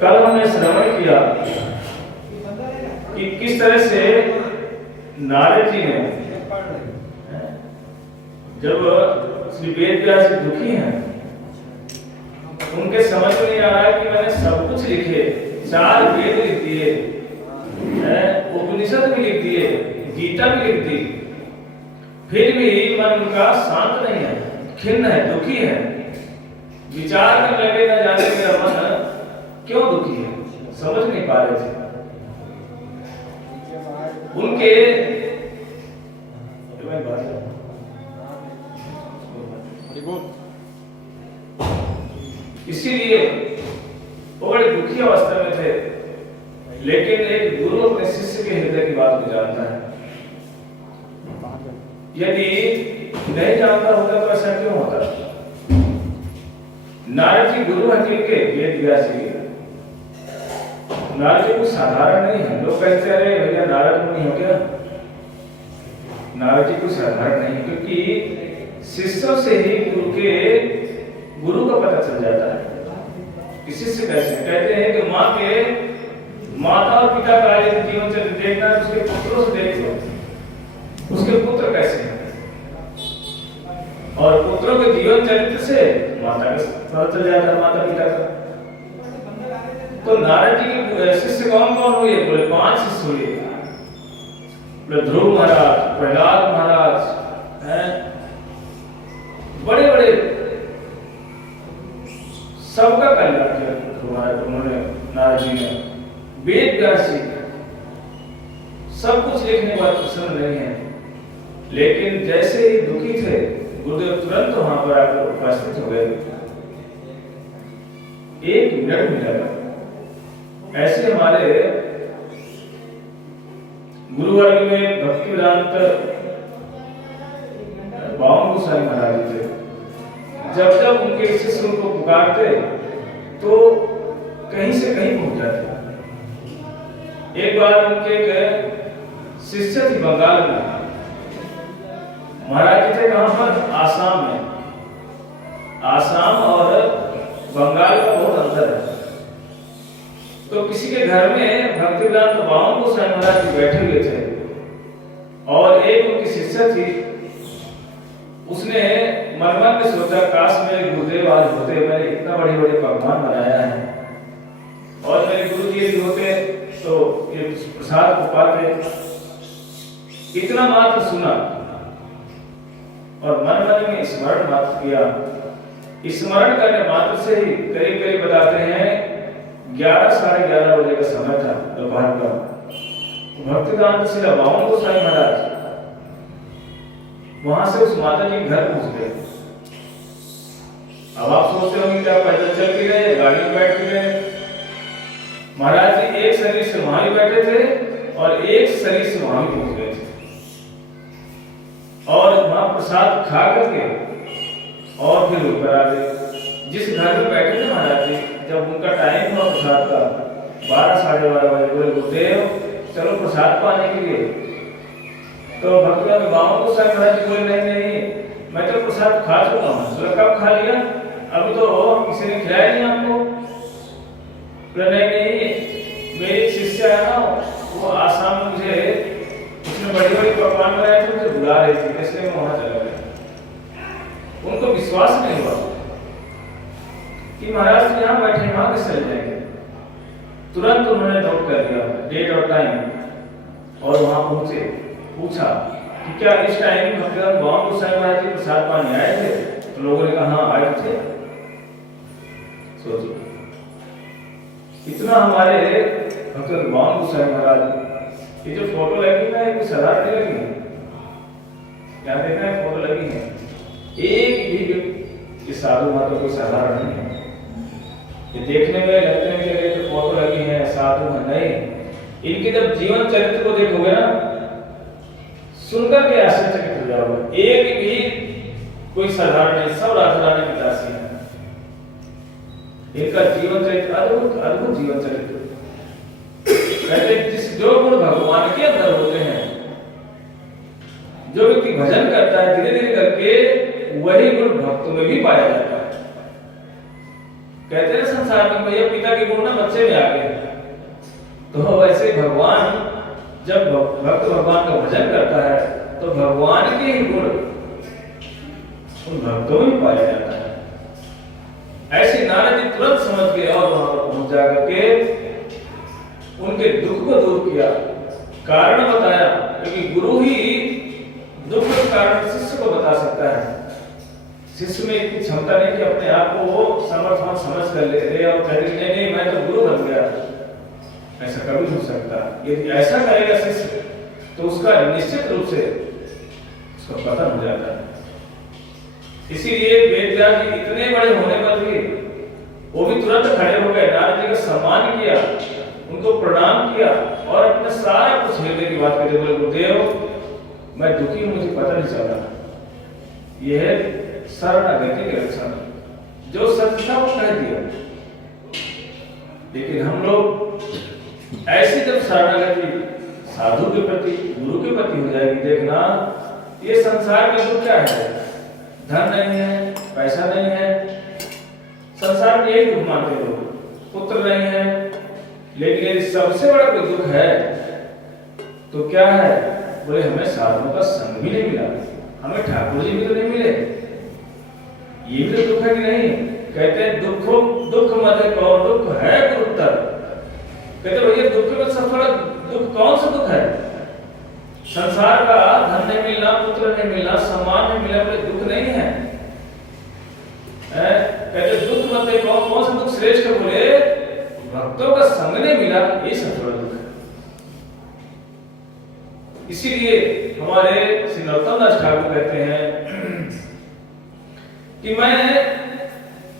कल हमने श्रवण किया कि किस तरह से नारद जी ने जब श्री वेद व्यास दुखी हैं, उनके समझ में नहीं आ रहा है कि मैंने सब कुछ लिखे, 4 वेद लिख दिए, उपनिषद भी लिख दिए, गीता भी लिख दी, फिर भी मन उनका शांत नहीं है, खिन्न है, दुखी है। विचार करने लगे न जाने मेरा मन क्यों दुखी है, समझ नहीं पा रहे थे। उनके इसीलिए वो बड़े दुखी अवस्था में थे। लेकिन एक गुरु अपने शिष्य के हृदय की बात को जानता है। यदि नहीं जानता होता तो ऐसा क्यों होता? नारद जी गुरु हैं किनके? वेद व्यास जी। नारद जी कुछ साधारण नहीं है। लोग कहते हैं अरे भैया नारद मुनि हो क्या? नारद जी कुछ साधारण नहीं, क्योंकि शिष्यों से ही गुरु का पता चल जाता है। किसी से कैसे कहते हैं कि माँ के माता और पिता का यदि जीवन चरित्र देखना है, उसके पुत्रों से देख लो, उसके पुत्र कैसे हैं, और पुत्रों के जीवन चरित्र से माता का पता चल जाता है, माता पिता का। तो नारद जी के शिष्य कौन कौन हुए? बोले 5 शिष्य हुए। बोले ध्रुव महाराज, प्रहलाद महाराज, बड़े बड़े सबका कल्याण किया उन्होंने। नारद जी ने वेद व्यास जी सब कुछ लिखने के बाद प्रसन्न नहीं है, लेकिन जैसे ही दुखी थे गुरुदेव तुरंत वहां पर आकर उपस्थित हो गए। 1 मिनट मिला। ऐसे हमारे गुरुवर्ग में भक्ति वेदांत बावन गोसाई महाराज थे। जब जब उनके शिष्य उनको पुकारते तो कहीं से कहीं पहुंच जाते। एक बार उनके शिष्य थी बंगाल में, महाराज जी थे कहां पर? आसाम में। आसाम और बंगाल का बहुत अंतर है। तो किसी के घर में भक्ति वेदांत बावन गोसाई महाराज जी बैठे हुए थे, और एक उनकी शिष्य थी। उसने मन में सोचा काश मेरे गुरुदेव आज होते, मैंने इतना बड़े बड़े पकवान बनाया है, और मेरे गुरु जी भी होते तो ये प्रसाद को पाते। इतना मात्र सुना और मन में स्मरण मात्र किया। स्मरण करने मात्र से ही करीब करीब बताते हैं 11 साढ़े 11 बजे का समय था दोपहर का। भक्तिवेदांत श्री बावन गोसाई महाराज वहां से उस माता जी के घर पहुंच गए। अब आप सोचते होंगे क्या पैदल चल के गए, गाड़ी में बैठ के गए? महाराज जी एक शरीर से वहां ही बैठे थे और एक शरीर से वहां ही पहुंच गए थे, और वहां प्रसाद खा करके और फिर ऊपर आ गए। जिस घर में बैठे थे महाराज जी, जब उनका टाइम हुआ प्रसाद का 12 साढ़े 12 बजे, बोले गुरुदेव चलो प्रसाद पाने के लिए। तो भक्तों बावन गोसाई महाराज जी बोले नहीं नहीं, मैं तो प्रसाद खा चुका हूँ। बोले कब खा लिया? अभी तो किसी ने खिलाया नहीं आपको। बोले नहीं नहीं, मेरी शिष्य है ना, वो आसाम में मुझे उसने बड़ी बड़ी पकवान बनाए थे, मुझे बुला रही थी, इसलिए मैं वहां चला गया। उनको विश्वास नहीं हुआ कि महाराज जी यहाँ बैठे, वहां कैसे चले जाएंगे। तुरंत उन्होंने नोट कर दिया डेट और टाइम, और वहां पहुंचे। पूछा कि क्या इस टाइम भक्तिवेदांत बावन गोसाई महाराज जी प्रसाद पानी आए थे? तो लोगों ने कहा हाँ आए थे। सोचिए इतना हमारे भक्तिवेदांत बावन गोसाई महाराज, ये जो फोटो लगी ना, ये साधारण नहीं लगी है। क्या देखना है? फोटो लगी है, एक भी ये साधु माता कोई साधारण नहीं है। ये देखने में लगते हैं कि ये जो फोटो लगी है साधु है, नहीं। इनके जब जीवन चरित्र को देखोगे ना, सुनकर के आश्चर्यचकित हो जाओगे। एक भी कोई साधारण नहीं, सब राधा रानी की दासी है। इनका जीवन चरित्र अद्भुत अद्भुत जीवन चरित्र। कहते जिस जो गुण भगवान के अंदर होते हैं, जो व्यक्ति भजन करता है धीरे धीरे करके, वही गुण भक्तों में भी पाया जाता है। कहते हैं संसार में भैया पिता के गुण ना बच्चे में आ गए, तो वैसे भगवान जब भक्त भगवान का भजन करता है तो भगवान के ही गुण उन भक्तों में पाया जाता है। ऐसे नारद जी तुरंत समझ गए और वहां पर पहुंच जाकर के उनके दुख को दूर किया, कारण बताया, क्योंकि गुरु ही दुख का कारण शिष्य को बता सकता है। शिष्य में इतनी क्षमता नहीं कि अपने आप को वो समर्थवान समझ कर ले और कह दे नहीं नहीं मैं तो गुरु बन गया, ऐसा कभी नहीं हो सकता। यदि ऐसा करेगा शिष्य तो उसका निश्चित रूप से उसका पतन हो जाता है। इसीलिए वेदव्यास जी इतने बड़े होने पर भी वो भी तुरंत खड़े हो गए, नारद जी का सम्मान किया, उनको प्रणाम किया और अपने सारा कुछ हृदय की बात करते बोले गुरुदेव मैं दुखी हूं, मुझे पता नहीं चला। यह है शरणागति के लक्षण, जो सत्य था वो कह दिया। लेकिन हम लोग ऐसी जब शरणागति साधु के प्रति गुरु के प्रति हो जाएगी, देखना ये संसार में दुख क्या है, धन नहीं है, पैसा नहीं है, संसार में एक दुख मानते लोग, पुत्र नहीं है। लेकिन यदि सबसे बड़ा कोई दुख है तो क्या है, बोले हमें साधुओं का संग भी नहीं मिला, हमें ठाकुर जी भी तो नहीं मिले, ये भी तो दुख है कि नहीं। कहते हैं दुख मत कौन दुख है गुरुतर, कहते भैया दुख में सबसे बड़ा दुख कौन सा दुख है, संसार का धन नहीं मिलना, पुत्र नहीं मिलना, सम्मान नहीं मिलना, कोई दुख नहीं है। कहते दुख मत कौन सा दुख श्रेष्ठ है, बोले भक्तों का संग नहीं मिला, ये सबसे बड़ा दुख है। इसीलिए हमारे श्री नरोत्तम दास ठाकुर कहते हैं कि मैं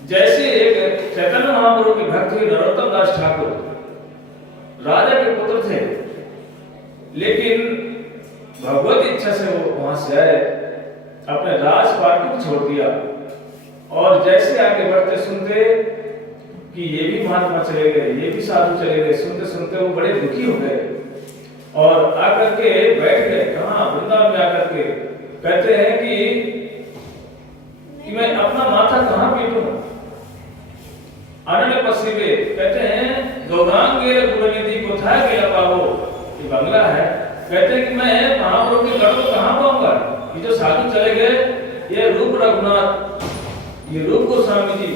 जैसे एक चैतन्य महाप्रभु के भक्त हुए नरोत्तम दास ठाकुर राजा के पुत्र थे, लेकिन भगवत इच्छा से वो वहां से आए, अपने राजपाट को छोड़ दिया और जैसे आगे बढ़ते सुनते कि ये भी महात्मा चले गए, ये भी साधु चले गए, सुनते सुनते वो बड़े दुखी हो गए और आकर के बैठ गए। कहाँ, वृंदावन में आकर के कहते हैं कि मैं अपना माथा कहाँ पीटूं, अनन्य पश्चिमे कहते हैं गौरांगे गुणनिधि को था गेला पावो, ये बंगला है। कहते हैं कि मैं महाप्रभु के गढ़ को कहाँ पाऊंगा, ये जो साधु चले गए, ये रूप रघुनाथ, ये रूप गोस्वामी जी,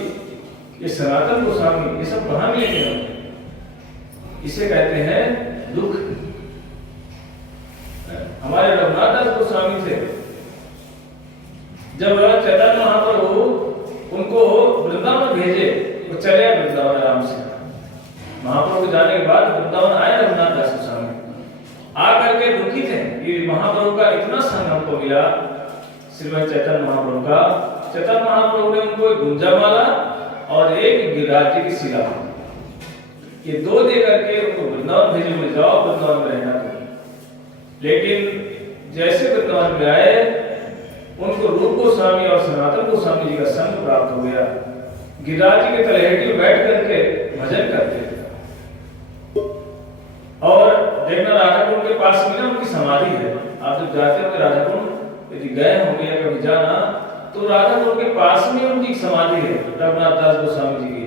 ये सनातन गोस्वामी, ये सब कहाँ मिलेंगे हम, इसे कहते हैं दुख। हमारे रघुनाथ दास गोस्वामी थे, जब चैतन्य महाप्रभु उनको वृंदावन भेजे, वो चले वृंदावन आराम से। महाप्रभु जाने के बाद वृंदावन आए रघुनाथ दास गोस्वामी, आकर के दुखी थे कि महाप्रभु का इतना संग हमको मिला, श्रीमद चैतन्य महाप्रभु का। चैतन्य महाप्रभु ने उनको एक गुंजामाला और एक गिरिराज जी की शिला, ये दो दे करके उनको वृंदावन भेजे, बोले जाओ वृंदावन में रहना तुम। लेकिन जैसे वृंदावन में आए, उनको रूप गोस्वामी और सनातन गोस्वामी जी का संग प्राप्त हो गया। गिरिराज जी के तलहटी में बैठ करके भजन करते थे और देखना राधाकुंड के पास में ना उनकी समाधि है। आप जब जाते हो राधाकुंड, यदि गए होंगे या कभी जाना, तो राधाकुंड के पास में उनकी समाधि है रघुनाथ दास गोस्वामी जी की,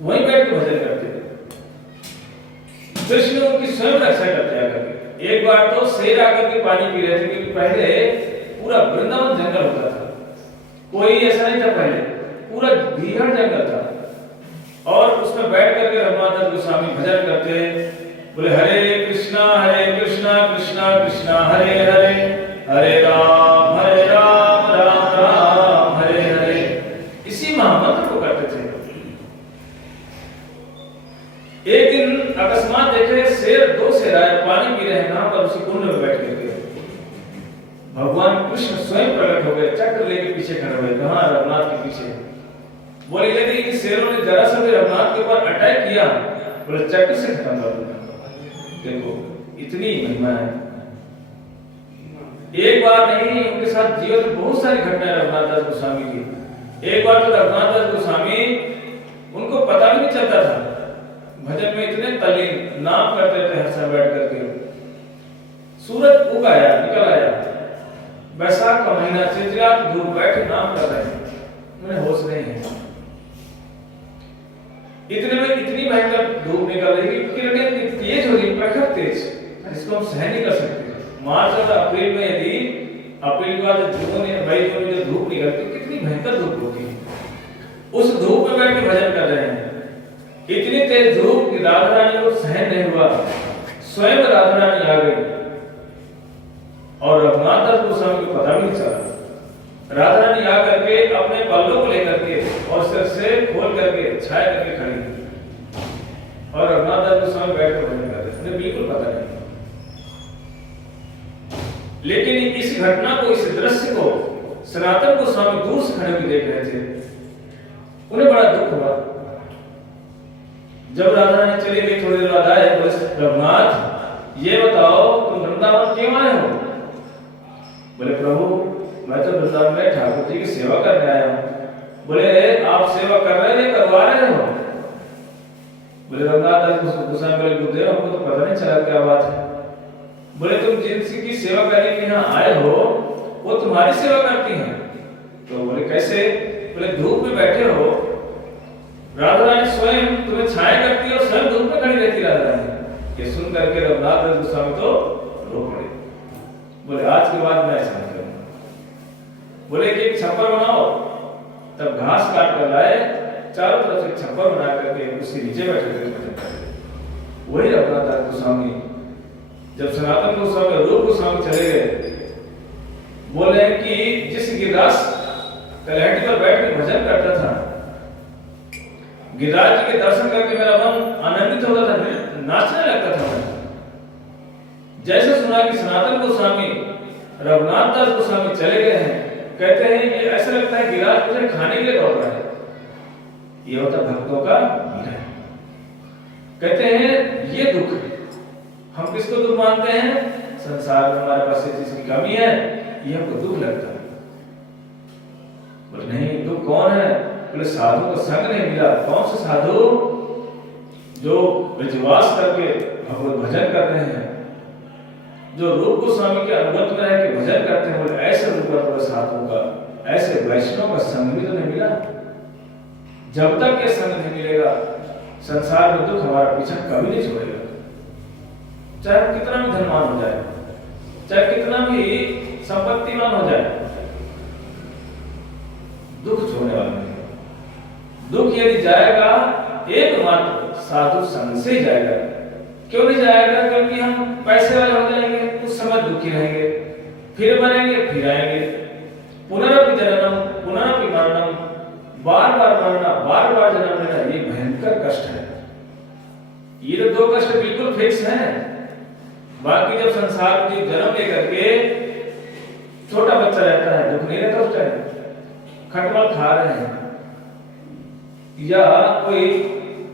वहीं बैठ के भजन करते थे। कृष्ण उनकी स्वयं रक्षा करते आकर के। एक बार तो शेर आकर के पानी पी रहे थे, क्योंकि पहले पूरा वृंदावन जंगल होता था, कोई ऐसा नहीं था, पहले पूरा भीड़ जंगल था और उसमें बैठ करके रघुनाथ दास गोस्वामी भजन करते, बोले हरे कृष्णा कृष्णा कृष्णा हरे हरे, हरे राम राम राम हरे हरे, इसी महामंत्र को करते थे। एक दिन अकस्मात देखे शेर, दो शेर आए, पानी पी रहे हैं, कहां पर, उसी कुंड में बैठ करके। भगवान कृष्ण स्वयं प्रकट हो गए, चक्र लेके पीछे खड़े हुए, कहां, रघुनाथ के पीछे। बोले यदि इन शेरों ने जरा सा भी रघुनाथ के ऊपर अटैक किया, बोले चक्र से खत्म कर दूंगा। देखो इतनी महिमा है। एक बार नहीं, उनके साथ जीवन में बहुत सारी घटनाएं रघुनाथ दास गोस्वामी की। एक बार तो रघुनाथ दास गोस्वामी, उनको पता भी नहीं चलता था, भजन में इतने तल्लीन, नाम करते थे हर समय बैठ करके। सूरज उग आया, निकल आया, बैसाख का महीना, चिलचिलाती धूप, बैठे नाम कर रहे हैं, उन्हें होश नहीं है। इतने में इतनी भयंकर धूप निकल रही है, किरणें इतनी तेज हो रही, प्रखर तेज, जिसको हम सहन नहीं कर सकते। मार्च और अप्रैल में यदि अप्रैल के बाद जून या मई में जो धूप निकलती है, कितनी भयंकर धूप होती है। उस धूप में बैठ के भजन कर रहे हैं, इतनी तेज धूप कि राधा रानी को सहन नहीं हुआ, स्वयं राधा रानी आ गई और रघुनाथ दास गोस्वामी को पता भी नहीं चला। राधा रानी आ करके अपने पल्लों को लेकर के और सिर से खोल करके छाया करके खड़ी, और रघुनाथ दास गोस्वामी बैठ कर भजन कर रहे, उन्हें बिल्कुल पता नहीं। लेकिन इस घटना को, इस दृश्य को सनातन गोस्वामी दूर से खड़े हुए देख रहे थे, उन्हें बड़ा दुख हुआ। जब राधा रानी चली गई, थोड़ी देर बाद आए, बोले रघुनाथ ये बताओ तुम वृंदावन क्यों आए हो? बोले प्रभु मैं तो वृंदावन में ठाकुर जी की सेवा करने आया हूँ। बोले आप सेवा कर रहे हैं, करवा रहे हो? बोले रघुनाथ दास गोस्वामी बोले गुरुदेव हमको तो पता नहीं चला क्या बात है। बोले तुम जिनकी सेवा करने के यहाँ आए हो वो तुम्हारी सेवा करती हैं। तो बोले कैसे? बोले धूप में बैठे हो, राधा रानी स्वयं तुम्हें छाया करती है और स्वयं धूप में खड़ी रहती राधा रानी। ये सुन करके रघुनाथ दास गोस्वामी तो रो पड़े। बोले आज के बाद मैं ऐसा नहीं करूंगा। बोले कि एक छप्पर बनाओ, तब घास काट कर लाए, चारों तरफ से छप्पर बना करके उसके नीचे बैठे थे। वही रघुनाथ दास गोस्वामी जब सनातन गोस्वामी रूप गोस्वामी चले गए, बोले कि जिस गिरिराज कलहटी पर बैठ के भजन करता था, गिरिराज जी के दर्शन करके मेरा मन आनंदित होता था, नाचने लगता था। जैसे सुना कि सनातन गोस्वामी रघुनाथ दास गोस्वामी चले गए हैं, कहते हैं ये ऐसा लगता है गिरिराज मुझे खाने के लिए दौड़ रहा है। ये होता भक्तों का मीरा। कहते हैं ये दुख हम किसको दुख मानते हैं? संसार में हमारे पास चीज की कमी है, ये हमको दुख लगता है। बोले नहीं, दुख कौन है? बोले साधु का संग नहीं मिला। कौन से साधु? जो विश्वास करके भगवत भजन कर रहे हैं, जो रूप गोस्वामी के अनुगत में रह के भजन करते हैं। बोले ऐसे रूप साधु का, ऐसे वैष्णव का संग भी तो नहीं मिला। जब तक ये संग नहीं मिलेगा, संसार में दुख हमारा पीछा कभी नहीं छोड़ेगा। चाहे कितना भी धनवान हो जाए, चाहे कितना भी संपत्तिवान हो जाए, दुख छोड़ने वाला नहीं। दुख यदि जाएगा एकमात्र साधु संग से जाएगा। क्यों नहीं जाएगा? क्योंकि हम पैसे वाले हो जाएंगे, उस समय दुखी रहेंगे, फिर मरेंगे, फिर आएंगे। पुनरपि जननम पुनरपि मरणम, बार बार मरना, बार बार जन्म लेना, ये भयंकर कष्ट है। ये तो दो कष्ट बिल्कुल फिक्स हैं। बाकी जब संसार में जन्म लेकर के छोटा बच्चा रहता है, दुख नहीं रहता उस टाइम। खटमल खा रहे हैं या कोई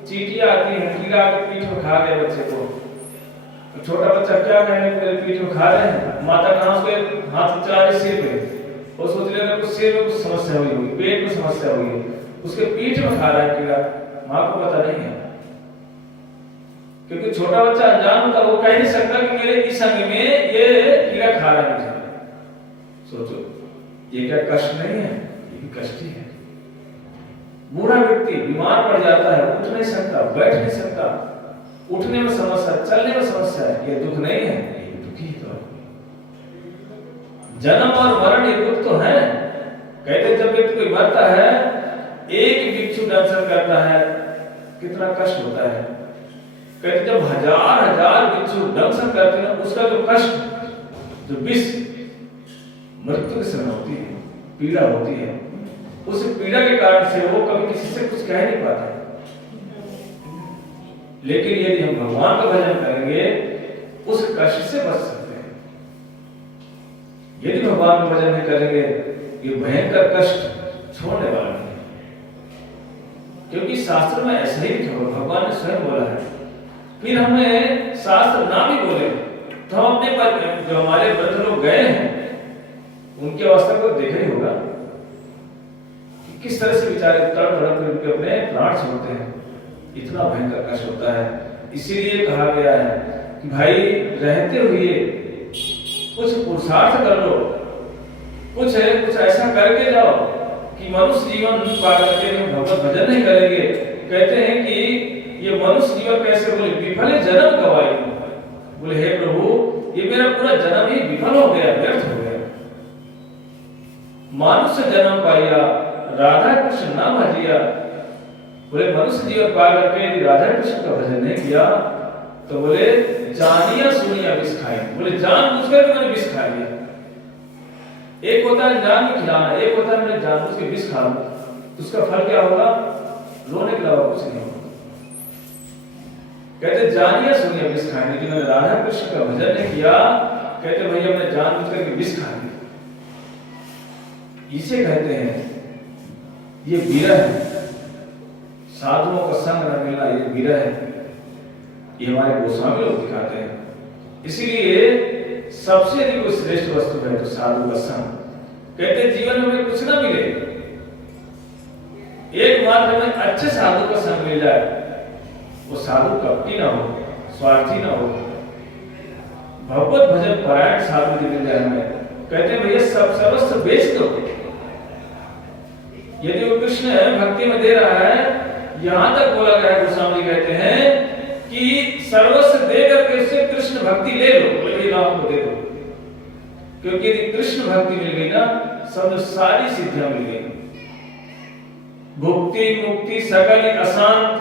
चींटियां आती है, कीड़ा आके पीठ में खा गया बच्चे को, तो छोटा बच्चा क्या कहेगा? मेरे पीठ में खा रहे हैं। माता कहां से हाथ चला रही सिर पे, और सोच लेगा कुछ सिर में कुछ समस्या हुई होगी, पेट में समस्या हुई है, उसके पीठ में खा रहा है कीड़ा। मां को पता नहीं है, क्योंकि छोटा बच्चा अनजान होता, वो कह नहीं सकता कि मेरे इस अंग में ये कीड़ा खा रहा है मुझे। सोचो ये क्या कष्ट नहीं है? ये भी कष्ट ही है। बूढ़ा व्यक्ति बीमार पड़ जाता है, उठ नहीं सकता, बैठ नहीं सकता, उठने में समस्या, चलने में समस्या है, ये दुख नहीं है? ये दुख ही तो। जन्म और मरण ये दुख तो है। कहते जब व्यक्ति कोई मरता है, एक बिच्छू दंशन करता है, कितना कष्ट होता है। कहते जब हजार हजार बिच्छू दंशन करते हैं, उसका जो कष्ट, जो विष मृत्यु के समय होती है, पीड़ा होती है, उस पीड़ा के कारण से वो कभी किसी से कुछ कह नहीं पाता। लेकिन यदि हम भगवान का भजन करेंगे, उस कष्ट से बच सकते हैं। यदि भगवान का भजन नहीं करेंगे, ये भयंकर कष्ट छोड़ने वाला नहीं। क्योंकि शास्त्र में ऐसा ही लिखा हुआ, भगवान ने स्वयं बोला है। फिर हमें शास्त्र ना भी बोले तो हम अपने पर, जो हमारे वृद्ध लोग गए हैं, उनकी अवस्था को देखा ही होगा कि किस तरह से बेचारे तड़प तड़प करके अपने प्राण छोड़ते हैं। इतना भयंकर कष्ट होता है। इसीलिए कहा गया है कि भाई रहते हुए कुछ पुरुषार्थ कर लो, कुछ ऐसा करके जाओ कि मनुष्य जीवन पा करके हम भगवत भजन नहीं करेंगे कहते हैं कि ये मनुष्य जीवन कैसे, बोले विफल जन्म गवाई। बोले हे प्रभु, ये मेरा पूरा जन्म ही विफल हो गया, व्यर्थ हो गया। मनुष्य जन्म पाया राधा कृष्ण ना भजिया। बोले मनुष्य जीवन पा करके यदि राधा कृष्ण का भजन नहीं किया तो बोले जानिया सुनिया विष खाई। बोले जान बुझकर मैंने विष खा लिया। एक होता है जान में खिलाना, एक होता है मैंने जानबूझ के विष खा लूं, तो उसका फल क्या होगा? रोने के अलावा कुछ नहीं होगा। कहते जानिया सुनिया विष खाई, कि मैंने राधा कृष्ण का भजन नहीं किया, कहते भैया मैंने जानबूझ करके विष खा लिया। इसे कहते हैं ये विरह है, साधुओं का संग न मिलना, ये विरह है। ये हमारे गोस्वामी लोग दिखाते हैं। इसीलिए सबसे अधिक कोई श्रेष्ठ वस्तु है तो साधु का संग। कहते जीवन में हमें कुछ ना मिले, एक मात्र हमें अच्छे साधु का संग मिल जाए, वो साधु कपटी ना हो, स्वार्थी ना हो, भगवत भजन परायण साधु जी मिल जाए हमें। कहते भैया सब सर्वस्व बेच दो। यदि वो कृष्ण भक्ति में दे रहा है, यहां तक बोला गया है, गोस्वामी जी कहते हैं कि सर्वस्व दे करके उससे कृष्ण भक्ति ले लो, बोले राम को दे दो। क्योंकि यदि कृष्ण भक्ति मिल गई ना, सब सारी सिद्धियां मिल गई, भुक्ति मुक्ति सकल अशांत,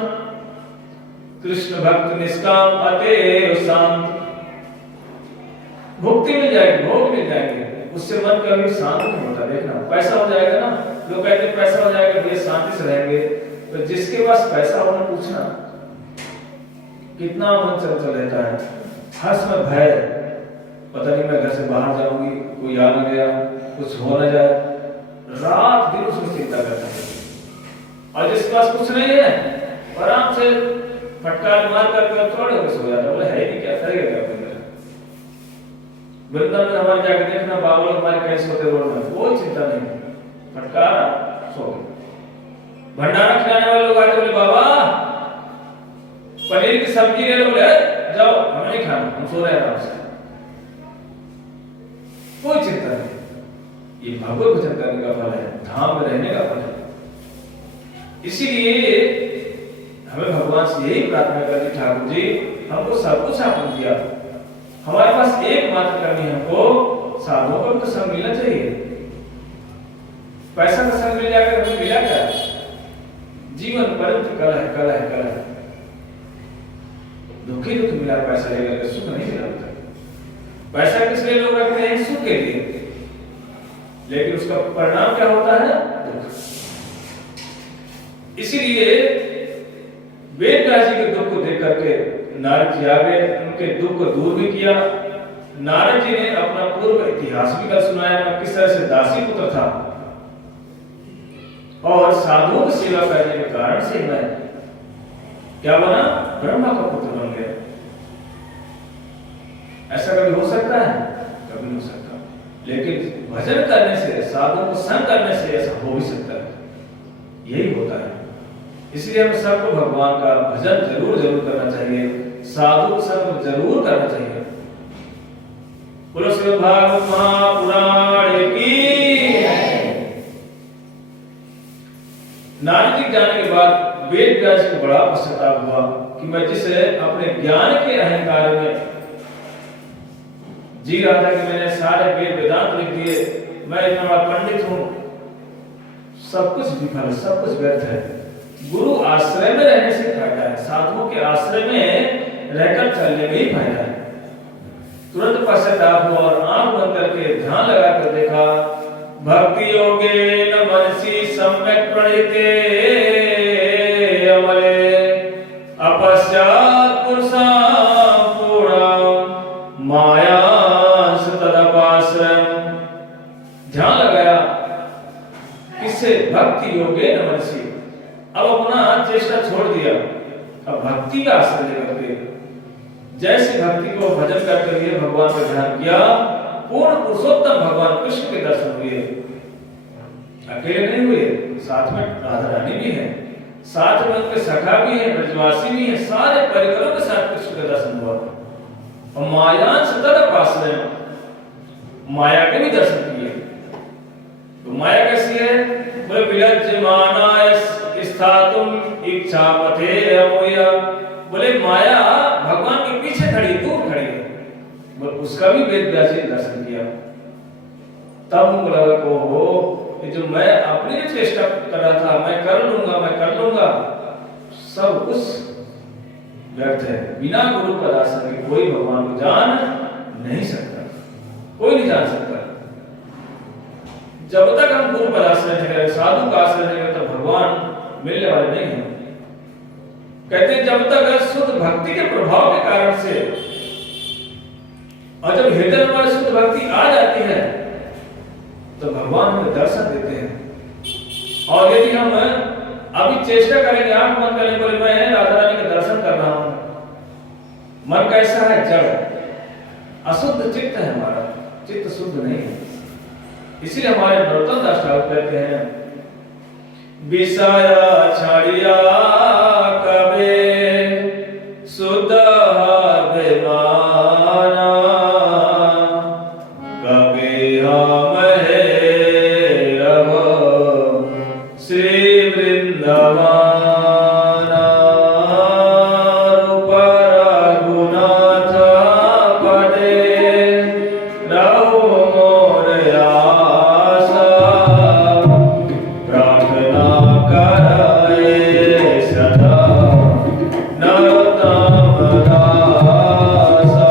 कृष्ण भक्त निष्काम अतेव शांत। भुक्ति मिल जाएगी, भोग मिल जाएंगे, उससे मन कभी शांत नहीं होता। देखना पैसा हो जाएगा ना, लोग कहते हैं पैसा हो जाएगा तो ये शांति से रहेंगे, तो जिसके पास पैसा होना पूछना कितना मन चंचल रहता है। हर समय भय, पता नहीं मैं घर से बाहर जाऊंगी, कोई आ न गया, कुछ हो न जाए, रात दिन उसमें चिंता करता है। और जिसके पास कुछ नहीं है, आराम से फटकार मार करके थोड़े हो सो जाता, बोले है नहीं, क्या करेगा क्या करेगा। वृंदावन में हमारे जाकर देखना, बाबा लोग हमारे कैसे होते रोड में, कोई चिंता नहीं, फटकारा सो गए। भंडारा खिलाने वाले लोग आते, बोले बाबा पनीर की सब्जी ले लो, बोले जाओ हमें नहीं खाना, हम सो रहे हैं आराम से, कोई चिंता नहीं। ये भगवत भजन करने का फल है, धाम में रहने का फल है। इसीलिए हमें भगवान से यही प्रार्थना करनी, ठाकुर जी हमको सब कुछ आपने दिया, हमारे पास एकमात्र करनी है, हमको साधुओं का तो संग मिलना चाहिए। पैसा का संग मिल जाकर हमें मिला क्या? जीवन परंतु कल है, कल है, कल है। दुखी दुख मिला पैसा लेकर, सुख नहीं मिला होता। पैसा किस लिए लोग रखते हैं? सुख के लिए, लेकिन उसका परिणाम क्या होता है? दुख। इसीलिए वेद व्यास जी के दुख को देख करके नारद जी आ गए, उनके दुख को दूर भी किया। नारद जी ने अपना पूर्व इतिहास भी कर सुनाया, किस तरह से दासी पुत्र था और साधुओं की सेवा करने के कारण से मैं क्या बना? ब्रह्मा का पुत्र बन गया। ऐसा कभी हो सकता है? कभी नहीं हो सकता। लेकिन भजन करने से, साधुओं को संग करने से ऐसा हो भी सकता है। यही होता है। इसलिए हमें सबको भगवान का भजन जरूर जरूर करना चाहिए, साधु संग जरूर करना चाहिए। बोलो श्रीमद् भागवत महापुराण की। नारद जी जाने के बाद वेद व्यास को बड़ा पश्चाताप हुआ कि मैं जिसे अपने ज्ञान के अहंकार में जी रहा था कि मैंने सारे वेद वेदांत लिख दिए, मैं इतना बड़ा पंडित हूं, सब कुछ विफल, सब कुछ व्यर्थ है। गुरु आश्रय में रहने से फायदा है, साधुओं के आश्रय में रहकर चलने में ही फायदा है। तुरंत पश्चाताप हुआ और आंख बंद करके ध्यान लगाकर देखा, भक्ति योगेन मनसि सम्यक् प्रणीते अमले अपश्चात् पुरुषां पूर्णं मायांश तदपाश्रयम्। ध्यान लगाया किससे? भक्ति योगेन मनसि। अब अपना चेष्टा छोड़ दिया, अब भक्ति का आश्रय लेकर के जैसे भक्ति को भजन करते हुए भगवान का ध्यान किया, पूर्ण पुरुषोत्तम भगवान कृष्ण के दर्शन हुए। अकेले नहीं हुए, साथ में राधा रानी भी है, साथ में उनके सखा भी है, ब्रजवासी भी है, सारे परिवारों के साथ कृष्ण का दर्शन हुआ। और मायांश तदपाश्रय, माया के भी दर्शन किए। तो माया कैसी है? बोले विलज्जमानाय स्थातुम इच्छा पथे अमोया। बोले माया भगवान के पीछे खड़ी, दूर खड़ी है, उसका भी वेद व्यास ने दर्शन किया। तब उनको लगा को हो कि जो मैं अपनी चेष्टा कर रहा था, मैं कर लूंगा, सब कुछ व्यर्थ है। बिना गुरु का दर्शन के कोई भगवान को जान नहीं सकता, कोई नहीं जान सकता। जब तक हम गुरु का आश्रय नहीं करें, साधु का आश्रय नहीं करें, तो भगवान मिलने वाले नहीं हैं। कहते हैं जब तक शुद्ध भक्ति के प्रभाव के कारण से, और जब हृदय में शुद्ध भक्ति आ जाती है तो भगवान हमें दर्शन देते हैं। और यदि हम अभी चेष्टा करेंगे, आंख बंद करेंगे, बोले मैं राधा रानी का दर्शन कर रहा हूं, मन कैसा है? जड़, अशुद्ध चित्त है हमारा, चित्त शुद्ध नहीं है। इसीलिए हमारे नरोत्तम दास ठाकुर कहते हैं विषय छाड़िया कबे शुद्ध अभिमाना, कबे हम हे रव श्री वृंदावना, रूप रघुनाथ पदे रहो मोर आशा, प्रार्थना करे सदा नरोत्तम दासा।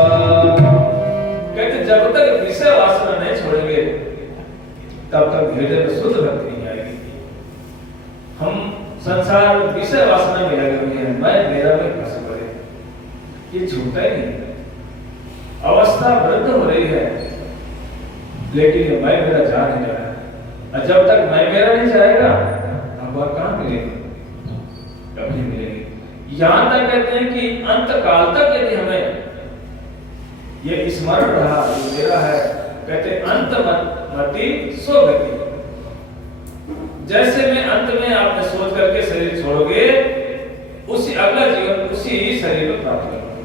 कहते जब तक विषय वासना नहीं छोड़ेंगे तब तक हृदय में शुद्ध भक्ति नहीं आएगी। हम संसार में विषय वासना में लगे हुए हैं, मैं मेरा में फंसे पड़े, ये छूटता ही नहीं। अवस्था वृद्ध हो रही है लेकिन मैं मेरा जा नहीं रहा है। और जब तक मैं मेरा नहीं जाएगा भगवान कहाँ मिलेंगे? कभी मिलेंगे। यहां तक कहते हैं कि अंत काल तक यदि हमें ये स्मरण रहा जो मेरा है, कहते अंत मति सो गति। जैसे में अंत में आपने सोच करके शरीर छोड़ोगे, उसी अगला जीवन उसी शरीर को प्राप्त करोगे।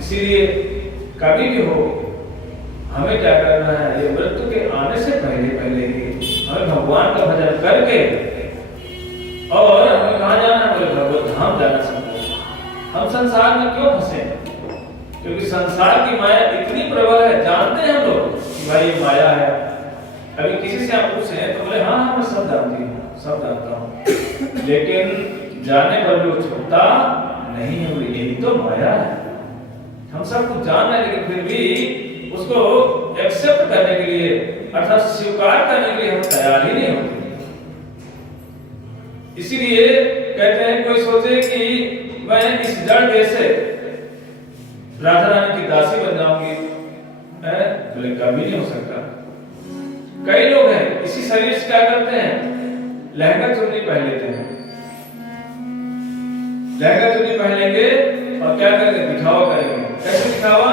इसीलिए कभी भी हो हमें क्या करना है, ये मृत्यु के आने से पहले ही हमें भगवान का भजन करके, और हमें कहाँ जाना है? बोले भगवत धाम जाना संभव। हम संसार में क्यों फंसे? क्योंकि संसार की माया इतनी प्रबल है। जानते हैं हम लोग कि भाई ये माया है। अभी किसी से आप पूछे तो बोले हाँ मैं सब जानती हूँ, सब जानता हूँ, लेकिन जाने पर भी वो छूटता नहीं है। यही तो माया है। हम सब कुछ जान रहे हैं लेकिन फिर भी उसको एक्सेप्ट करने के लिए, अर्थात स्वीकार करने के लिए हम तैयार ही नहीं होते। इसीलिए कहते हैं कोई सोचे कि मैं इस जड़ देह से राधा रानी की दासी बन जाऊंगी, बोले कभी नहीं हो सकता। कई लोग हैं इसी शरीर से क्या करते हैं, लहंगा चुन्नी पहन लेते हैं, लहंगा चुन्नी पहनेंगे और क्या करेंगे? दिखावा करेंगे। कैसे दिखावा?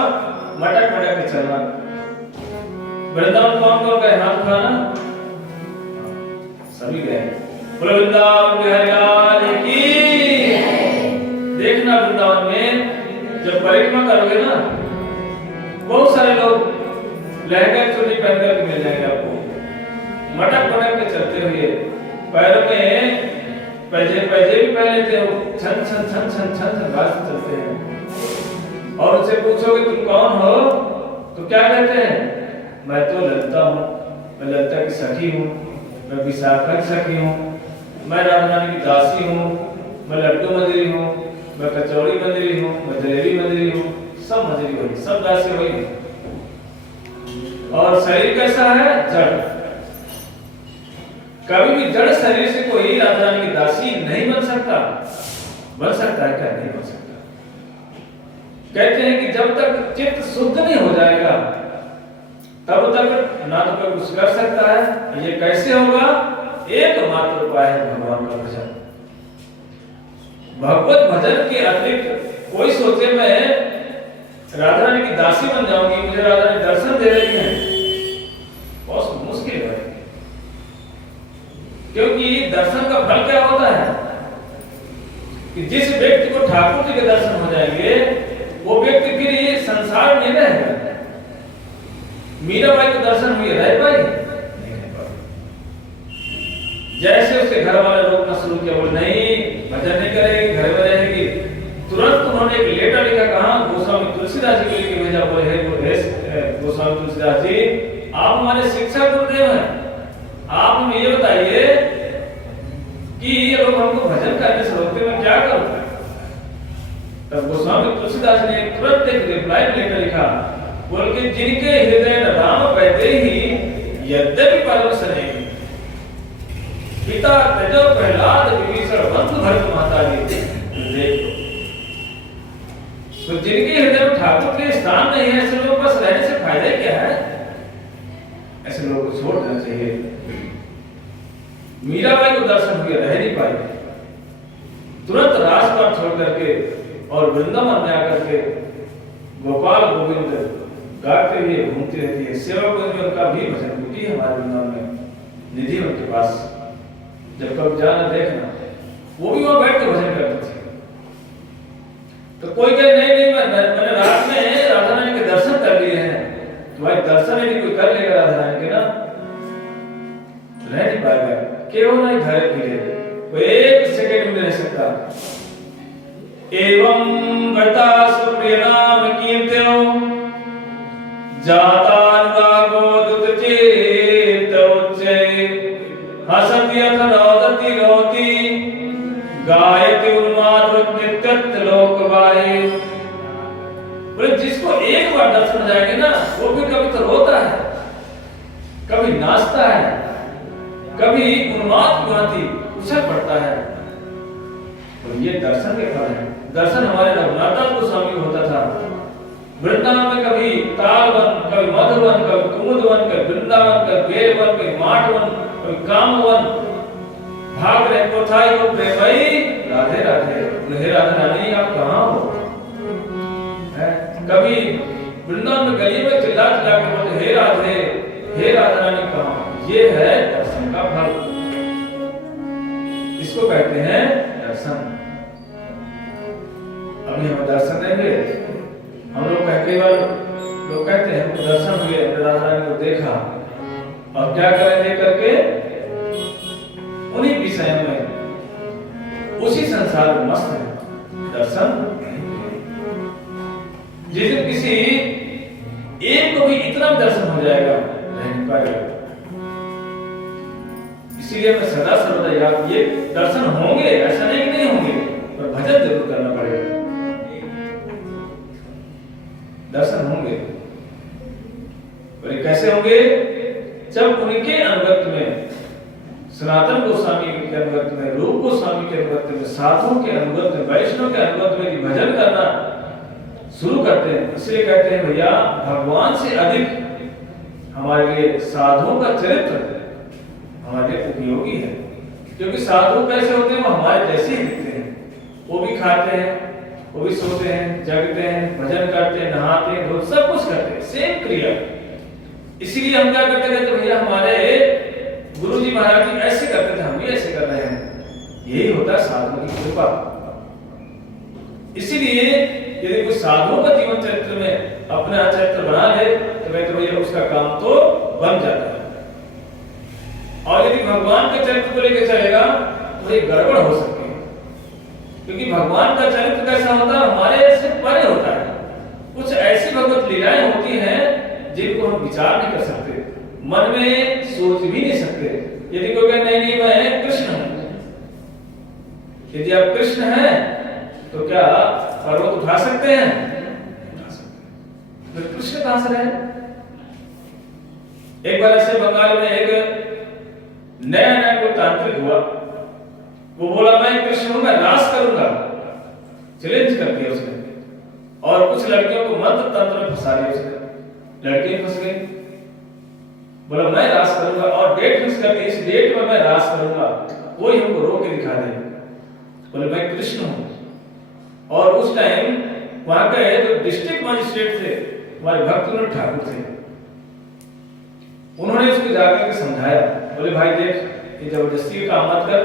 मटक मटक के चलना। वृंदावन कौन कौन गए? हाथ उठाना। सभी गए। बोलो वृंदावन बिहारी लाल की। देखना वृंदावन में जब परिक्रमा करोगे ना, बहुत सारे लोग लहंगा चुन्नी पहन कर मिल जाएंगे आपको, मटक मटक के चलते हुए, पैरों में पैजे भी पहन लेते हो, छन छन छन छन छन घास चलते हैं। और उनसे पूछोगे तुम कौन हो, तो क्या कहते हैं? मैं तो ललिता हूँ, मैं ललिता की सखी हूँ, मैं विशाखा की सखी हूँ, मैं राधा रानी की दासी हूँ, मैं लड्डू मंजरी हूँ, मैं कचौड़ी मंजरी हूँ, मैं जलेबी मंजरी हूँ। सब मंजरी वही, सब दासी वही। और शरीर कैसा है? जड़। कभी भी जड़ शरीर से कोई राधा रानी की दासी नहीं बन सकता। बन सकता है क्या? नहीं बन सकता। कहते हैं कि जब तक चित्त शुद्ध नहीं हो जाएगा तब तक ना तो कोई कुछ कर सकता है। ये कैसे होगा? एकमात्र उपाय है भगवान का भजन। भगवत भजन के अतिरिक्त कोई सोचे मैं राधा रानी की दासी बन जाऊंगी, मुझे राधा रानी दर्शन दे रही है, बहुत मुश्किल है। क्योंकि दर्शन का फल क्या होता है कि जिस व्यक्ति को ठाकुर जी के दर्शन हो जाएंगे वो व्यक्ति फिर ये संसार में रहेगा। मीराबाई को दर्शन हुए, रह पाई नहीं रह पाई। जैसे उसके घर वाले रोकना शुरू किया, बोले नहीं भजन नहीं करेगी, घर में रहेगी। तुरंत उन्होंने एक लेटर लिखा, कहा गोस्वामी तुलसीदास जी को लेके भेजा, बोले हे गोस्वामी तुलसीदास जी, आप हमारे शिक्षा गुरुदेव हैं, आप हमें ये बताइए कि ये लोग हमको भजन करने से रोकते, मैं क्या करूं? तब गोस्वामी तुलसीदास ने तुरंत एक रिप्लाई लेटर लिखा, बोल के जिनके हृदय राम बहते ही यद्यपि परवश नहीं, पिता तेजो प्रहलाद विभीषण बंधु भरत माता जी, देख लो। तो जिनके हृदय में ठाकुर के स्थान नहीं है, ऐसे लोगों पास रहने से फायदा क्या है? ऐसे लोगों को छोड़ देना चाहिए। मीराबाई को दर्शन हुए, रह नहीं पाई, तुरंत राजपाट छोड़ करके और वृंदावन में आकर के गोपाल गोविंद गाते हुए घूमती रहती है। सेवा कुंज में उनका भी भजन कुटी है, हमारे वृंदावन में निधि उनके पास, जब कब जाना देखना, वो भी वहां बैठ के भजन करती थी। तो कोई कहे नहीं नहीं मैंने रात में राधा रानी के दर्शन कर लिए हैं, तो भाई दर्शन यदि कोई कर लेगा राधा रानी के ना, रह नहीं पाएगा, क्यों नहीं घर पीले, वो एक सेकंड में रह सकता। एवं गता सुप्रिय नाम कीर्त्यो जातानुरागो दुतचेत उच्चै हसति अथ रोदति रोति गायति उन्माद लोकवाहे। बोले जिसको एक बार दर्शन हो जाएंगे ना, वो भी कभी तो रोता है, कभी नाचता है, कभी उन्माद की भांति उछल पड़ता है। तो ये दर्शन के फल है। दर्शन हमारे रघुनाथ गोस्वामी को होता था। वृंदावन में कभी तालवन, कभी मधुवन, कभी कुमुदवन, कभी वृंदावन, कभी बेलवन, कभी माठवन, कभी कामवन, भाग रहे कोथाई को प्रेमई राधे राधे, हे राधा रानी आप कहाँ हो? कभी वृंदावन में गली में चिल्ला चिल्ला के बोलते हे राधे, हे राधा रानी कहाँ? ये है दर्शन का फल, इसको कहते हैं दर्शन। अभी हम दर्शन देंगे, हम लोग कई बार लोग कहते हैं हमको दर्शन हुए, राधा रानी को देखा, और क्या करें देख करके उन्हीं विषय में उसी संसार में मस्त है। दर्शन जिस दिन किसी एक को भी इतना दर्शन हो जाएगा, रह नहीं पाएगा। इसीलिए मैं सदा सर्वदा याद, ये दर्शन होंगे, ऐसा नहीं कि नहीं होंगे, पर भजन जरूर करना पड़ेगा। दर्शन होंगे, पर कैसे होंगे? जब उनके अनुगत में, सनातन गोस्वामी के अनुगत में, रूप गोस्वामी के अनुगत में, साधुओं के अनुगत में, वैष्णव के अनुगत में भजन करना शुरू करते हैं। इसलिए कहते हैं भैया भगवान से अधिक हमारे लिए साधुओं का चरित्र हमारे लिए उपयोगी है। क्योंकि साधु कैसे होते हैं? वो हमारे जैसे ही दिखते हैं, वो भी खाते हैं, वो भी सोते हैं, जगते हैं, भजन करते हैं, नहाते हैं, धोते, सब कुछ करते हैं, सेम क्रिया। इसीलिए हम क्या करते थे? भैया हमारे गुरुजी महाराज जी ऐसे करते थे, हम भी ऐसे कर रहे हैं। यही होता है साधुओं की कृपा। इसीलिए यदि कोई साधुओं का जीवन चरित्र में अपना चरित्र बना ले तो कहते भैया उसका काम तो बन जाता है। और यदि भगवान के चरित्र को लेकर चलेगा तो ये गड़बड़ हो सकती है, क्योंकि भगवान का चरित्र कैसा होता है? हमारे से परे होता है। कुछ ऐसी भगवत लीलाएं होती हैं जिनको हम विचार नहीं कर सकते, मन में सोच भी नहीं सकते। यदि कोई कहे नहीं नहीं मैं कृष्ण हूं, यदि आप कृष्ण हैं तो क्या पर्वत उठा सकते हैं? उठा सकते हैं। तो कृष्ण कहां से रहे? एक बार ऐसे बंगाल में एक नया नया कोई तांत्रिक हुआ, वो बोला मैं कृष्ण हूं, मैं रास करूंगा, चैलेंज कर दिया उसने। और कुछ लड़कियों को मंत्र तंत्र में फंसा दिया उसने, लड़कियां फंस गई। बोला मैं रास करूंगा, और डेट फिक्स कर दी, इस डेट में मैं रास करूंगा, कोई हमको रोक के दिखा दे। बोले मैं कृष्ण हूं। और उस टाइम वहां के जो डिस्ट्रिक्ट मजिस्ट्रेट थे, हमारे भक्तविनोद ठाकुर थे, उन्होंने उसको जाकर के समझाया। बोले भाई देख, ये जबरदस्ती का काम मत कर,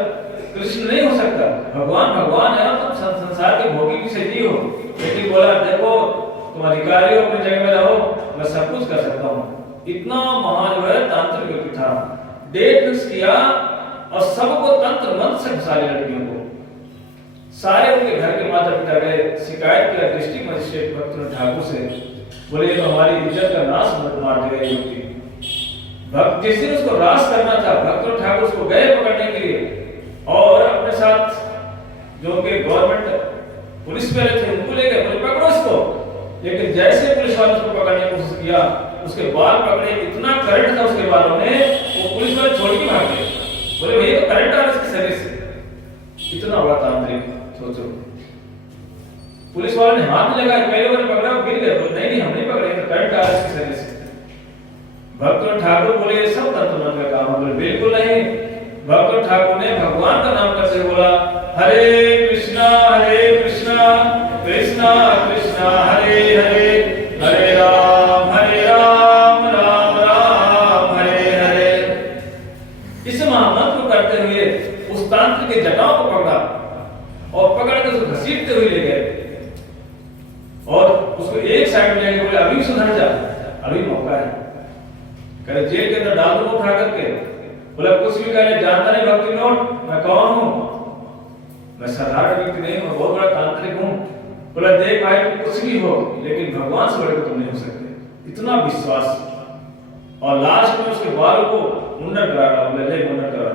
कृष्ण नहीं हो सकता, भगवान भगवान है, तुम संसार के भोगी की सही हो। लेकिन बोला देखो तुम अधिकारी हो, अपनी जगह में रहो, मैं सब कुछ कर सकता हूँ। इतना महान जो है तांत्रिक व्यक्ति था। डेट फिक्स किया और सबको तंत्र मंत्र से फंसा लिया लड़कियों को। सारे उनके घर के माता पिता गए, शिकायत किया डिस्ट्रिक्ट मजिस्ट्रेट भक्त ठाकुर से, बोले ये तो हमारी इज्जत का नाश मार देगा ये व्यक्ति। भक्त जिस दिन उसको रास करना था, भक्त ठाकुर उसको गए पकड़ने के लिए और अपने साथ जो उनके गवर्नमेंट पुलिस वाले थे उनको ले गए, बोले पकड़ो इसको। लेकिन जैसे पुलिस वाले उसको पकड़ने की कोशिश किया, उसके बाल पकड़े, इतना करंट था उसके बालों में, वो पुलिस वाले छोड़ के भाग गए। बोले भैया तो करंट आ रहा है इसके शरीर से। इतना बड़ा तांत्रिक, सोचो। पुलिस वाले ने हाथ में लगाया, पहले वाले पकड़ा, गिर गए। बोले नहीं हम नहीं पकड़े, तो करंट आ रहा है इसके शरीर से। भक्त ठाकुर बोले ये सब तंत्र मंत्र का काम है। बोले बिल्कुल नहीं। भक्त ठाकुर ने भगवान का नाम करते हुए बोला हरे कृष्णा कृष्णा कृष्णा हरे हरे, हरे राम राम राम हरे हरे। इस महामंत्र को करते हुए उस तांत्रिक के जटाओं को पकड़ा और पकड़ कर उसको घसीटते हुए ले गए और उसको एक साइड में लेके बोले अभी सुधर जा, अभी मौका है। करे जेल के अंदर डाल दो उठा करके। बोला कुछ भी कहने जानता नहीं भक्ति नोट, मैं कौन हूं? मैं साधारण व्यक्ति नहीं हूं, बहुत बड़ा तांत्रिक हूं। बोला देख भाई तुम कुछ भी हो, लेकिन भगवान से बढ़कर तुम नहीं हो सकते। इतना विश्वास। और लास्ट में उसके बाल को मुंडन करा रहा, बोले ले मुंडन करा,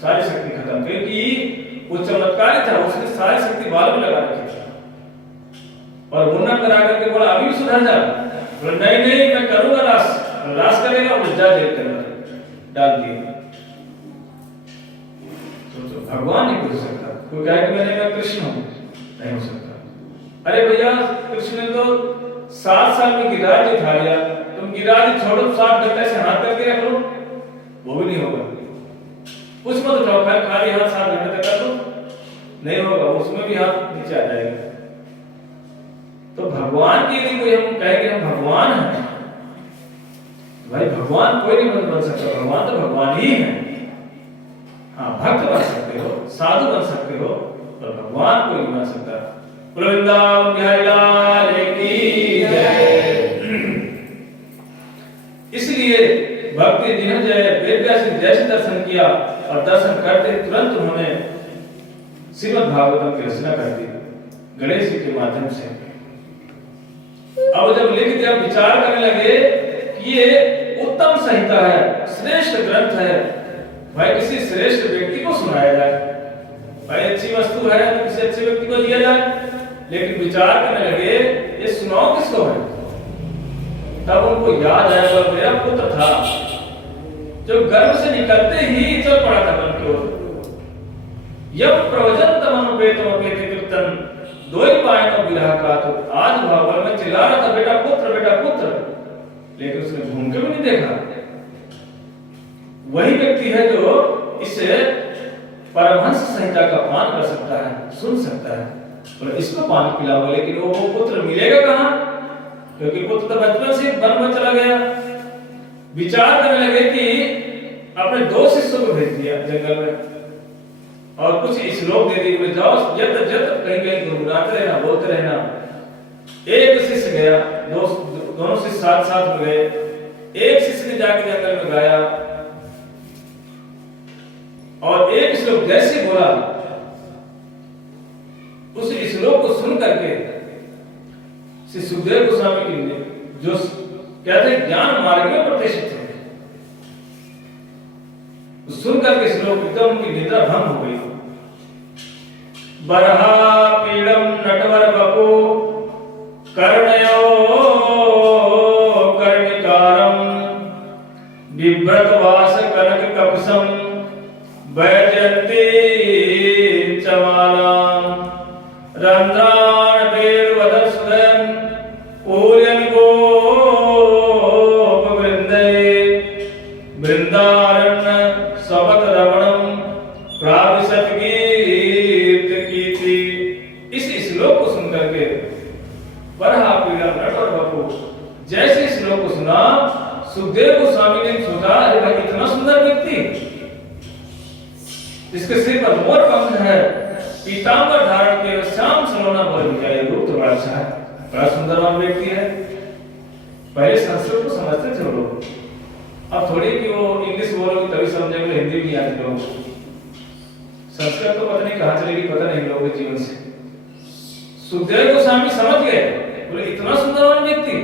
सारी शक्ति खत्म, क्योंकि वो चमत्कारी था, उसने सारी शक्ति बाल में लगा रखी थी। और मुंडन करा करके बोला अभी सुधर जा। बोला नहीं नहीं मैं करूंगा रास करेगा और जा जेल के अंदर डाल दिया। सोचो भगवान नहीं पूछ सकता, कोई कहे कि मैं कृष्ण हूं, नहीं हो सकता। अरे भैया कृष्ण ने तो 7 साल में गिरिराज उठा लिया, तुम गिरिराज छोड़ो 7 घंटे से हाथ करके रख लो, वो भी नहीं होगा। कुछ मत उठाओ, खाली हाथ 7 घंटे तक कर दो, नहीं होगा, उसमें भी हाथ नीचे आ जाएगा। तो भगवान की यदि कोई हम कहेंगे हम भगवान हैं, भाई भगवान कोई नहीं बन सकता, भगवान तो भगवान ही है। हाँ भक्त बन सकते हो, साधु बन सकते हो, पर भगवान कोई नहीं बन सकता। वृंदावन बिहारी लाल की जय। इसलिए भक्ति दिनंजय वेदव्यास ने जैसे दर्शन किया और दर्शन करते तुरंत उन्होंने श्रीमद् भागवतम की रचना कर दी गणेश जी के माध्यम से। अब जब लिख दिया, विचार करने लगे कि ये उत्तम संहिता है, श्रेष्ठ ग्रंथ है, भाई किसी श्रेष्ठ व्यक्ति को सुनाया जाए, भाई अच्छी वस्तु है तो किसी अच्छे व्यक्ति को दिया जाए। लेकिन विचार करने लगे ये सुनाओ किसको है। तब उनको याद आया वो मेरा पुत्र था जो गर्भ से निकलते ही चल पड़ा था मन की ओर। यब प्रवचन तमनुपेतमपेति कीर्तन दोई पायनो विरह का, तो आज भागवत में चिल्ला रहा था बेटा पुत्र, लेकिन उसने घूम के भी नहीं देखा। वही व्यक्ति है जो इस परमहंस संहिता का पान कर सकता है, सुन सकता है, और इसको पान पिलाओ। लेकिन वो पुत्र मिलेगा कहां, क्योंकि पुत्र तो बचपन से वन में चला गया। विचार करने लगे कि अपने 2 शिष्यों को भेज दिया जंगल में और कुछ श्लोक दे दिए, जाओ जब कहीं गुनगुनाते रहना, बोलते रहना। एक शिष्य गया, दोनों शिष्य साथ में गए। एक शिष्य ने जाके जंगल में गाया और एक श्लोक जैसे बोला, उस श्लोक को सुन करके श्री सुखदेव गोस्वामी जी जो कहते हैं ज्ञान मार्ग में प्रतिष्ठित थे, सुन करके श्लोक एकदम उनकी निद्रा भंग हो गई। बरहा पीड़म नटवर बपो कर्णयो कर्णिकारम बिभ्रत वास कनक कपसम वैजयंती चमालाम रंध्राण देववदन सुदन पूर्यन गोप वृंदे वृंदारण्य सबत रमणम प्राविशत गीत कीति। इस श्लोक को सुन करके बरहा पीड़म नटवर बपू जैसे इस श्लोक को सुना, सुखदेव गोस्वामी ने सोचा अरे भाई इतना सुंदर व्यक्ति, इसके सिर पर मोर पंख है, पीतांबर धारण के श्याम सलोना पर रूप तो बड़ा अच्छा है, बड़ा सुंदरवान व्यक्ति है। पहले संस्कृत को समझते थे लोग, अब थोड़ी कि वो इंग्लिश बोलोगे तभी समझेंगे, हिंदी भी आती लोग। संस्कृत तो पता नहीं कहाँ चलेगी, पता नहीं लोगों के जीवन से। सुखदेव गोस्वामी समझ गए, बोले इतना सुंदरवान व्यक्ति,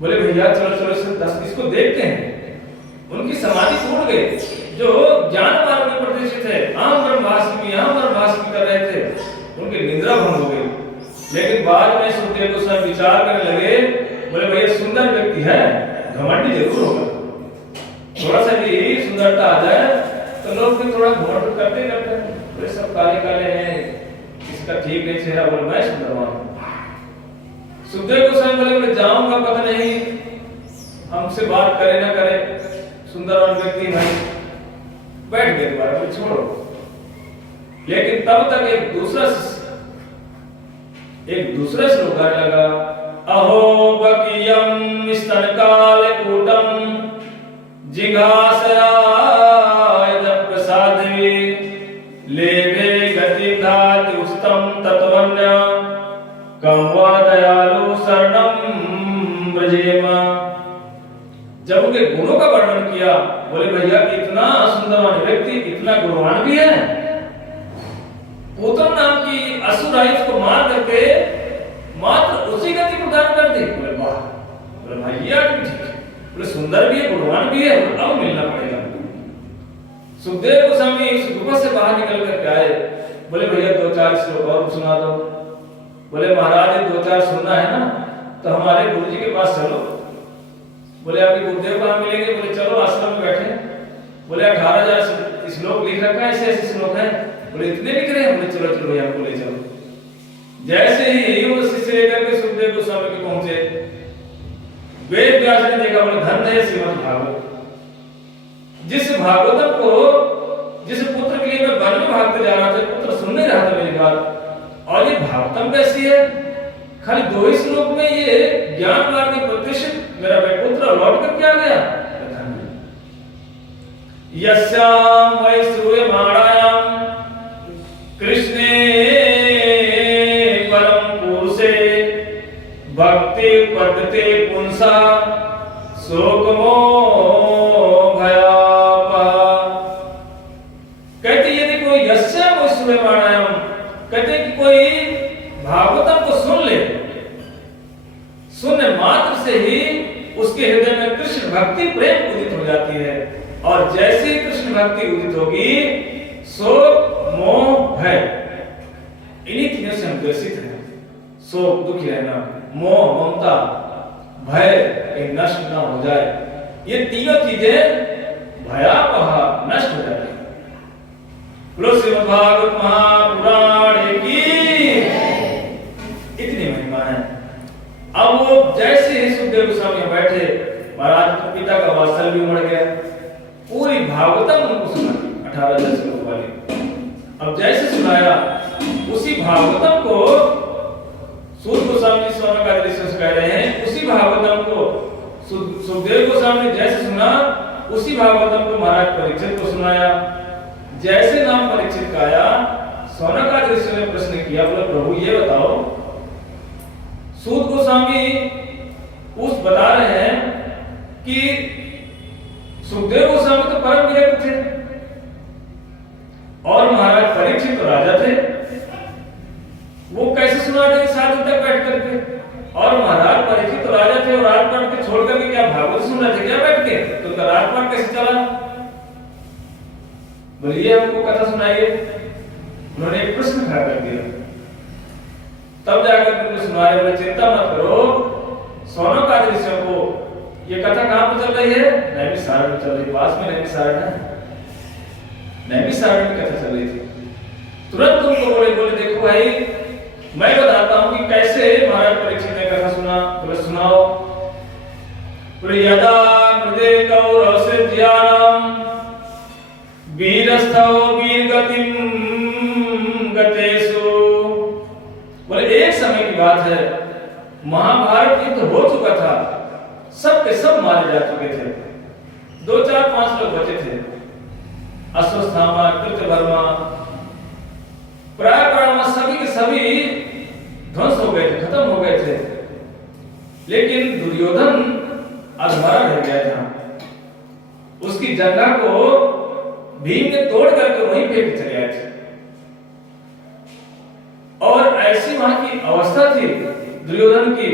बोले भैया चलो चलो इसको देखते हैं। उनकी समाधि टूट गई, जो ज्ञान मार्ग में प्रतिष्ठित है, आम ब्रह्मभास्मी कर रहे थे, उनकी निद्रा भंग हो गई। लेकिन बाद में सुखदेव गोस्वामी विचार करने लगे, बोले भैया सुंदर व्यक्ति है, घमंडी जरूर होगा, थोड़ा सा भी सुंदरता आ जाए तो लोग भी थोड़ा घमंड करते हैं, बोले सब काले काले हैं, इसका ठीक नहीं चेहरा, बोले मैं सुंदरवान हूं। सुखदेव गोस्वामी बोले जाऊंगा, पता नहीं हमसे बात करे ना करे, सुंदरवान व्यक्ति भाई, बैठ गए दोबारा, बोले छोड़ो। लेकिन तब तक एक दूसरा श्लोक गाने लगा, अहो बकियम स्तनकालकूटम जिघासयाय प्रसादे लेवे गति धाति उस्तम तत्वन्य कम वा दयालु शरणम ब्रजेमा। जब उनके गुणों का वर्णन किया, बोले भैया इतना सुंदरवान व्यक्ति, इतना गुणवान भी है, पूतन नाम की असुर आई उसको मार करके मात्र उसी गति प्रदान कर दी। बोले वाह, बोले भैया ठीक है, बोले सुंदर भी है, गुणवान भी है, अब मिलना पड़ेगा। सुखदेव गोस्वामी उस गुफा से बाहर निकल कर के आए, बोले भैया 2-4 श्लोक और सुना दो। बोले महाराज 2-4 सुनना है ना तो हमारे गुरु जी के पास चलो। बोले आपके गुरुदेव कहाँ मिलेंगे? बोले चलो आश्रम में बैठे। बोले 18,000 श्लोक लिख रखा है, ऐसे श्लोक है। बोले इतने लिख रहे हैं? बोले चलो चलो भैया आपको ले चलो। जैसे ही वो शिष्य लेकर के सुखदेव गोस्वामी के पहुंचे, वेद व्यास ने देखा, बोले धन्य है श्रीमद् भागवत। जिस भागवतम को, जिस पुत्र के लिए मैं वन में भागते जा रहा था, पुत्र सुन नहीं रहा था मेरी बात, और ये भागवतम कैसी है? खाली 2 ही श्लोक में ये ज्ञान मार्ग में प्रतिष्ठित मेरा पुत्र लौट कर क्या गया? यस्याम वै श्रूयमाणायाम कृष्णे परम पुरुषे भक्ति पद्धते पुंसा शोकमो भयापा। कहते ये देखो, यस्याम वै श्रूयमाणायाम, कहते कि कोई भागवतम को सुन ले, सुनने मात्र से ही उसके हृदय में कृष्ण भक्ति प्रेम उदित हो जाती है, और जैसे ही कृष्ण भक्ति उदित होगी, शोक मोह भय, इन्हीं तीनों से हम ग्रसित हैं। शोक दुखी रहना, मोह ममता, भय कहीं नष्ट ना हो जाए, ये तीनों चीजें भयावह नष्ट हो जाती है। बोलो श्रीमद् भागवत महापुराण की इतनी महिमा है। अब वो जैसे ही सुखदेव गोस्वामी बैठे, महाराज के पिता का वात्सल्य भी उमड़ गया, पूरी भागवतम उनको सुना 18 श्लोक वाली। अब जैसे सुनाया, उसी भागवतम को सूत गोस्वामी स्वामी का दृश्य कह रहे हैं, उसी भागवतम को सुखदेव गोस्वामी ने जैसे सुना, उसी भागवतम को महाराज परीक्षित को सुनाया। जैसे नाम परीक्षित का आया, सौनकादि ऋषि ने प्रश्न किया, बोले प्रभु ये बताओ, सूत गोस्वामी उस बता रहे हैं कि सुखदेव गोस्वामी तो परम विरक्त थे, और महाराज परीक्षित तो राजा थे, वो कैसे सुना रहे 7 दिन तक बैठ करके? और महाराज परीक्षित तो राजा थे, और राजपाट के छोड़ करके क्या भागवत सुन रहे थे क्या बैठ के? तो उनका राजपाट कैसे चला? बोलिए हमको कथा सुनाइए। उन्होंने एक प्रश्न खड़ा कर दिया, तब जाकर उनको सुना रहे, बोले चिंता मत करो, सौनकादि ऋषियों को ये कथा कहां पर चल रही है? नैमिषारण्य में चल रही है, पास में नैमिषारण्य है, नैमिषारण्य में कथा चल रही थी। तुरंत उनको बोले देखो भाई, मैं बताता हूं कि कैसे महाराज परीक्षित ने कथा सुना। बोले सुनाओ। बोले यदा मृदे कौरव से ज्ञानम वीरस्थो वीरगतिम गतेषु। बोले एक समय की बात है, महाभारत युद्ध हो चुका था, सब के सब मारे जा चुके थे, 2-4-5 लोग बचे थे, अश्वत्थामा, कृतवर्मा, प्रायः सभी के सभी ध्वंस हो गए थे, खत्म हो गए थे। लेकिन दुर्योधन अधमरा रह गया था, उसकी जंगा को भीम ने तोड़ तोड़ करके वहीं फेंक चले आए थे। और ऐसी वहां की अवस्था थी दुर्योधन की,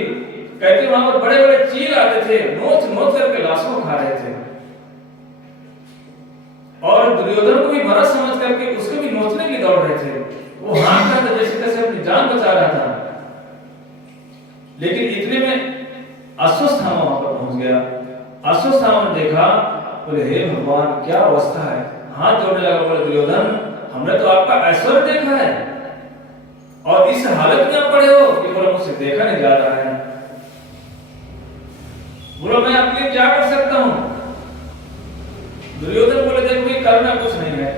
कहते वहां पर बड़े बड़े चील आते थे, नोच नोच करके लाशों को खा रहे थे, और दुर्योधन को भी मरा समझ करके उसको भी नोचने के लिए दौड़ रहे थे। वो हाँक रहा था जैसे तैसे अपनी जान बचा रहा था, लेकिन इतने में अश्वत्थामा वहां पर पहुंच गया। अश्वत्थामा ने देखा, बोले हे भगवान क्या अवस्था है, हाथ जोड़ने लगा, बोले दुर्योधन हमने तो आपका ऐश्वर्य देखा है और इस हालत में आप पड़े हो कि बोला मुझसे देखा नहीं जा रहा है, बोला मैं आपके लिए क्या कर सकता हूं। दुर्योधन बोले देखो ये करना कुछ नहीं है,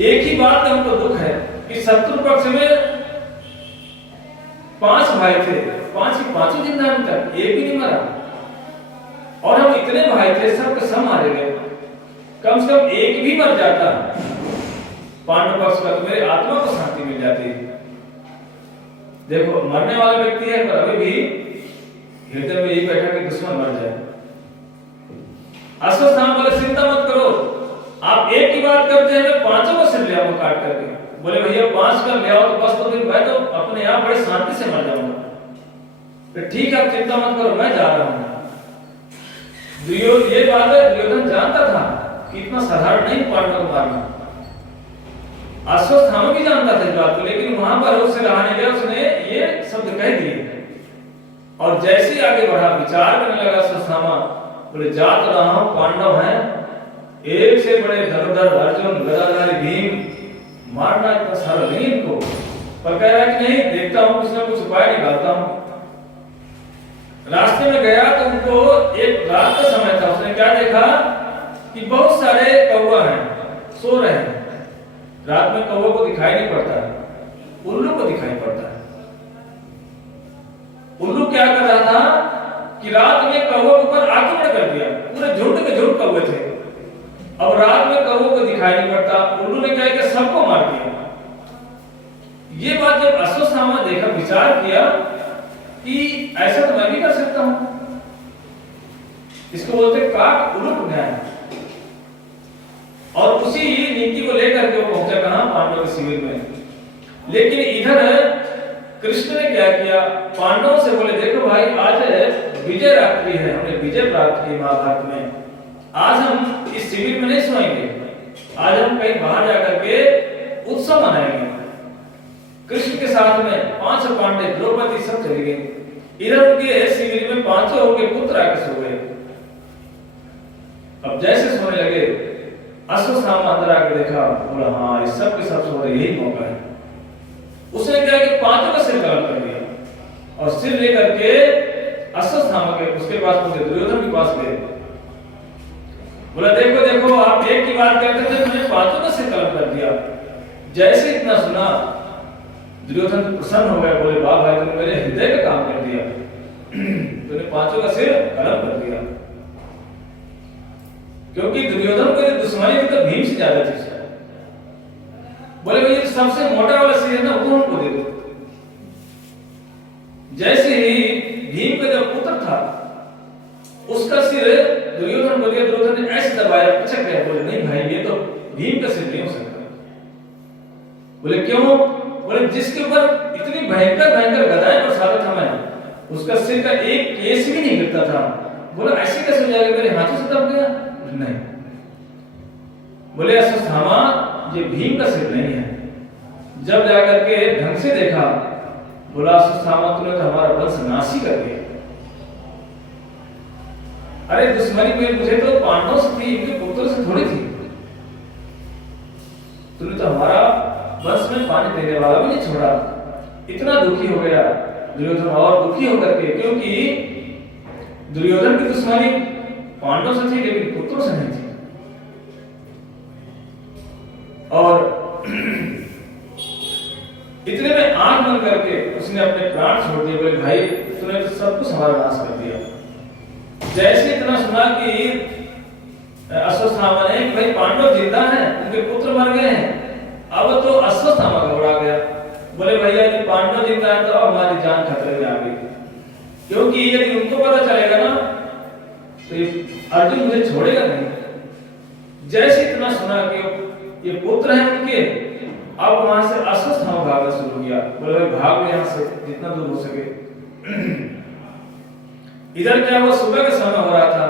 एक ही बात का हमको दुख है कि शत्रु पक्ष में 5 भाई थे, 5 ही पांचों जिंदा अभी तक, एक भी नहीं मरा, और हम इतने भाई थे सब के सब मारे गए, कम से कम एक भी मर जाता पांडव पक्ष का तो मेरी आत्मा को शांति मिल जाती। देखो मरने वाला व्यक्ति है पर अभी भी हृदय में यही बैठा कि दुश्मन मर जाए। अश्वत्थामा बोले चिंता मत करो, आप एक ही बात करते हैं मैं 5 को सिर ले आऊंगा काट करके। बोले भैया 5 का ले आओ तो बस, तो फिर मैं तो अपने आप बड़े शांति से मर जाऊंगा। फिर ठीक है आप चिंता मत करो मैं जा रहा हूं। दुर्योधन ये बात है दुर्योधन जानता था कि इतना साधारण नहीं पांडव को मारना, अश्वत्थामा भी जानता था इस बात को, लेकिन वहां पर उससे रहा नहीं गया, उसने ये शब्द कह दिए और जैसे ही आगे बढ़ा विचार करने लगा अश्वत्थामा, बोले जा तो रहा हूं, पांडव हैं, एक से बड़े धनुर्धर अर्जुन गदाधारी भीम, मारना इतना सरल नहीं इनको, पर कह रहा है कि नहीं देखता हूं कुछ ना कुछ उपाय निकालता हूं। रास्ते में गया तो उनको एक रात का समय था, उसने क्या देखा कि बहुत सारे कौवा हैं सो रहे हैं। रात में कौवा को दिखाई नहीं पड़ता, उल्लू को दिखाई पड़ता है। उल्लू क्या कर रहा था कि रात में कौवा के ऊपर आक्रमण कर दिया, पूरे झुंड के झुंड कौवे थे। अब रात में कौवे को दिखाई नहीं पड़ता, उल्लू ने क्या किया सबको मार दिया। ये बात जब अश्वत्थामा देखा, विचार किया कि ऐसा तो मैं भी कर सकता हूं, इसको बोलते काक उलट न्याय। और उसी नीति को लेकर के वो पहुंचा कहां, पांडवों के शिविर में। लेकिन इधर कृष्ण ने क्या किया, पांडवों से बोले देखो भाई आज विजय रात्रि है, हमने विजय प्राप्त की महाभारत में, आज हम इस शिविर में नहीं सोएंगे, आज हम कहीं बाहर जाकर के उत्सव मनाएंगे। कृष्ण के साथ में 5 पांडे द्रौपदी सब चले गए, इधर उनके शिविर में 5 उनके पुत्र आके सो गए। अब जैसे सोने लगे अश्वत्थामा अंदर आके देखा, बोला हाँ इस सब के सब सो रहे, यही मौका है। उसने क्या कि 5 का सिर गलत कर दिया और सिर लेकर के अश्वत्थामा के उसके पास पहुंचे, दुर्योधन के पास गए, बोला देखो देखो आप एक की बात करते थे, मैंने 5 का सिर गलत कर दिया। जैसे इतना सुना दुर्योधन प्रसन्न हो गया, बोले वाह भाई तुमने मेरे हृदय का काम कर दिया, तूने 5 का सिर गलत कर दिया। क्योंकि दुर्योधन को दुश्मनी तो भीम से ज्यादा थी। बोले भाई ये सबसे मोटा वाला सिर है ना वो हमको दे दो। जैसे ही भीम का जब पुत्र था उसका सिर दुर्योधन को दिया, दुर्योधन ने ऐसे दबाया, पीछे गया, बोले नहीं भाई ये तो भीम का सिर नहीं हो सकता। बोले क्यों? बोले जिसके ऊपर इतनी भयंकर भयंकर गदाएं बरसाता था मैं, उसका सिर का एक केस भी नहीं गिरता था। बोला ऐसे कैसे हो जाएगा, मेरे हाथों से दब गया? नहीं। बोले अश्वत्थामा ये भीम का सिर नहीं है। जब जाकर के ढंग से देखा, बोला अश्वत्थामा तूने तो हमारा वंश नाश कर दिया। अरे दुश्मनी में मुझे तो पांडवों से थी, इनके पुत्रों से थोड़ी थी। तूने तो हमारा वंश में पानी देने वाला भी नहीं छोड़ा। इतना दुखी हो गया दुर्योधन, और दुखी होकर के, क्योंकि दुर्योधन की दुश्मनी पांडवों से थी लेकिन पुत्रों से नहीं थी। और इतने में आंख बंद करके उसने अपने प्राण छोड़ दिए। बोले भाई तूने तो सब कुछ हमारा नाश कर दिया। जैसे इतना सुना कि अश्वत्थामा ने कि भाई पांडव जिंदा हैं, उनके पुत्र मर गए हैं, अब तो अश्वत्थामा घबरा गया। बोले भैया यदि पांडव जिंदा है तो अब हमारी जान खतरे में आ गई, क्योंकि यदि उनको पता चलेगा ना तो अर्जुन मुझे छोड़ेगा नहीं। जैसे इतना सुना कि ये पुत्र हैं उनके। अब वहां से अश्वस्थामा भागना शुरू किया, बोले भाई भाग ले यहाँ से जितना दूर हो सके। इधर क्या हुआ, सुबह का समय हो रहा था,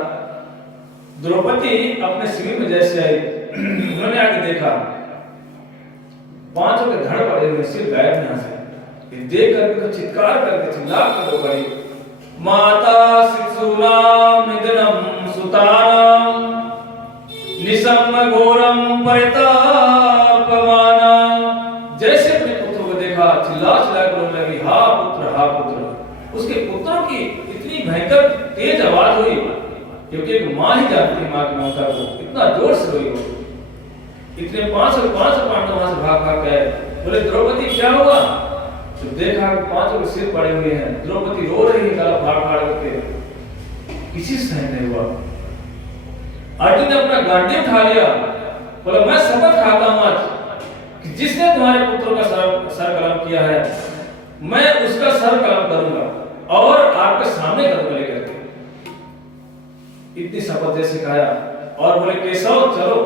द्रौपदी अपने शिविर में जैसे आई, उन्होंने आके देखा पांचों के धड़ पड़े हुए, सिर गायब यहाँ से। देख करके तो चित्कार करके चिल्ला कर पड़ी, माता शिशूनाम निधनम सुतानाम निशम्य घोरम परितापमाना। जैसे अपने पुत्र को देखा चिल्ला चिल्ला कर रोने लगी, हा पुत्र हा पुत्र। उसके पुत्रों की इतनी भयंकर तेज आवाज हुई, क्योंकि एक माँ ही जानती है माँ की ममता को, इतना जोर से रोई वो। इतने 500 पांडव वहां से भाग भाग गए। बोले द्रौपदी क्या हुआ? तो देखा कि पांचों के सिर पड़े हुए हैं, द्रौपदी रो रही है गला फाड़ फाड़ करके, किसी से सहन नहीं हुआ। अर्जुन ने अपना गांडी उठा लिया, बोला मैं शपथ खाता हूं आज कि जिसने तुम्हारे पुत्रों का सर कलम किया है मैं उसका सर कलम करूंगा और आपके सामने करूंगा लेकर के। इतनी शपथ जैसे खाया और बोले केशव चलो।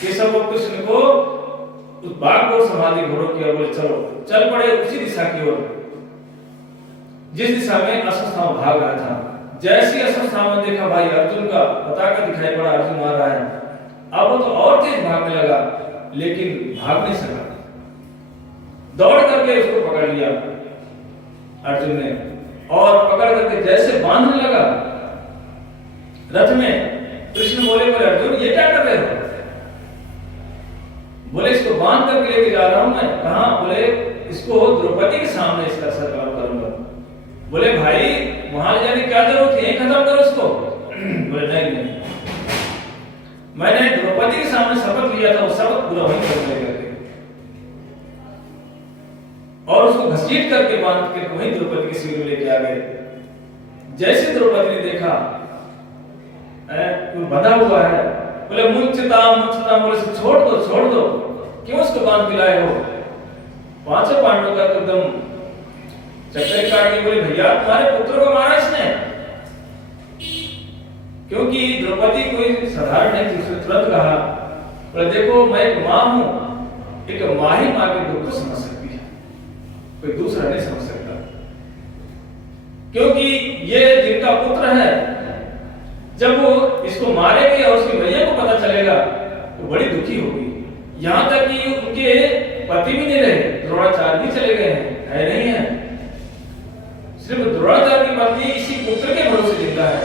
केशव को कृष्ण को उस बाघ को समाधि घोड़ों किया, बोले चलो। चल पड़े उसी दिशा की ओर जिस दिशा में अश्वस्थामा भाग रहा था। जैसे अश्वस्थामा ने देखा भाई अर्जुन का पताका दिखाई पड़ा, अर्जुन आ रहा है, अब वो तो और तेज भागने लगा, लेकिन भाग नहीं सका। दौड़ करके उसको पकड़ लिया अर्जुन ने, और पकड़ करके जैसे बांधने लगा रथ में, कृष्ण बोले अर्जुन ये क्या कर रहे हो? बोले इसको बांध करके लेके जा रहा हूं मैं। कहां? बोले इसको द्रौपदी के सामने इसका सर कलम करूंगा। बोले भाई वहां ले जाने की क्या जरूरत है, खत्म करो इसको। बोले नहीं, मैंने द्रौपदी के सामने शपथ लिया था, वो शपथ पूरा वहीं करके और उसको घसीट करके बांध के वहीं द्रौपदी के सिर में लेके आ गए। जैसे द्रौपदी ने देखा कोई बंधा हुआ है, बोले मुंचताम, बोले छोड़ दो, क्यों उसको बांध के लाए हो? पांचों पांडवों का एकदम चक्कर काट के बोले भैया तुम्हारे पुत्र को मारा इसने। क्योंकि द्रौपदी कोई साधारण नहीं थी, उसने तुरंत कहा, बोले देखो मैं एक माँ हूं, एक माँ ही माँ के दुख को समझ सकती है, कोई दूसरा नहीं समझ सकता। क्योंकि ये जिनका पुत्र है, जब वो इसको मारेंगे और उसकी भैया को पता चलेगा तो बड़ी दुखी होगी। यहाँ तक कि उनके पति भी नहीं रहे, द्रोणाचार्य भी चले गए हैं, है नहीं है, सिर्फ द्रोणाचार्य की पत्नी इसी पुत्र के भरोसे जिंदा है।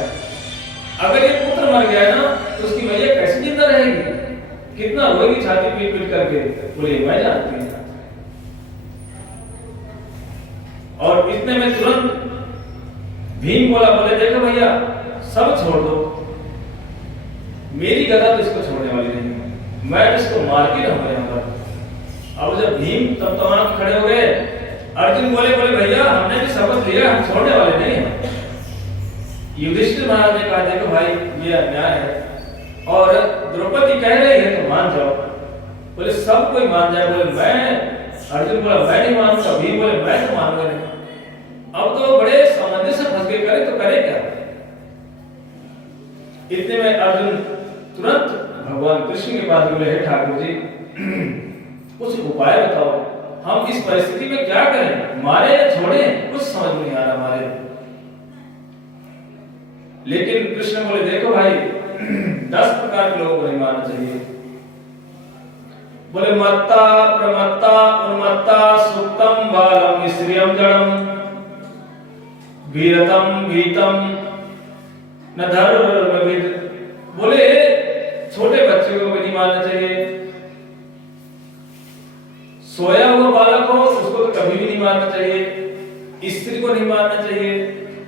अगर ये पुत्र मर गया ना तो उसकी भैया कैसे जिंदा रहेगी, कितना रोएगी छाती पीट पीट करके, बोले मैं जानती हूँ। और इतने में तुरंत भीम बोला, बोले देखो भैया सब छोड़ दो, मेरी गदा तो इसको छोड़ने वाली नहीं है, मैं तो इसको मार के रहूंगा यहाँ पर। अब जब भीम तम खड़े हो गए, अर्जुन बोले भैया हमने भी शपथ लिया, हम छोड़ने वाले नहीं हैं। युधिष्ठिर महाराज ने कहा देखो भाई ये अन्याय है और द्रौपदी कह रही है तो मान जाओ। बोले सब कोई मान जाए, बोले मैं, अर्जुन बोला मैं नहीं मानूंगा, भीम बोले मैं तो मानूंगा नहीं। अब तो बड़े सामंजस्य से फंस गए, करे तो करे क्या। इतने में अर्जुन तुरंत भगवान कृष्ण के पास बोले हे ठाकुर जी कुछ उपाय बताओ, हम इस परिस्थिति में क्या करें, मारे या छोड़े, कुछ समझ नहीं आ रहा हमारे। लेकिन कृष्ण बोले देखो भाई 10 प्रकार के लोगों को नहीं मारना चाहिए। बोले मत्ता प्रमत्ता उन्मत्ता सुप्तम बालम स्त्रियम जड़म वीरतम भीतम न धर्मविद। बोले छोटे बच्चे को भी नहीं मारना चाहिए, सोया हुआ बालक हो उसको तो कभी भी नहीं मारना चाहिए, स्त्री को नहीं मारना चाहिए,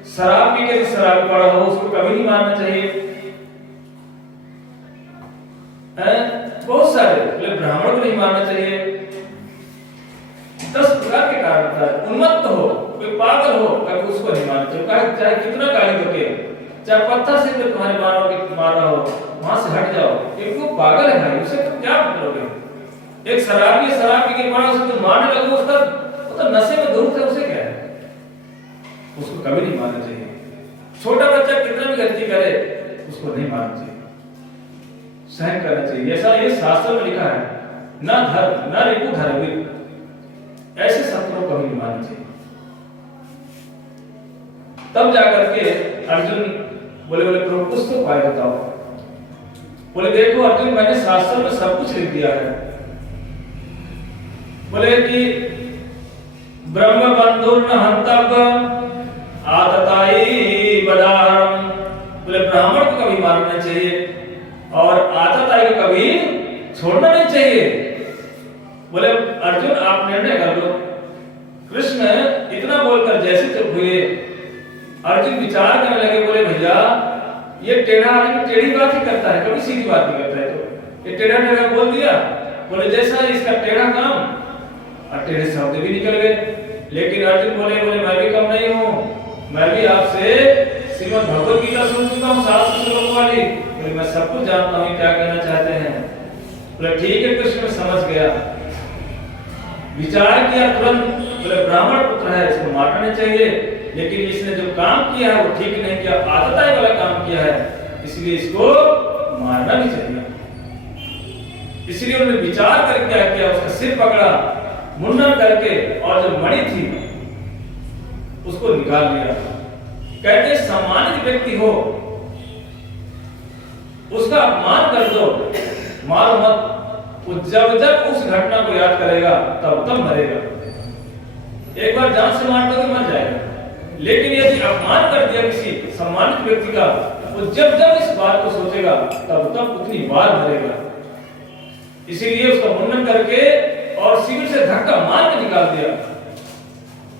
शराब पी के शराब पड़ा हो उसको कभी नहीं मारना चाहिए। बहुत सारे, बोले ब्राह्मण को नहीं मारना चाहिए। 10 प्रकार के कारण होता है। उन्मत्त हो, कोई पागल हो, कभी उसको नहीं मारना चाहिए, चाहे कितना गाली दोगे, चाहे पत्थर से तुम्हारे मार रहा हो, वहां से हट जाओ, क्योंकि वो पागल है भाई, उसे तुम क्या करोगे। एक शराबी शराब पी के मारा, उसे तुम मारने लगो, उसका तो नशे में धुत है, उसे क्या है, उसको कभी नहीं मारना चाहिए। छोटा बच्चा कितना भी गलती करे उसको नहीं मारना चाहिए। सहन करना चाहिए। ऐसा ये शास्त्र में लिखा है, न धर्म न रिपु धर्मिक, ऐसे शत्रुओं को नहीं मानना चाहिए। तब जाकर के अर्जुन बोले प्रभु कुछ तो उपाय बताओ। बोले देखो अर्जुन, मैंने शास्त्र में सब कुछ लिख दिया है। बोले कि ब्रह्म बंधुर न हंतव्य आतताई बदाहरम, बोले ब्राह्मण को कभी मारना नहीं चाहिए और आतताई को कभी छोड़ना नहीं चाहिए। बोले अर्जुन आप निर्णय कर लो। कृष्ण इतना बोलकर जैसे चुप हुए, अर्जुन विचार करने लगे। बोले भैया ये टेढ़ा आदमी टेढ़ी बात ही करता है, कभी सीधी बात नहीं करता है, तो ये टेढ़ा टेढ़ा बोल दिया। बोले जैसा इसका टेढ़ा काम और टेढ़े शब्द भी निकल गए। लेकिन अर्जुन बोले मैं भी कम नहीं हूँ, मैं भी आपसे श्रीमद् भगवद गीता सुन चुका हूँ 700 श्लोक वाली। बोले मैं सब कुछ जानता हूँ क्या कहना चाहते हैं। बोले ठीक है कृष्ण, मैं समझ गया। विचार किया तुरंत। बोले ब्राह्मण पुत्र है, इसको मारना नहीं चाहिए, लेकिन इसने जो काम किया है वो ठीक नहीं किया, आतताई वाला काम किया है, इसलिए इसको मारना भी चाहिए। इसलिए उन्होंने विचार करके क्या किया, उसका सिर पकड़ा, मुंडन करके और जो मणि थी उसको निकाल लिया। कहते सम्मानित व्यक्ति हो उसका अपमान कर दो, मारो मत। वो जब जब उस घटना को याद करेगा तब तब मरेगा। एक बार जान से मार दोगे मर जाएगा, लेकिन यदि अपमान कर दिया किसी सम्मानित व्यक्ति का, वो जब जब इस बात को सोचेगा तब तब उतनी बार मरेगा। इसीलिए उसका मुंडन करके और शिविर से धक्का मार के निकाल दिया।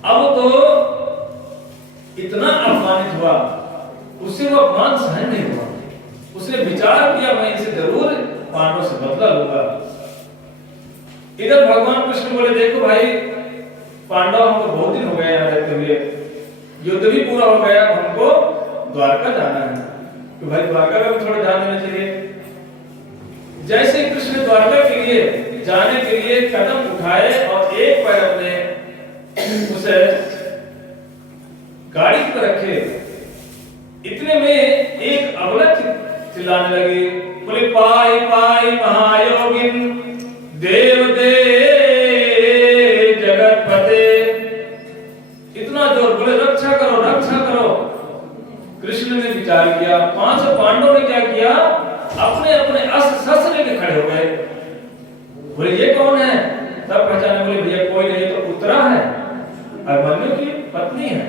अब तो इतना अपमानित हुआ, उससे वो अपमान सहन नहीं हुआ। उसने विचार किया मैं इनसे जरूर पांडवों से बदला लूंगा। इधर भगवान कृष्ण बोले देखो भाई पांडव, हमको बहुत दिन हो गए यहाँ रहते हुए, युद्ध भी पूरा हो गया, हमको द्वारका जाना है, तो भाई द्वारका का भी थोड़ा ध्यान देना चाहिए। जैसे कृष्ण द्वारका के लिए जाने के लिए कदम उठाए और एक पैर अपने उसे गाड़ी पर रखे, इतने में एक अबला चिल्लाने लगी। बोले पाई पाई महायोगिन देव देव जगतपते। इतना जोर, बोले रक्षा करो रक्षा करो। कृष्ण ने विचार किया, 500 पांडवों ने क्या किया, अपने अपने अस्त्र शस्त्र लेके खड़े हो गए। बोले ये कौन है? तब पहचाने, बोले भैया कोई नहीं, तो उत्तरा है, अभिमन्यु की पत्नी है।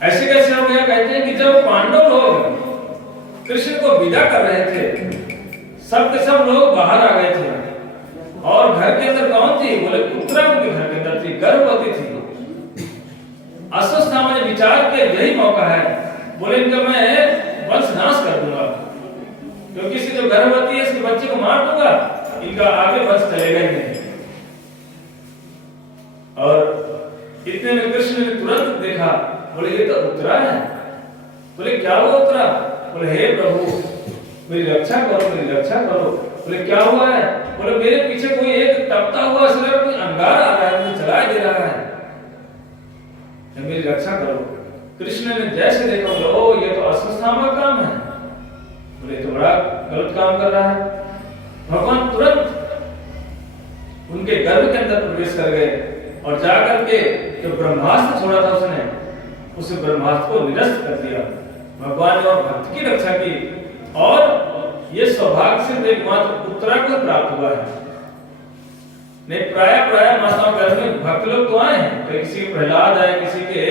ऐसे कैसे हो गया? कहते हैं कि जब पांडव लोग कृष्ण को विदा कर रहे थे, सब के सब लोग बाहर आ गए थे और घर के अंदर कौन थी? बोले उत्तरा उनके घर के अंदर थी, गर्भवती थी। अश्वत्थामा ने विचार किया यही मौका है, बोले इनका मैं वंश नाश कर दूंगा, क्योंकि इसे जो गर्भवती है इसके बच्चे को मार दूंगा, इनका आगे वंश चलेगा ही नहीं। और इतने में कृष्ण ने तुरंत देखा, बोले ये तो उत्तरा है। बोले क्या हुआ उत्तरा? बोले हे प्रभु मेरी रक्षा करो, मेरी रक्षा करो। बोले क्या हुआ है? बोले मेरे पीछे कोई एक तपता हुआ सिर कोई अंगार आ रहा है, मुझे जला दे रहा है, मेरी रक्षा करो। कृष्ण ने जैसे देखा, बोले ओ ये तो अश्वत्थामा का काम है, बोले तो बड़ा गलत काम कर रहा है। भगवान तुरंत उनके गर्भ के अंदर प्रवेश कर गए और जाकर के जो ब्रह्मास्त्र छोड़ा था उसने, उस ब्रह्मास्त्र को निरस्त कर दिया। भगवान ने और भक्त की रक्षा की, और ये सौभाग्य सिर्फ एकमात्र उत्तरा को प्राप्त हुआ है। नहीं प्राय माताओं घर में भक्त लोग तो आए हैं, तो किसी के प्रहलाद आए, किसी के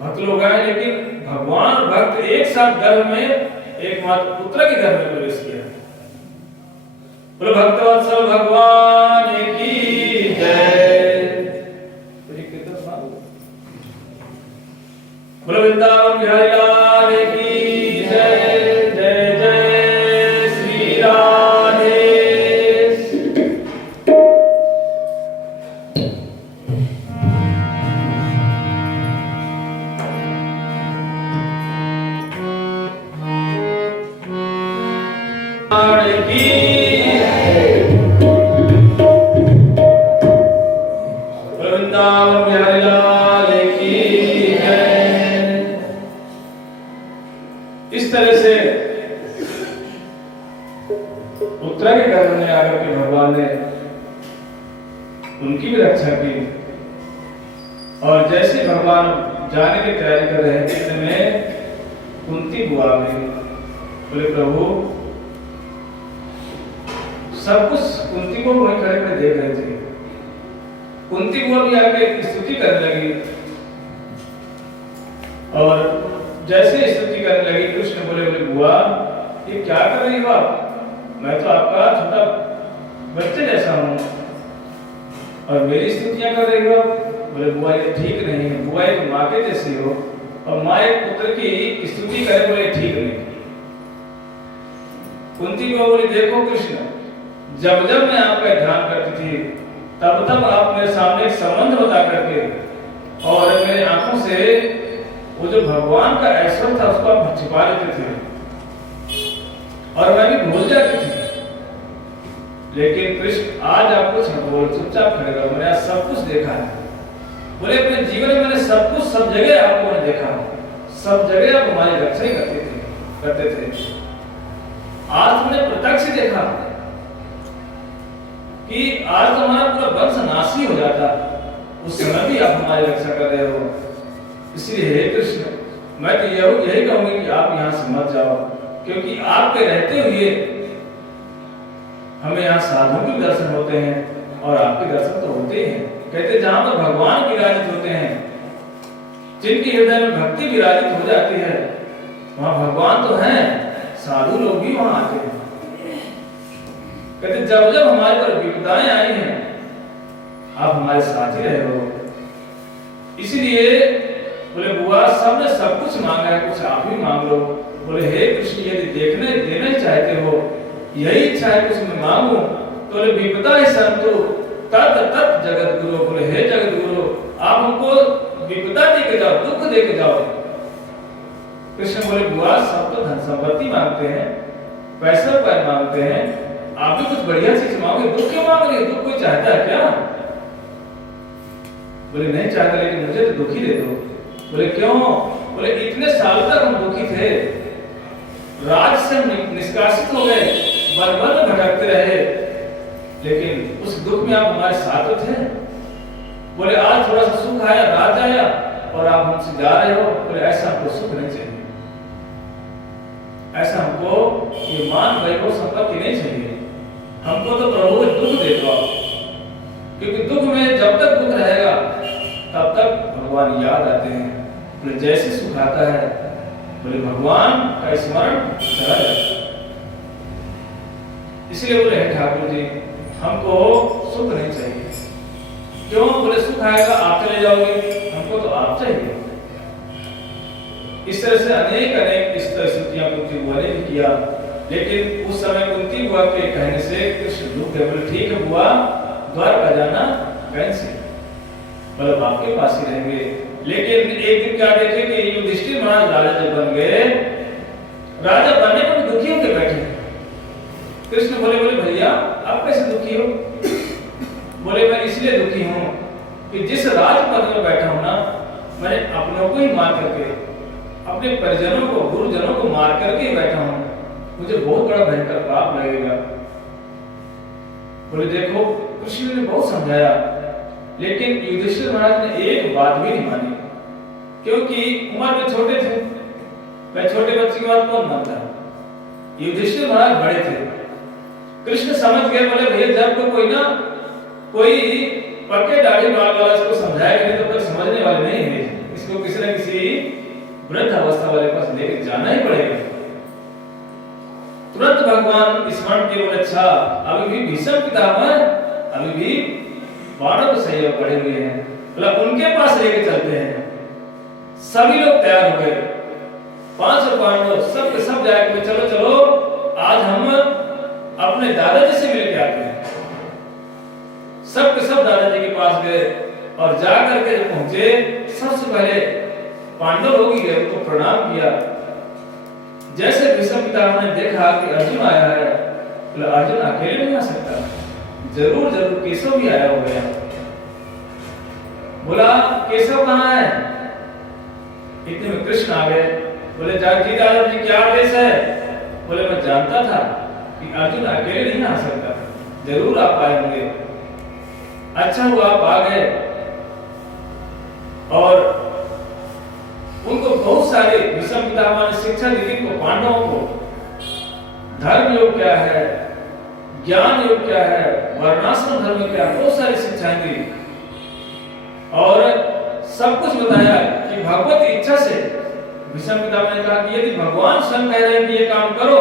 भक्त लोग आए, लेकिन भगवान और भक्त एक साथ गर्भ में एकमात्र उत्तरा के घर में प्रवेश किया। बोलो भक्तवत्सल भगवान की जय। बोलो वृंदावन बिहारी लाल की जय। जय जय श्री राधे। की उनकी भी रक्षा की। और जैसे भगवान जाने की तैयारी कर रहे थे, इतने में कुंती बुआ गई। बोले प्रभु, सब कुछ कुंती को वहीं खड़े खड़े देख रहे थे। कुंती बुआ भी आके स्तुति करने लगी, और जैसे स्तुति करने लगी, कृष्ण बोले बोले बुआ, ये क्या कर रही हो आप? मैं तो आपका छोटा बच्चे जैसा हूँ और मेरी स्तुतियां कर रही हो? बोले बुआ ये ठीक नहीं है। बुआ एक माँ के जैसी हो और माँ एक पुत्र की स्तुति करे, बोले ठीक नहीं। कुंती को बोली देखो कृष्ण, जब जब मैं आपका ध्यान करती थी तब तब आप मेरे सामने एक संबंध बता करके और मेरे आंखों से वो जो भगवान का ऐश्वर्य था उसको आप छिपा लेते थे और मैं भी भूल जाती थी। लेकिन कृष्ण आज आप कुछ न बोल, चुपचाप खड़े रहो, मैंने आज सब कुछ देखा है। बोले अपने जीवन में मैंने सब कुछ, सब जगह आपको मैंने देखा, सब जगह आप हमारी रक्षा ही करते थे। आज तुमने प्रत्यक्ष देखा कि आज तो हमारा पूरा वंश नाश ही हो जाता, उस समय भी आप हमारी रक्षा कर रहे हो। इसलिए हे कृष्ण, मैं तो यही कहूंगी कि आप यहाँ से मत जाओ, क्योंकि आपके रहते हुए हमें यहाँ साधुओं के दर्शन होते हैं और आपके दर्शन तो होते हैं। कहते जहां पर भगवान विराजित होते हैं, जिनके हृदय में भक्ति विराजित हो जाती है, वहां भगवान तो हैं, साधु लोग भी वहां आते हैं। कहते जब जब हमारे पर विपदाएं आई हैं, आप हमारे साथ ही रहे हो। इसलिए बोले बुआ, सबने सब कुछ मांगा है, कुछ आप ही मांग लो। बोले हे कृष्ण, यदि देखने देना ही चाहते हो, यही इच्छा है कुछ मैं मांगू, तो बोले विपदा ही संतो तत् तत् जगत गुरु। बोले हे जगत गुरु, आप हमको विपदा दे के जाओ, दुख दे के जाओ। कृष्ण बोले बुआ, सब तो धन संपत्ति मांगते हैं, पैसा पर मांगते हैं, आप भी कुछ बढ़िया चीज मांगोगे, दुख क्यों मांग रहे? दुख कोई चाहता है क्या? बोले नहीं चाहता, लेकिन मुझे तो दुखी दे दो। बोले क्यों? बोले इतने साल तक हम दुखी थे, राज से निष्कासित हो गए, वन वन भटकते रहे, लेकिन उस दुख में आप हमारे साथ थे। बोले आज थोड़ा सा सुख आया, राज आया और आप हमसे जा रहे हो। बोले ऐसा हमको सुख नहीं चाहिए, ऐसा हमको ये मान वैभव संपत्ति नहीं चाहिए, हमको तो प्रभु दुख दे दो आप। क्योंकि दुख में जब तक दुख रहेगा तब तक भगवान याद आते हैं। बोले जैसे सुख आता है, बोले भगवान का स्मरण चला जाता है। इसलिए बोले हे ठाकुर जी, हमको सुख नहीं चाहिए। क्यों? बोले सुख आएगा आप चले जाओगे, हमको तो आप चाहिए। इस तरह से अनेक अनेक इस तरह स्तुतियां कुंती बुआ ने किया, लेकिन उस समय कुंती बुआ के कहने से कृष्ण रुक गए। बोले ठीक है बुआ, द्वारका जाना कैंसिल, मतलब आपके पास ही रहेंगे। लेकिन एक दिन क्या देखे कि युधिष्ठिर महाराज राजा जब बन गए, राजा बनने पर दुखी होकर बैठे। कृष्ण बोले बोले भैया आप कैसे दुखी हो? बोले मैं इसलिए दुखी हूँ कि जिस राजपद में बैठा हूँ ना, मैंने अपनों को ही मार करके, अपने परिजनों को, गुरुजनों को मार करके बैठा हूँ, मुझे बहुत बड़ा भयंकर पाप लगेगा। बोले देखो, कृष्ण ने बहुत समझाया, लेकिन युधिष्ठिर महाराज ने एक बात भी नहीं मानी, क्योंकि उम्र में छोटे थे। मैं छोटे बच्चे की बात कौन मानता? युधिष्ठिर महाराज बड़े थे। कृष्ण समझ गए, बोले भैया जब कोई पक्के दाढ़ी बाल वाला इसको समझाएगा नहीं तो फिर समझने वाले नहीं है, इसको किसी न किसी वृद्ध अवस्था वाले पास लेकर जाना ही पड़ेगा। तुरंत भगवान स्मरण के बोले अच्छा, अभी भी भीष्म पितामह, अभी भी बाणों को सहयोग पड़े हुए हैं, बोला उनके पास लेके चलते हैं। सभी लोग तैयार हो गए, 500 पांडव सब के सब जाए, चलो चलो आज हम अपने दादाजी से मिलके आते हैं। सब के सब दादाजी के पास गए और जा करके जब पहुंचे, सबसे पहले पांडव लोग ही गए, उनको प्रणाम किया। जैसे भीष्म पितामह ने देखा कि अर्जुन आया है, बोला अर्जुन अकेले नहीं आ सकता, जरूर जरूर केशव भी आया होगा। बोला केशव कहाँ है? इतने में कृष्ण आ गए। बोले जी दादाजी क्या आदेश है? बोले मैं जानता था कि अर्जुन अकेले नहीं आ सकता, जरूर आप आए होंगे। अच्छा हुआ आप आ गए। और उनको बहुत सारे भीष्म पितामह ने शिक्षा दी थी को, पांडवों को धर्म योग क्या है, ज्ञान योग क्या है, वर्णाश्रम धर्म क्या है, बहुत सारी शिक्षाएं दी और सब कुछ बताया कि भगवत इच्छा से भीष्म पितामह ने कहा कि यदि भगवान स्वयं कह रहे हैं कि ये काम करो,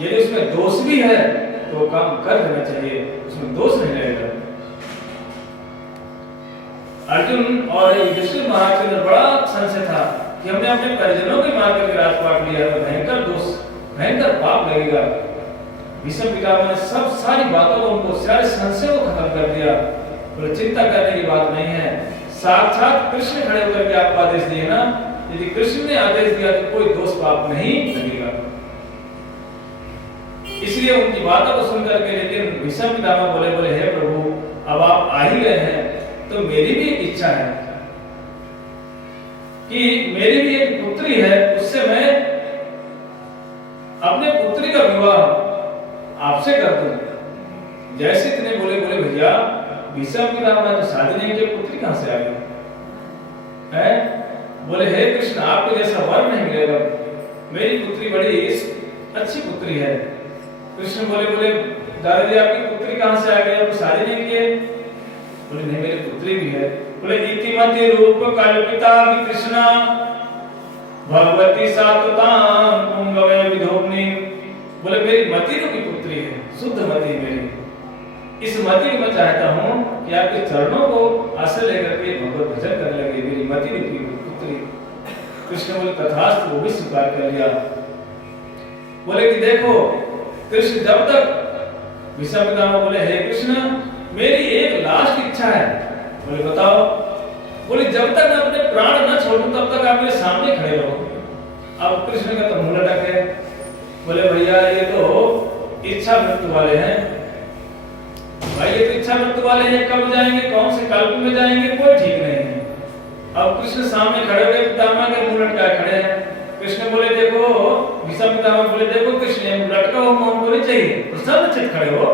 यदि उसमें दोष भी है तो काम कर देना चाहिए, उसमें दोष नहीं रहेगा। अर्जुन और युधिष्ठिर महाराज के अंदर बड़ा संशय था कि हमने अपने परिजनों के मार करके राजपाट लिया तो भयंकर दोष, भयंकर पाप लगेगा। भीष्म पितामह ने सब सारी बातों को, उनको सारे संशय को खत्म कर दिया। बोले चिंता करने की बात नहीं है, साक्षात कृष्ण खड़े होकर के आपको आदेश दिए ना, यदि कृष्ण ने आदेश दिया तो कोई दोष पाप नहीं लगेगा। इसलिए उनकी बातों को सुनकर के, लेकिन भीष्म पितामह बोले हे प्रभु अब आप आ ही गए हैं तो मेरी भी एक इच्छा है कि मेरी भी एक पुत्री है, उससे मैं अपने पुत्री का विवाह आपसे कर दूं। जैसे इतने बोले भैया भीष्म पितामह तो शादी नहीं की, पुत्री कहां से आ गई है? बोले हे कृष्ण आपको जैसा वर नहीं मिलेगा, मेरी पुत्री बड़ी अच्छी पुत्री है। कृष्ण बोले दादाजी आपकी पुत्री कहां से आ गई, आपको शादी नहीं की? बोले नहीं मेरी पुत्री भी है। बोले इतिमति रूप कल्पिता कृष्णा भगवती सात्वतां पुंगवे विधोमनी। बोले मेरी मति रूपी पुत्री है, शुद्ध मति मेरी, इस मति को मैं चाहता हूं कि आपके चरणों को आश्रय लेकर के भगवत भजन करने लगे, मेरी मति रूपी पुत्री। कृष्ण बोले तथास्तु, वो भी स्वीकार कर लिया। बोले कि देखो कृष्ण जब तक, भीष्म पितामह बोले हे कृष्ण मेरी एक लास्ट इच्छा है। बोले बताओ। बोले जब तक मैं अपने प्राण न छोड़ूं तब तक आप मेरे सामने खड़े रहो। अब कृष्ण का तो मुंह लटक है। बोले भैया ये तो इच्छा मृत्यु वाले हैं भाई, ये तो इच्छा मृत्यु वाले हैं, कब जाएंगे, कौन से कल्प में जाएंगे, कोई ठीक नहीं है। अब कृष्ण सामने खड़े हुए पितामह के मुंह लटकाए खड़े हैं। कृष्ण बोले देखो, भीष्म पितामह बोले देखो कृष्ण लटका हुआ मुंह हमको नहीं चाहिए, प्रसन्न चित्त खड़े हो।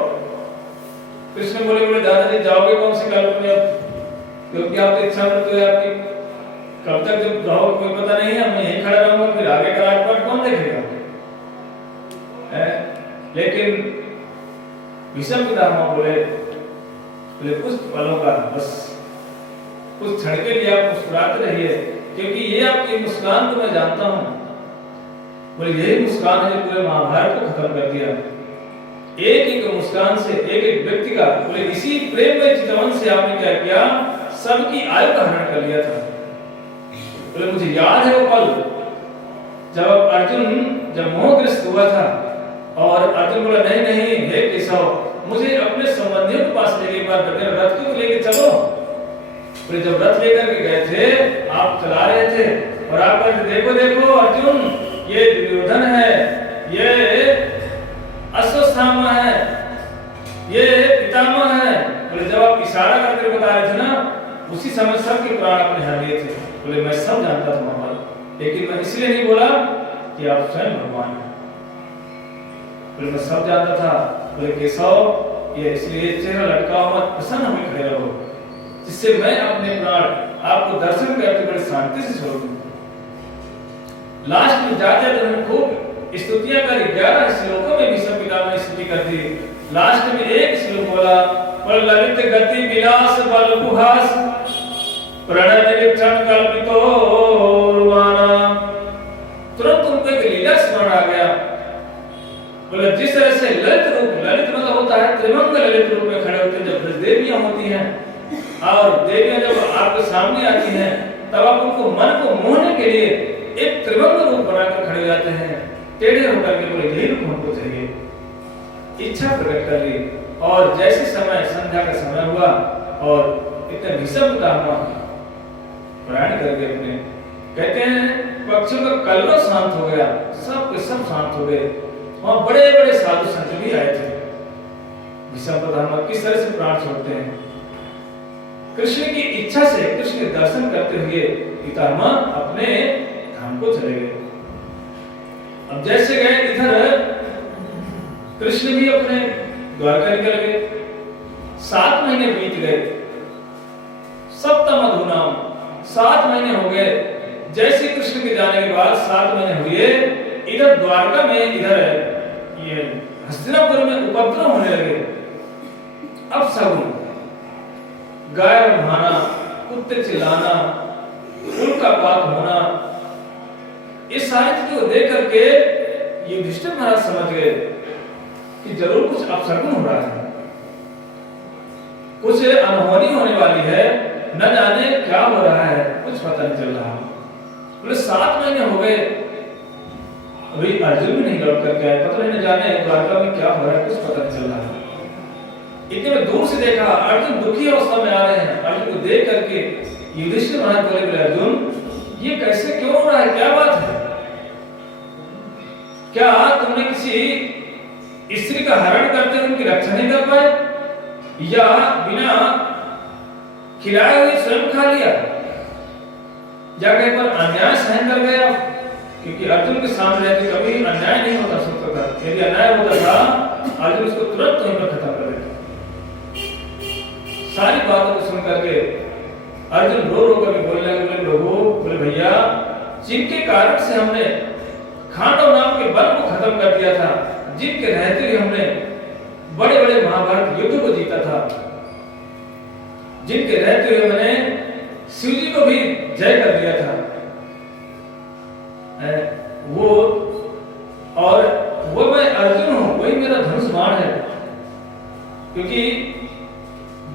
कृष्ण बोले दादाजी जाओगे कौन से कल्प में, क्योंकि आपकी इच्छा मृत्यु है आपकी, कब तक जब रहो कोई पता नहीं है, मैं यहीं खड़ा रहूंगा, फिर आगे का राजपाट कौन देखेगा। लेकिन भीष्म पितामह बोले कुछ पलों का बस कुछ क्षण के लिए आप मुस्कुराते रहिए, क्योंकि ये आपकी मुस्कान को मैं जानता हूं। बोले यही मुस्कान है जो पूरे महाभारत को खत्म कर दिया। एक एक मुस्कान से एक एक व्यक्ति का, बोले इसी प्रेम में चितवन से आपने क्या किया, सबकी आयु का हरण कर लिया था। बोले मुझे याद है वो पल जब अर्जुन जब मोहग्रस्त हुआ था और अर्जुन बोला नहीं नहीं हे केशव मुझे अपने संबंधियों के पास लेके एक बार मेरे रथ को लेके चलो। बोले जब रथ लेकर के गए थे, आप चला रहे थे और आप कहते देखो देखो अर्जुन ये दुर्योधन है, ये अश्वत्थामा है, ये पितामह है। बोले जब आप इशारा करके बता रहे थे ना, उसी समय सबके प्राण अपने हर लिए थे। बोले मैं सब जानता था महाराज, लेकिन मैं इसलिए नहीं बोला कि आप स्वयं भगवान हैं। बोले मैं सब जानता था। बोले केशव ये इसलिए चेहरा लटका हुआ प्रसन्न होकर खड़े रहो, जिससे मैं अपने प्राण आपको दर्शन करके बड़े शांति से छोड़ दूं। लास्ट में जाते तो खूब स्तुतियां करी, 11 श्लोकों में भीष्म पितामह ने स्तुति कर दी। लास्ट में एक श्लोक बोला, पर ललित गति विलास बल कुहास प्रणय निरीक्षण कल्पितो रुमाना। तुरंत उनको एक लीला स्मरण आ गया। बोले जिस तरह से ललित रूप, ललित मतलब होता है त्रिभंग ललित रूप में खड़े होते हैं जब देवियां होती हैं, और देवियां जब आपके सामने आती हैं तब आप उनको मन को मोहने के लिए एक त्रिभंग रूप बनाकर खड़े हो जाते हैं, टेढ़े होकर के। बोले यही रूप हमको चाहिए, इच्छा प्रकट कर ली। और जैसे समय संध्या का समय हुआ और इतने भीष्म पितामह प्रयाण कर गए अपने, कहते हैं पक्षियों का कलरव शांत हो गया, सब के सब शांत हो गए। वहां बड़े बड़े साधु संत भी आए थे। भीष्म पितामह किस तरह से प्राण छोड़ते हैं, कृष्ण की इच्छा से कृष्ण के दर्शन करते हुए पितामह अपने धाम को चले गए। अब जैसे गए इधर कृष्ण भी अपने द्वारका निकल गए। 7 महीने हो गए। जैसे कृष्ण के जाने के बाद 7 महीने हुए, इधर द्वारका में, इधर ये हस्तिनापुर में उपद्रव होने लगे। अब शगुन, गाय बन्हाना, कुत्ते चिल्लाना, उल्कापात होना, इस सारी चीजों को देख करके युधिष्ठिर महाराज समझ गए कि जरूर कुछ अपशगुन हो रहा है, कुछ अनहोनी होने वाली है, न जाने क्या हो रहा है, कुछ पता नहीं चल रहा। बोले 7 महीने हो गए, अभी अर्जुन भी नहीं लौट करके आए, पता नहीं न जाने द्वारका में क्या हो रहा है, कुछ पता नहीं चल रहा। इतने में दूर से देखा अर्जुन दुखी अवस्था में आ रहे हैं। अर्जुन को देख करके युधिष्ठिर महाराज बोले, अर्जुन ये कैसे क्यों हो रहा है, क्या बात है? क्या तुमने किसी स्त्री का हरण करते उनकी रक्षा नहीं कर पाए, या बिना खिलाए हुए स्वयं खा लिया, या कहीं पर अन्याय सहन कर गया? क्योंकि अर्जुन के सामने रहते कभी अन्याय नहीं होता सकता था। यदि अन्याय होता था अर्जुन उसको तुरंत वहीं पर खत्म कर देता। सारी बातों को सुन करके अर्जुन रो रो करके बोलने लगे, प्रभु, बोले भैया, जिनके कारण से हमने खांडव नाम के बल को खत्म कर दिया था, जिनके रहते हुए हमने बड़े बड़े महाभारत युद्ध को जीता था, जिनके रहते हुए मैंने शिव जी को भी जय कर दिया था, वो और वो मैं अर्जुन हूं, वही मेरा धनुष बाण है। क्योंकि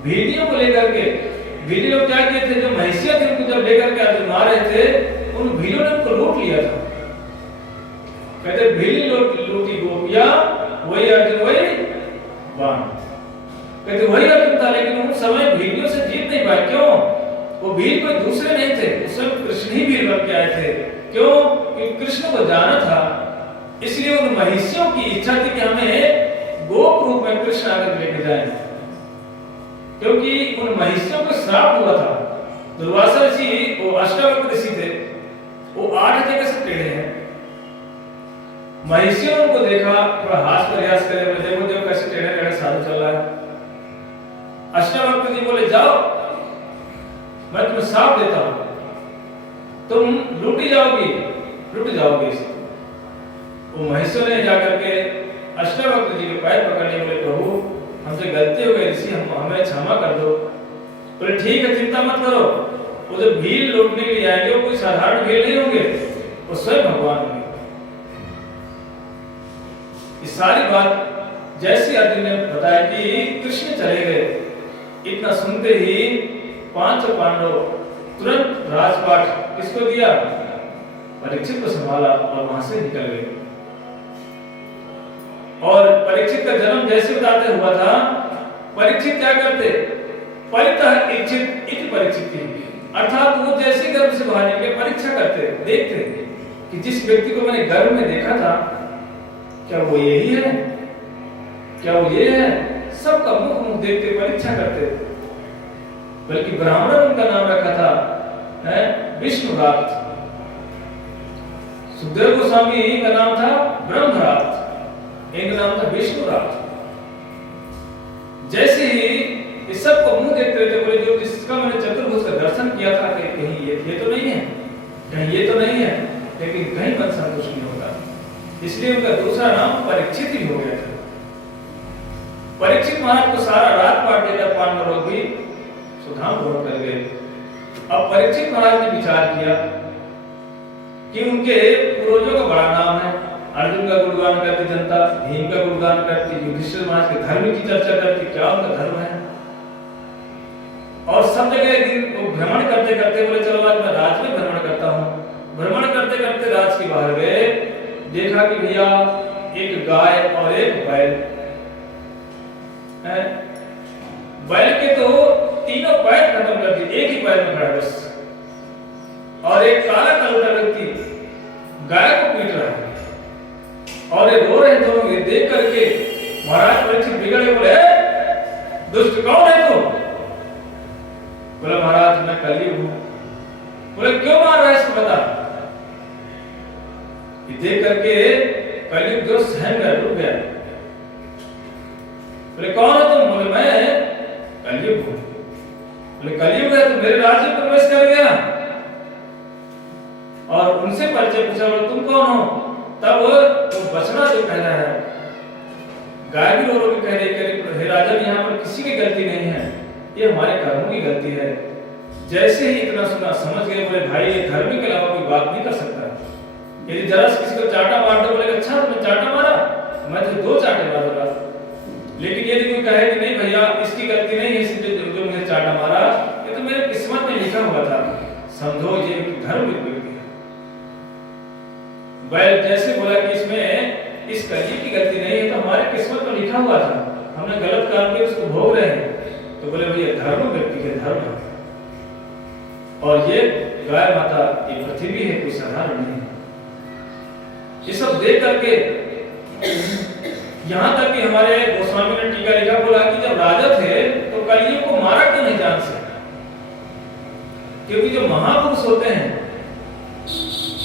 भीड़ियों को लेकर के, भीड़ी लोग क्या किए थे, जो महिषिया थी उनको जब लेकर के अर्जुन आ रहे थे, उन भीड़ों ने उनको लूट लिया था। कहते भीड़ी लूटी गोपिया, वही अर्जुन वही बाण। कहते वही अर्जुन था, लेकिन उन समय भीड़ियों से जीत नहीं पाए। क्यों? वो भीड़ कोई दूसरे नहीं थे, उसमें कृष्ण ही भीड़ बन के आए थे। क्यों? क्योंकि कृष्ण को जाना था, इसलिए उन महिषियों की इच्छा थी कि हमें गोप रूप में कृष्ण आकर लेके जाएं। क्योंकि उन महिषियों को श्राप हुआ था। दुर्वासा ऋषि, वो अष्टावक्र ऋषि थे, वो 8 जगह से टेढ़े हैं। महिषियों ने उनको देखा, थोड़ा हास प्रयास करे, बोले देखो देखो कैसे टेढ़े टेढ़े साधु चल रहा है। अष्टावक्र जी बोले, जाओ मैं तुम्हें श्राप देता हूं, तुम लूटी जाओगी, लुट जाओगे इसे। वो महिषियों ने जाकर के अष्टावक्र जी के पैर पकड़ने बोले, प्रभु हमसे गलती हो गई ऋषि, हमें क्षमा कर दो। बोले ठीक है, चिंता मत करो, वो जो भीड़ लूटने के लिए आएंगे वो कोई साधारण भीड़ नहीं होंगे, वो स्वयं भगवान होंगे। इस सारी बात जैसे अर्जुन ने बताया कि कृष्ण चले गए, इतना सुनते ही 5 पांडव तुरंत राजपाट किसको दिया? परीक्षित को संभाला और वहां से निकल गए। और परीक्षित का जन्म जैसे बताते हुआ था, परीक्षित क्या करते? परितः इच्छित इति परीक्षित, अर्थात वो जैसे गर्भ से बाहर निकले परीक्षा करते, देखते कि जिस व्यक्ति को मैंने गर्भ में देखा था, क्या वो यही है, क्या वो ये है? सबका मुख मुख देखते, परीक्षा करते। बल्कि ब्राह्मण उनका नाम रखा था विष्णुरात, सुखदेव गोस्वामी का नाम था ब्रह्मरात, इनका नाम था विष्णुरात। जैसे ही इस सब को मुंह देखते रहते, बोले जो जिसका मैंने चतुर्भुज का दर्शन किया था, कहीं ये तो नहीं है, कहीं ये तो नहीं है, लेकिन कहीं मन संतुष्ट नहीं होता। इसलिए उनका दूसरा नाम परीक्षित ही हो गया था। परीक्षित महाराज को सारा रात पाठ देकर पांडव लोग भी सुधाम ग्रहण कर गए। अब परीक्षित महाराज ने विचार किया कि उनके पूर्वजों का बड़ा नाम है, अर्जुन का गुणगान करती जनता, भीम का गुणगान करती, युधिष्ठिर महाराज के धर्म की चर्चा करती, क्या उनका धर्म है। और सब जगह एक दिन वो भ्रमण करते करते बोले चलो आज मैं राज में भ्रमण करता हूँ। भ्रमण करते करते राज के बाहर गए, देखा कि भैया एक गाय और एक बैल है। बैल के तो तीनों पैर खत्म कर दिए, एक ही पैर में खड़ा बस, और एक काला कलूटा व्यक्ति गाय को पीट रहा है और ये रो रहे दोनों। ये देख करके महाराज परीक्षित बिगड़े, बोले दुष्ट कौन है तू? बोला महाराज मैं कलयुग हूं। बोले क्यों मार रहा है इसको बता। ये देख करके कलयुग जो सहम गया, रुक गया। बोले कौन है तुम? बोले मैं कलयुग हूं। बोले कलयुग है तो मेरे राज्य में प्रवेश कर गया, वो बछड़ा जो कह रहा है, गाय भी रो रो के कह रही, हे राजन यहाँ पर किसी की गलती नहीं है, ये हमारे कर्मों की गलती है। जैसे ही इतना सुना समझ गए, बोले भाई ये धर्म के अलावा कोई बात नहीं कर सकता। यदि जरा से किसी को चाटा मार दो, बोले अच्छा तुमने चाटा मारा, मैं तो 2 चाटे मारूंगा। लेकिन यदि कोई कहे कि नहीं भैया इसकी गलती नहीं है, इसलिए जो मुझे चाटा मारा, ये तो मेरे किस्मत में लिखा हुआ था, समझो ये धर्म विपरीत है। बैल जैसे बोला कि इसमें इस कलयुग की गलती नहीं है, तो हमारे किस्मत में लिखा हुआ था, हमने गलत काम किया, उसको भोग रहे हैं। तो बोले भैया धर्म व्यक्ति के धर्म है, और ये गाय माता की पृथ्वी है, कोई साधारण नहीं है। ये सब देख करके यहाँ तक कि हमारे गोस्वामी ने टीका लिखा, बोला कि जब राजा थे तो कलयुग को मारा क्यों नहीं जान से? क्योंकि जो महापुरुष होते हैं,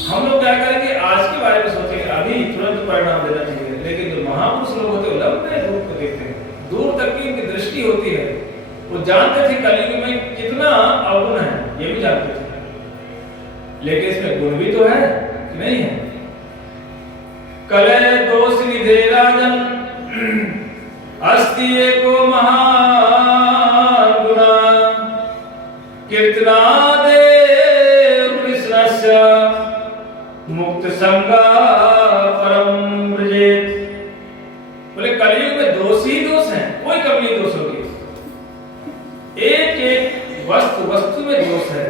हम लोग क्या करेंगे आज के बारे में सोचेंगे, अभी तुरंत परिणाम देना चाहिए, लेकिन जो महापुरुष लोग होते हैं लंबे रूप को देखते हैं, दूर तक की उनकी दृष्टि होती है। वो जानते थे कलयुग में कितना अवगुण है, ये भी जानते थे, लेकिन इसमें गुण भी तो है कि नहीं है। कले दोष निधे राजन अस्ति एको महान गुना कीर्तनादेव कृष्णस्य मुक्त संगा परम व्रजेत। बोले कलयुग में दोष ही दोष हैं, कोई कमी नहीं दोषों की, एक एक वस्तु में दोष है,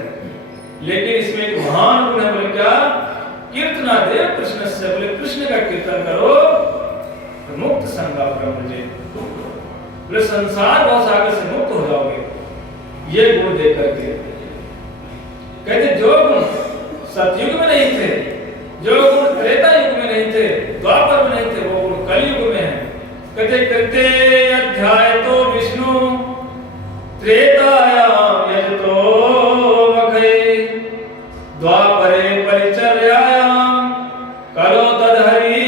लेकिन इसमें एक महान गुण है। बोले क्या? कीर्तनादेव कृष्ण से, बोले कृष्ण का कीर्तन करो, मुक्त संगा परम व्रजेत, बोले संसार भवसागर से मुक्त हो जाओगे। ये गुण देख करके कहते जो गुण सतयुग में नहीं थे, जो गुण त्रेता युग में नहीं थे, द्वापर में नहीं थे, वो गुण कलयुग में है। कहते कृते अध्याय तो विष्णु त्रेतायाम यजतो मखे द्वापरे परिचर्यायाम कलो तदहरि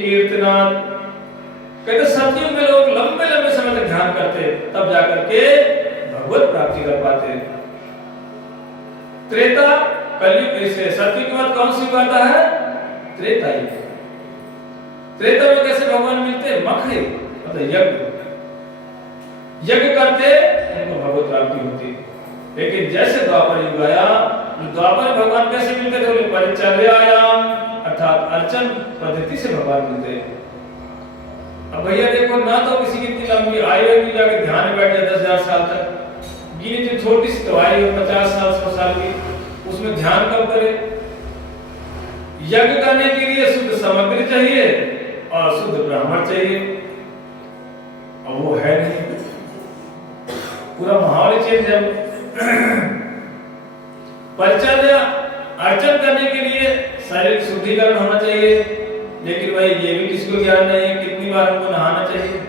कीर्तनात्। कहते सतयुग में लोग लंबे लंबे समय तक ध्यान करते, तब जाकर के भगवत प्राप्ति कर पाते। त्रेता कलयुग से, सतयुग के बाद कौन सी बात है? त्रेता युग। त्रेता में कैसे भगवान मिलते? मखे मतलब यज्ञ करते उनको भगवत प्राप्ति होती। लेकिन जैसे द्वापर युग आया, द्वापर भगवान कैसे मिलते थे? परिचर्यायाम अर्थात अर्चन पद्धति से भगवान मिलते। अब भैया देखो ना, तो किसी की इतनी लंबी आयु है कि जाके ध्यान में बैठ जाए 10,000 साल तक, गिनी जो छोटी सी तो आयु 50 साल 100 साल की, उसमें ध्यान कब करे? यज्ञ करने के लिए शुद्ध सामग्री चाहिए और शुद्ध ब्राह्मण चाहिए, और वो है नहीं, पूरा माहौल चेंज है। परिचर्या अर्चन करने के लिए शारीरिक शुद्धिकरण होना चाहिए, लेकिन भाई ये भी किसी को ज्ञान नहीं है कितनी बार हमको नहाना चाहिए।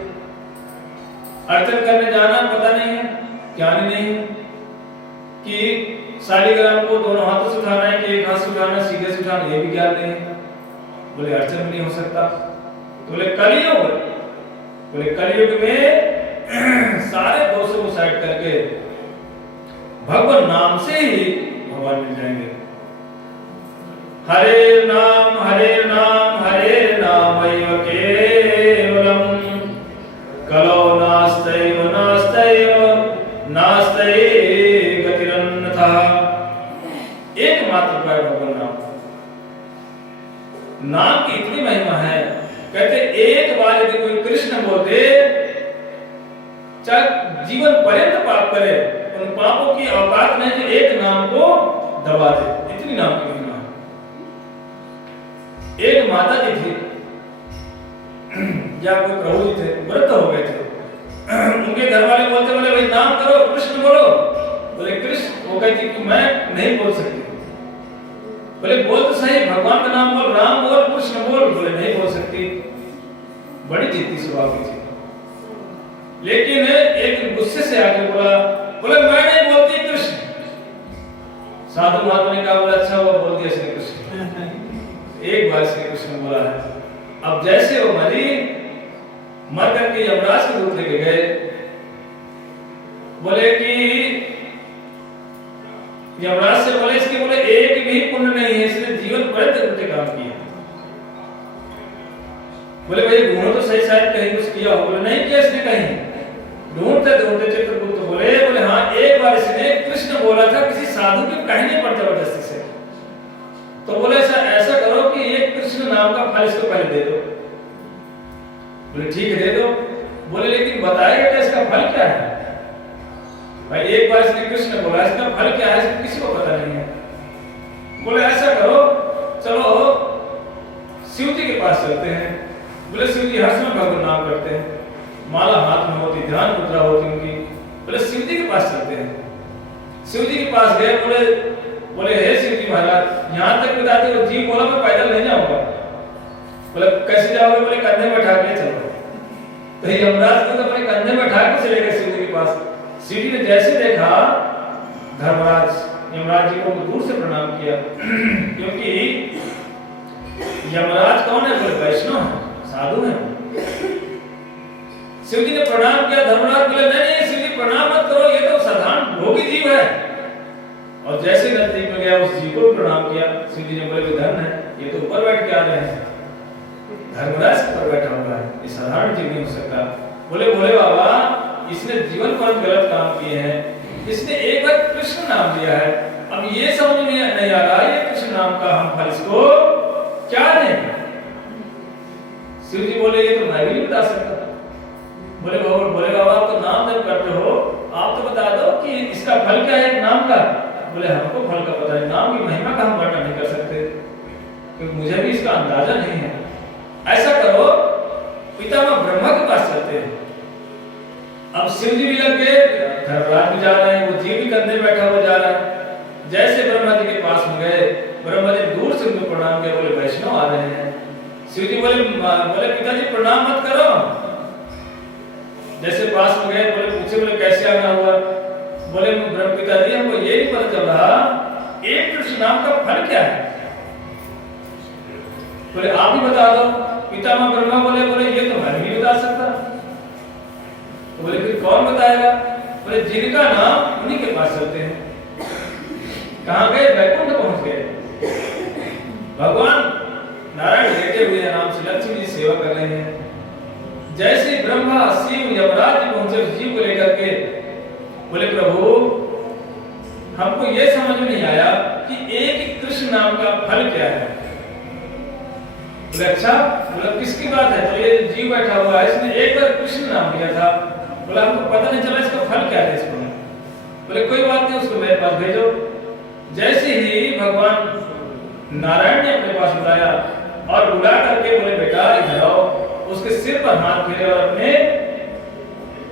अर्चन करने जाना पता नहीं है, ज्ञान ही नहीं है कि शालिग्राम को दोनों हाथों से उठाना है कि एक हाथ से उठाना है, सीधे से उठाना, ये भी ज्ञान नहीं है। बोले अर्चन नहीं हो सकता। तो बोले कलयुग, बोले कलयुग में सारे दोषों को साइड करके भगवान नाम से ही भगवान मिल जाएंगे। हरे नाम हरे नाम हरे नाम केवलम कलो नास्तैव नास्तैव नास्तैव गतिरन्यथा। एकमात्र उपाय भगवान नाम। नाम की इतनी महिमा है, कहते एक बार यदि कोई कृष्ण बोल दे, चाहे जीवन पर्यंत पाप करे, उन पापों की औकात में जो एक नाम को दबा दे, इतनी नाम की महिमा है। एक माता जी थी या कोई प्रभु जी थे, व्रत हो गए थे, उनके घर वाले बोलते, बोले भाई नाम करो, कृष्ण बोलो। बोले कृष्ण, वो कहती कि मैं नहीं बोल सकती। बोले बोल तो सही, भगवान का नाम बोल, राम बोल, कृष्ण बोल। बोले नहीं बोल सकती, बड़ी जिद्दी स्वभाव की थी। लेकिन एक गुस्से से आके बोला, बोले मैं नहीं बोलती कृष्ण। साधु महात्मा ने कहा, बोला अच्छा वो बोल दिया श्री कृष्ण, एक बार श्री कृष्ण बोला है। अब जैसे वो मरी, मर करके यमराज के दूत लेके गए, बोले कि यमराज से बोले इसके बोले एक भी पुण्य नहीं है, इसने जीवन पर्यंत उल्टे काम किए। बोले भाई ढूंढो तो सही, शायद कहीं कुछ किया हो। बोले नहीं किया इसने कहीं। ढूंढते ढूंढते चित्रगुप्त बोले हाँ एक बार इसने कृष्ण बोला था किसी साधु के कहने पर जबरदस्ती से। तो बोले ऐसा करो कि एक कृष्ण नाम का फल इसको पहले दे दो। बोले ठीक है दे दो। बोले लेकिन बताएगा कि इसका फल क्या है? भाई एक बार इसने कृष्ण बोला, इसका फल क्या है इसको किसी को पता नहीं है। बोले ऐसा करो चलो शिव जी के पास चलते हैं। बोले शिव जी हर समय भगवान नाम करते हैं, माला हाथ में होती, ध्यान मुद्रा होती उनकी। बोले शिव जी के पास चलते हैं। शिव जी के पास गए। बोले हे शिव जी महाराज, यहाँ तक बताते हो जी बोला मैं पैदल नहीं जाऊंगा। बोले कैसे जाओगे? बोले कंधे में उठा के चलो। तो यमराज को तो अपने कंधे में उठा के चले गए शिव जी के पास। शिव जी ने जैसे देखा धर्मराज यमराज जी को दूर से प्रणाम किया, क्योंकि यमराज कौन है? बोले वैष्णव है, साधु है। शिव जी ने प्रणाम किया। धर्मराज बोले नहीं शिव जी प्रणाम मत करो, ये तो साधारण भोगी जीव है। और जैसे नजदीक में गया उस जीव को प्रणाम किया। शिव जी ने बोले धन है, ये तो ऊपर बैठ के आ रहे हैं, धर्मराज के ऊपर बैठा हुआ है, ये साधारण जीव नहीं हो सकता। बोले बाबा इसने जीवन पर गलत काम किए हैं, इसने एक बार कृष्ण नाम लिया है, अब ये समझ में नहीं आ रहा ये कृष्ण नाम का हम फल इसको क्या दें? शिव जी बोले ये तो मैं भी नहीं बता सकता। बोले बाबा आप तो नाम जब करते हो आप तो बता दो कि इसका फल क्या है नाम का। बोले हमको फल का पता है, नाम की महिमा का हम वर्णन नहीं कर सकते क्योंकि मुझे भी इसका अंदाजा नहीं है। ऐसा करो पितामह ब्रह्मा के पास चलते हैं। अब शिव जी भी लग गए, धर्मराज भी जा रहे हैं, वो जीव भी कंधे में बैठा हुआ जा रहा है। जैसे ब्रह्मा जी के पास में गए, ब्रह्मा जी दूर से उनको प्रणाम किया। बोले वैष्णव आ रहे हैं। शिव जी बोले पिताजी प्रणाम मत करो। जैसे पास में गए पूछे कैसे आना हुआ? बोले पिताजी हमको ये नहीं पता चल रहा एक कृष्ण नाम का फल क्या है। बोले आप ही बता दो। पितामह ब्रह्मा बोले ये तो मैं नहीं बता सकता। तो बोले फिर कौन बताएगा? बोले जिनका नाम उन्हीं के पास चलते हैं। कहाँ गए? वैकुंठ पहुंच गए। भगवान नारायण लेटे हुए हैं, आराम से लक्ष्मी जी सेवा कर रहे हैं। जैसे ब्रह्मा शिव यमराज जी पहुंचे उस जीव को लेकर के, बोले प्रभु हमको ये समझ में नहीं आया कि एक ही कृष्ण नाम का फल क्या है। बोले अच्छा, बोला किसकी बात है? तो ये जीव बैठा हुआ है, इसने एक बार कृष्ण नाम लिया था। बोला हमको पता नहीं चला इसका फल क्या है इसको। बोले कोई बात नहीं, उसको मेरे पास भेजो। जैसे ही भगवान नारायण ने अपने पास बुलाया और बुला करके बोले बेटा इधर आओ। उसके सिर पर हाथ फेरे और अपने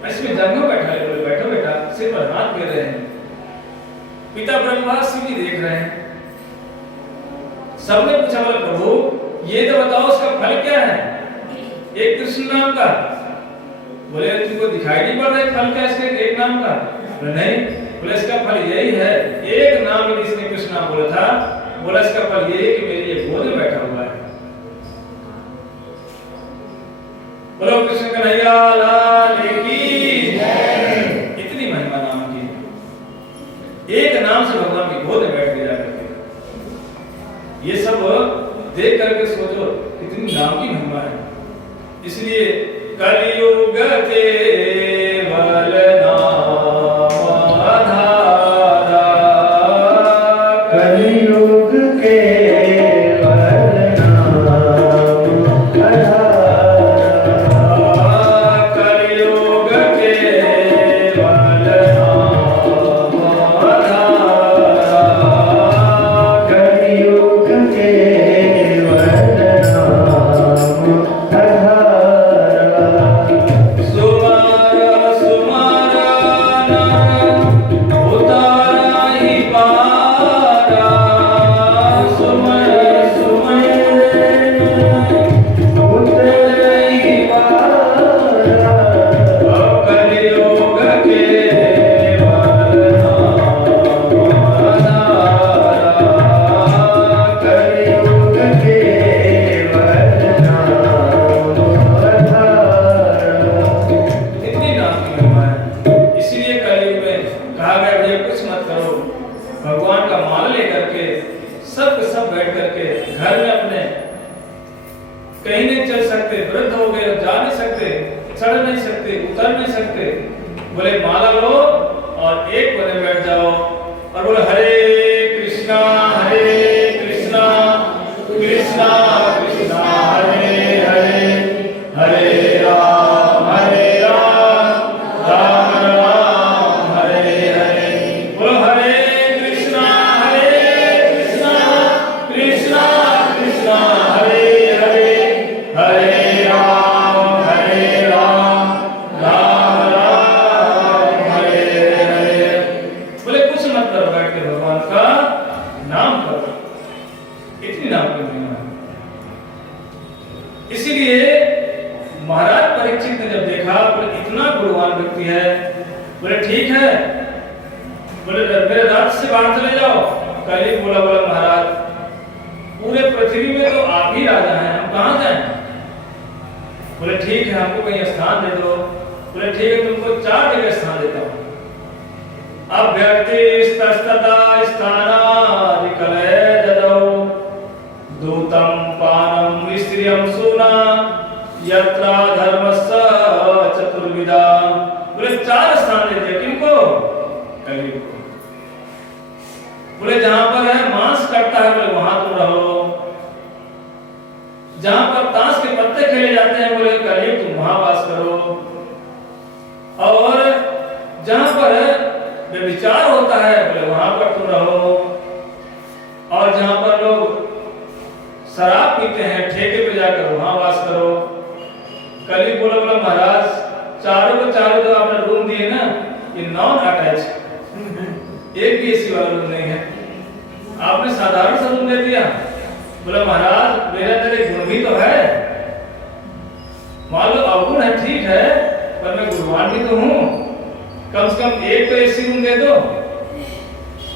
इसमें जंगों बैठा है। बोले बैठो बेटा, सिर पर हाथ फेर रहे हैं। पिता ब्रह्मा शिव जी देख रहे हैं। सबने पूछा बोले प्रभु ये तो बताओ उसका फल क्या है एक कृष्ण नाम का। बोले तुमको दिखाई नहीं पड़ रहा है फल क्या इसके एक नाम का? बोले नहीं। बोले इसका फल यही है, एक नाम में जिसने कृष्ण नाम बोला था, बोला इसका फल यही कि मेरी ये गोद में बैठा हुआ है। बोलो कृष्ण कन्हैया लाल की जय। इतनी महिमा नाम की, एक नाम से भगवान की गोद में बैठ गया करके। ये सब देख करके सोचो कितनी नाम की महिमा है। इसलिए कलियुग केवल नाम आधारा, कलियुग केवल नाम आधारा, कलियुग केवल नाम आधारा, कलियुग केवल नाम आधारा। कहीं नहीं चल सकते, वृद्ध उतर नहीं सकते। बोले माला लो और एक कोने बैठ जाओ और बोले हरे कृष्णा कृष्णा कृष्णा हरे हरे हरे राम राम राम हरे हरे। बोलो हरे कृष्णा कृष्णा कृष्णा कृष्णा हरे हरे हरे राम राम राम हरे हरे। बोले कुछ मत करो, बैठ के भगवान का नाम करो, इतनी नाम की महिमा है। इसीलिए महाराज परीक्षित ने जब देखा, बोले इतना गुणवान व्यक्ति है, बोले ठीक है, बोले मेरे रथ से बाहर चले जाओ। कली बोला महाराज पूरे पृथ्वी में तो आप ही राजा हैं, हम कहाँ जाएं? बोले ठीक है, हमको कहीं स्थान दे दो। बोले ठीक है, तुमको 4 जगह स्थान देता हूँ। अभ्यर्थी स्तस्तदा स्थानादिकलये ददौ दूतं पानं विस्त्रियं सूना यत्रा धर्मस्य चतुर्विधा। बोले 4 स्थान देते हैं, किनको? कलियुग को। बोले जहां पर है मांस कटता है, बोले वहां तुम रहो। जहां पर ताश के पत्ते खेले जाते हैं, बोले कलियुग तुम वहां वास करो। और जहां पर विचार होता है, बोले वहां पर तुम रहो। और जहां पर लोग शराब पीते हैं, ठेके पे जाकर वहां वास करो। कल ही बोला महाराज चारों को चारों जो आपने रूम दिए ना, ये नॉन अटैच, एक भी एसी वाला रूम नहीं है, आपने साधारण सा रूम दे दिया। बोला महाराज मेरे अंदर एक गुण भी तो है, मान लो अवगुण है ठीक है, पर मैं गुणवान भी तो हूँ, कम से कम एक तो एसी रूम दे दो।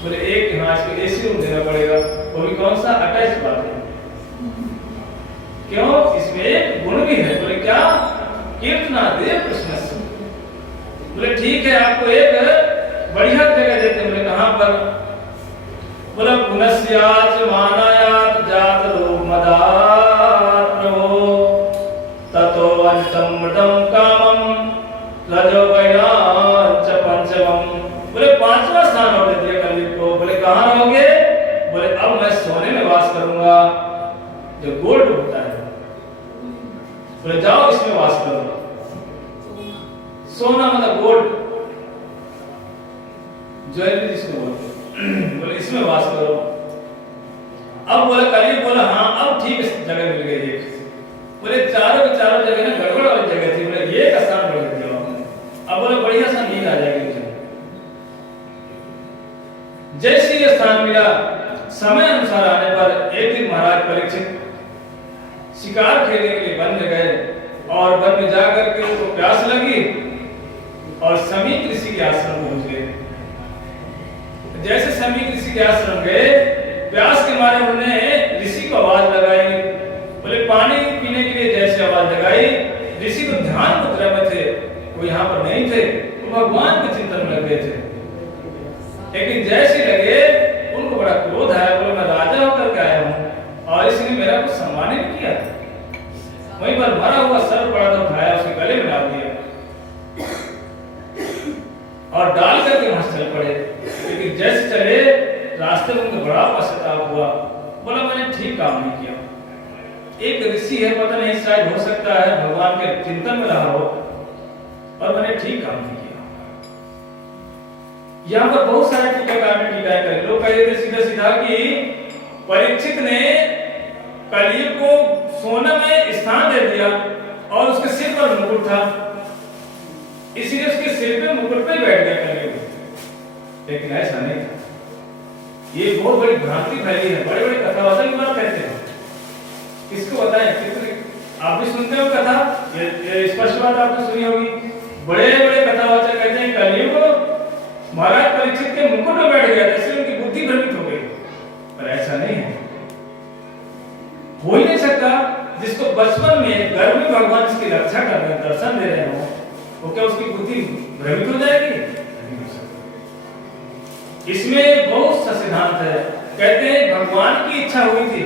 बोले एक हाँ, इसको एसी रूम देना पड़ेगा, वो भी कौन सा? अटैच बात है। क्यों? इसमें एक गुण भी है। बोले क्या? कीर्तना देव कृष्ण। बोले ठीक है, आपको एक बढ़िया जगह देते हैं। बोले कहां पर? बोला पुनस्याच मानायात जात रूप मदात प्रभो ततो अंतम मृतम कामम रजो वैरांच पंचमम। बोले 5वां स्थान और दे दिया कलियुग को। बोले कहां रहोगे? बोले अब मैं सोने में वास करूंगा, जो गोल्ड होता है। बोले जाओ इसमें वास करो। सोना मतलब गोल्ड, ज्वेलरी जिसको बोलते हैं। बोले इसमें वास करो। अब बोले कलियुग बोला हाँ अब ठीक जगह मिल गई एक। बोले चारों के चारों जगह ना गड़बड़ वाली जगह थी, बोले ये का स्थान बढ़ दिया आपने। अब बोले बढ़िया सा नींद आ जाएगी मुझे। जैसे ये स्थान मिला, समय अनुसार आने पर एक दिन महाराज परीक्षित शिकार खेलने के लिए वन में गए और वन में जाकर के उनको प्यास लगी और समीप ऋषि के आश्रम पहुंच गए। जैसे समीप ऋषि के आश्रम गए, प्यास के मारे उन्होंने ऋषि को आवाज लगाई। बोले पानी पीने के लिए जैसे आवाज लगाई, ऋषि को ध्यान मुद्रा में थे, वो यहाँ पर नहीं थे, वो भगवान के चिंतन में लग गए थे। लेकिन जैसे लगे उनको बड़ा क्रोध आया। बोले मैं राजा होकर के आया हूँ और इसने मेरा कुछ सम्मान नहीं किया। वहीं पर मरा हुआ सर पड़ा था, उठाया उसके गले में डाल दिया और डाल करके वहां चल पड़े। लेकिन जैसे चले रास्ते में उनको बड़ा पश्चाताप हुआ। बोला मैंने ठीक काम नहीं किया। एक ऋषि है, पता नहीं शायद हो सकता है भगवान के चिंतन में रहा हो, और मैंने ठीक काम नहीं किया। यहाँ पर बहुत सारे टीकाकार ने टीकाएं करी। लोग कह रहे थे सीधा सीधा कि परीक्षित ने कलियुग को सोना में स्थान दे दिया और उसके सिर पर मुकुट था, इसलिए उसके सिर पे मुकुट पे बैठ गया कलियुग। लेकिन ऐसा नहीं था। ये बहुत बड़ी भ्रांति फैली है। बड़े बड़े कथावाचक की बात कहते हैं, किसको बताएं? आप भी सुनते हो कथा, ये स्पष्ट बात आपने सुनी होगी। बड़े बड़े कथावाचक कहते हैं कलियुग महाराज परीक्षित के मुकुट में बैठ गया था, इसलिए उनकी बुद्धि भ्रमित हो गई। पर ऐसा नहीं है, हो ही नहीं सकता। जिसको बचपन में गर्भ में भगवान इसकी रक्षा कर रहे हैं, दर्शन दे रहे हो, वो क्या उसकी बुद्धि भ्रमित हो जाएगी? इसमें बहुत सा सिद्धांत है। कहते हैं भगवान की इच्छा हुई थी,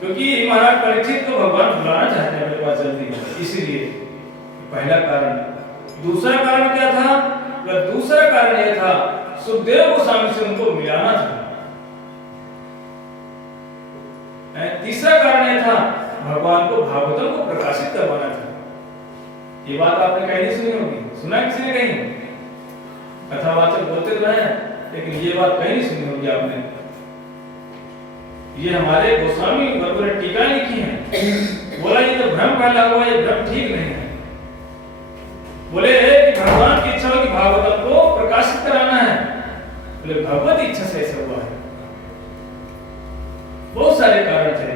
क्योंकि महाराज परीक्षित को भगवान बुलाना चाहते हैं अपने पास जल्दी, इसीलिए पहला कारण। दूसरा कारण क्या था? दूसरा कारण यह था सुखदेव गोस्वामी से उनको मिलाना था। तीसरा कारण यह था भगवान को भागवतम को प्रकाशित करवाना था। ये बात आपने कहीं नहीं सुनी होगी, सुना किसी ने कहीं? कथावाचक बोलते तो हैं, लेकिन ये बात कहीं नहीं सुनी होगी आपने। ये हमारे गोस्वामी भगवान ने टीका लिखी है, बोला ये तो भ्रम फैला हुआ, ये भ्रम ठीक नहीं है। बोले कि भगवान की इच्छा हो कि भागवतम को प्रकाशित कराना है, बोले भगवत इच्छा से ऐसा हुआ है। बहुत सारे कारण थे,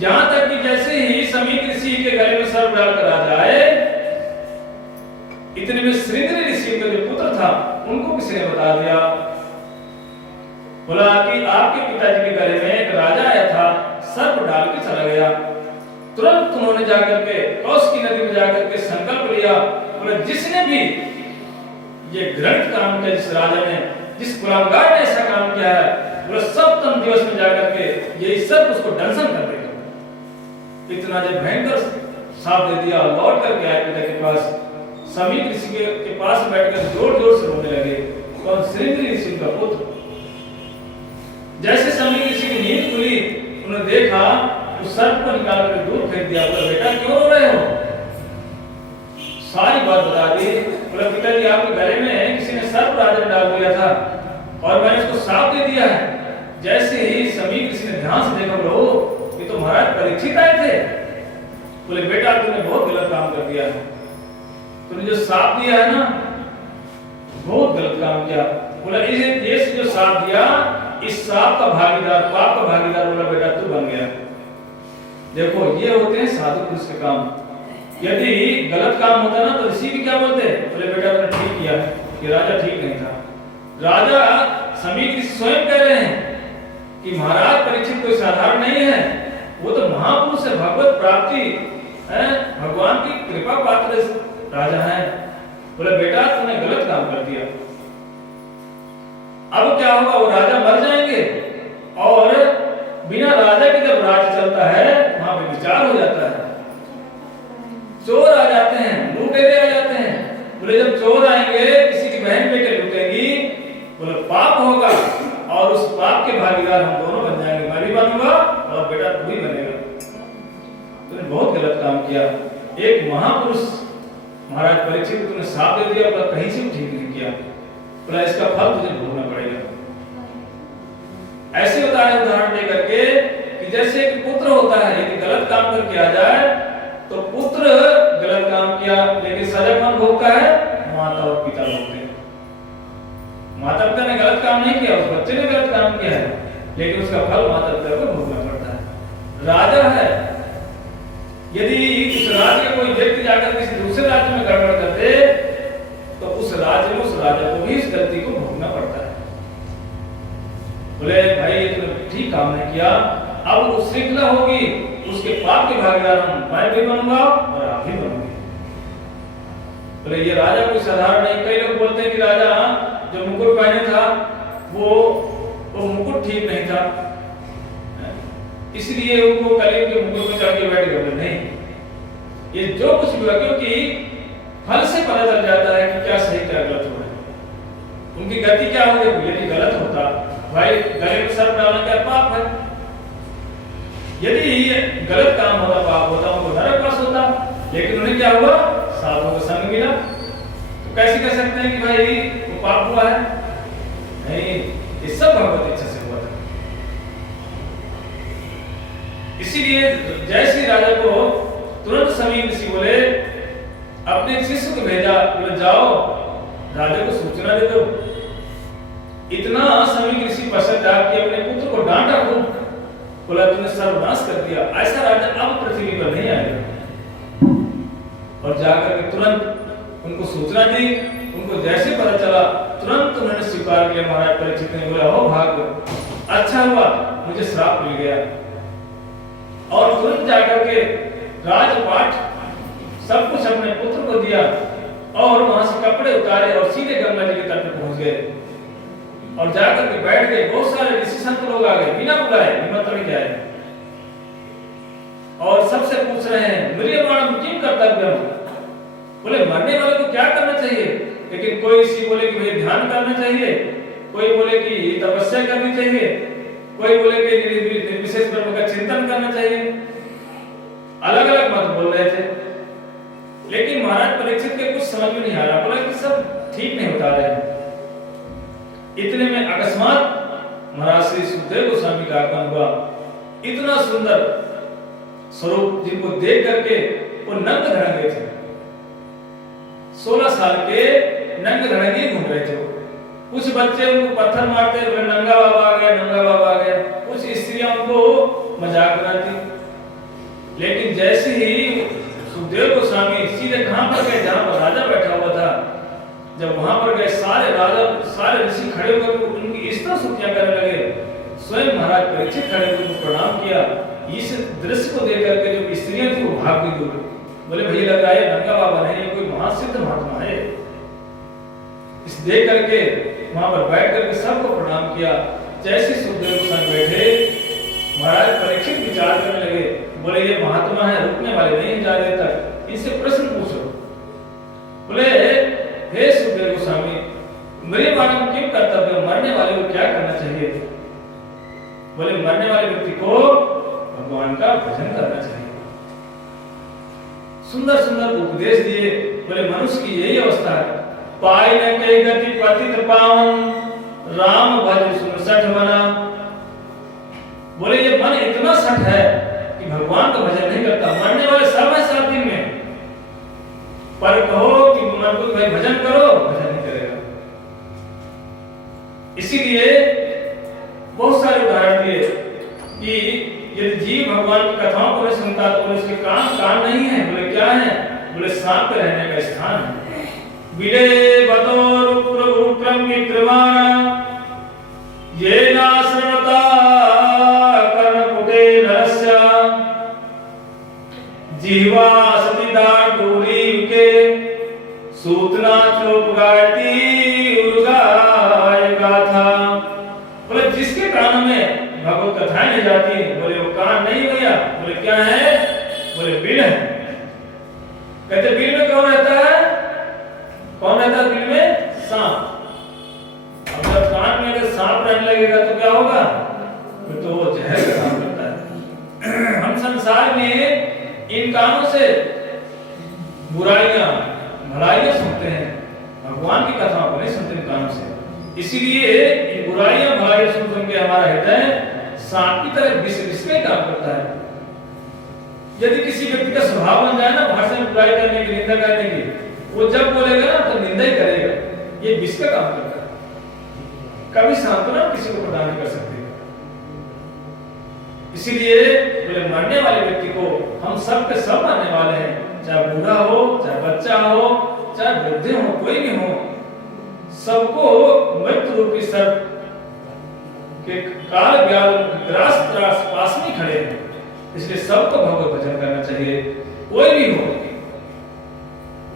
यहां तक कि जैसे ही समीक ऋषि के गले में सर्प डालकर आ जाए, इतने में श्रीधर ऋषि का जो पुत्र था उनको किसी ने बता दिया, बोला कि आपके पिताजी के गले में एक राजा आया था, सर्प डाल के चला गया। तुरंत उन्होंने जाकर के कौशिकी नदी में जाकर के संकल्प लिया, बोला जिसने भी ये घृणित काम किया, जिस राजा ने, जिस गुलामगार ने ऐसा काम किया है, बोला सप्तम दिवस में जाकर के यही सर्प उसको दंशन कर देगा। इतना जब भयंकर साप दे दिया, लौट करके आए पिता के पास, समीक ऋषि के पास बैठकर जोर जोर से रोने लगे। कौन? श्रीधर ऋषि का पुत्र। जैसे समीक ऋषि की नींद खुली, उन्होंने देखा उस सर्प को निकाल कर दूर फेंक दिया। बोला बेटा क्यों रो रहे हो? सारी बात बता दी। बोला पिताजी आपके गले में किसी ने सर्प राजा डाल दिया था और मैंने उसको साफ दे दिया है। जैसे ही समीक ऋषि ने ध्यान से देखा, बोलो ये तो महाराज परीक्षित आए थे। बोले बेटा तुमने बहुत गलत काम कर दिया है, तुमने जो साफ दिया है ना बहुत गलत काम किया। बोला ये जो साफ दिया, इस साप का भागीदार, पाप का भागीदार, बोला बेटा तू बन गया। देखो ये होते हैं साधु पुरुष के काम। यदि गलत काम होता ना तो ऋषि भी क्या बोलते? बोले बेटा तुमने ठीक किया, ये राजा ठीक नहीं था। राजा समीक ऋषि स्वयं कह रहे हैं कि महाराज परीक्षित कोई साधारण नहीं है, वो तो महापुरुष है, भगवत प्राप्ति है, भगवान की कृपा पात्र राजा है। बोले बेटा तुमने गलत काम कर दिया। अब क्या होगा? वो राजा मर जाएंगे और बिना राजा के जब राज्य चलता है वहां पे विचार हो जाता है, चोर आ जाते हैं, लुटेरे आ जाते हैं। बोले जब चोर आएंगे, किसी की बहन बेटे लूटेंगी, बोले पाप होगा और उस पाप के भागीदार हम दोनों बन जाएंगे, मैं भी बनूंगा और बेटा तू भी बनेगा। तूने बहुत गलत काम किया। एक महापुरुष महाराज परीक्षित तुमने साथ दे दिया, पर कहीं से भी ठीक नहीं किया, बोला इसका फल तुझे भोगना पड़ेगा। ऐसे बता रहे उदाहरण दे करके कि जैसे एक पुत्र होता है, यदि गलत काम करके आ जाए तो पुत्र गलत काम किया लेकिन सजा कौन भोगता है? माता और पिता भोगते हैं। माता पिता ने गलत काम नहीं किया, उस बच्चे ने गलत काम किया है, लेकिन उसका फल माता पिता को भोगना पड़ता है। राजा है, यदि उस राज्य का कोई व्यक्ति जाकर किसी दूसरे राज्य में गड़बड़ कर दे तो उस राज्य में उस राजा को भी इस गलती को भोगना पड़ता है। बोले भाई ये तुमने ठीक काम नहीं किया, अब वो श्रृंखला होगी, उसके पाप के भागीदार हम, मैं भी बनूंगा और आप भी बनोगे। बोले ये राजा कोई साधारण नहीं। कई लोग बोलते हैं कि राजा जो मुकुट पहने था वो मुकुट ठीक नहीं था, इसलिए उनको कलीब के मुकुट में चढ़ के बैठ गए। नहीं, ये जो कुछ भी हुआ, क्योंकि फल से पता चल जाता है कि क्या सही क्या गलत हो रहा है। उनकी गति क्या हो गई? यदि गलत होता, भाई गले में सर्प डालना क्या पाप है? यदि गलत काम होता, पाप होता, उनको नरक वास होता, लेकिन उन्हें क्या हुआ? साधु का संग मिला। तो कैसे कह सकते हैं कि भाई वो पाप हुआ है? नहीं, ये सब भगवत इच्छा से हुआ था। इसीलिए जैसे राजा को तुरंत समीक ऋषि बोले, अपने शिष्य को भेजा, बोले जाओ राजा को सूचना दे दो। इतना समीक ऋषि पश्चाताप कि अपने पुत्र को डांटा खूब, बोला तुमने सर्वनाश कर दिया, ऐसा राजा अब पृथ्वी पर नहीं आएगा। और जाकर के तुरंत उनको सूचना दी। उनको जैसे पता चला तुरंत उन्होंने स्वीकार किया। महाराज परीक्षित ने बोला हो भाग्य, अच्छा हुआ मुझे श्राप मिल गया। और तुरंत जाकर के राजपाट सब कुछ अपने पुत्र को दिया और वहां से कपड़े उतारे और सीधे गंगा जी के तट पर पहुंच गए और जाकर के बैठ गए। बहुत सारे ऋषि संत लोग आ गए बिना बुलाए, निमंत्रण के आए और सबसे पूछ रहे हैं म्रियमाणम किम कर्तव्यम, बोले मरने वाले को क्या करना चाहिए? लेकिन कोई इसी बोले कि भाई ध्यान करना चाहिए, कोई बोले कि तपस्या करनी चाहिए, कोई बोले कि निर्विशेष ब्रह्म का चिंतन करना चाहिए। अलग अलग मत बोल रहे थे। लेकिन महाराज परीक्षित के कुछ समझ में नहीं आ रहा, बोला कि सब ठीक नहीं बता रहे। इतने में अकस्मात महाराज श्री सुखदेव गोस्वामी का आगमन हुआ। इतना सुंदर स्वरूप जिनको देख करके वो नंग धड़ंगे थे, 16 साल के नंग धड़ंगे घूम रहे थे। कुछ बच्चे उनको पत्थर मारते, बोले नंगा बाबा आ गया, नंगा बाबा आ गया। कुछ स्त्रियां उनको मजाक बनाती। लेकिन जैसे ही सुखदेव गोस्वामी सीधे कहां पर गए, जहां पर राजा बैठा हुआ था, जब वहां पर गए सारे राजा सारे ऋषि खड़े होकर उनकी इस तरह स्तुतियां करने लगे। स्वयं महाराज परीक्षित खड़े होकर उनको प्रणाम किया। इस दृश्य को देख करके जो स्त्रियां थी वो भाग गई दूर। बोले भैया लग रहा है नंगा बाबा नहीं, ये कोई महासिद्ध महात्मा है। इस देख करके वहां पर बैठ करके सबको प्रणाम किया। जैसे सुखदेव गोस्वामी बैठे, महाराज परीक्षित विचार करने लगे। बोले ये महात्मा है, रुकने वाले नहीं जा रहे तक, इनसे प्रश्न पूछो। बोले हे सुखदेव गोस्वामी, मेरे मानव क्यों कर्तव्य, मरने वाले को क्या करना चाहिए? बोले मरने वाले व्यक्ति को भगवान का भजन करना चाहिए। सुंदर सुंदर उपदेश दिए। बोले मनुष्य की यही अवस्था है, पाई न कई गति पतित पावन, राम भज सुन सठ मना। बोले ये मन इतना सठ है कि भगवान का भजन नहीं करता। मरने वाले सब है 7 दिन में, पर कहो कि मन को भाई भजन करो, भजन नहीं करेगा। इसीलिए बहुत सारे उदाहरण दिए कि यदि जीव भगवान की कथाओं को नहीं सुनता तो उसके काम नहीं है। बोले क्या है? बोले सांप पे रहने का स्थान है। विले बतोर प्रभु विक्रमाणा, ये नाश्रमता कर्णपुटे नरस्य, जीवा सतीदार दूरी के, सूतना चोप गायती उर्गाय गाथा। बोले जिसके कान में भगवत कथाएं नहीं जाती, बोले वो कान नहीं भैया। बोले क्या है? बोले बिल है। कहते बिल में कौन रहता है? कौन रहता है बिल में? सांप। अब जब कान में अगर सांप रहने लगेगा तो क्या होगा? तो वो जहर का काम करता है। हम संसार में इन कानों से बुराइयां भलाइयां सुनते हैं, भगवान की कथाओं को नहीं सुनते इन कानों से। इसीलिए इन बुराइयां भलाइयां सुन के हमारा हृदय सांप की तरह विष का काम करता है। यदि किसी व्यक्ति का स्वभाव बन जाए ना भाषा में बुराई करने की, निंदा करने की, वो जब बोलेगा ना तो निंदा ही करेगा। ये विष का काम करता है। कभी सांत्वना किसी को प्रदान नहीं कर सकते। इसीलिए बोले मरने वाले व्यक्ति को हम सब के सब मरने वाले हैं, चाहे बूढ़ा हो, चाहे बच्चा हो, चाहे वृद्ध हो, कोई भी हो, सबको मृत्यु रूपी सर्प के काल व्याल ग्रास पास में खड़े हैं। इसलिए सबको भगवत भजन करना चाहिए, कोई भी हो।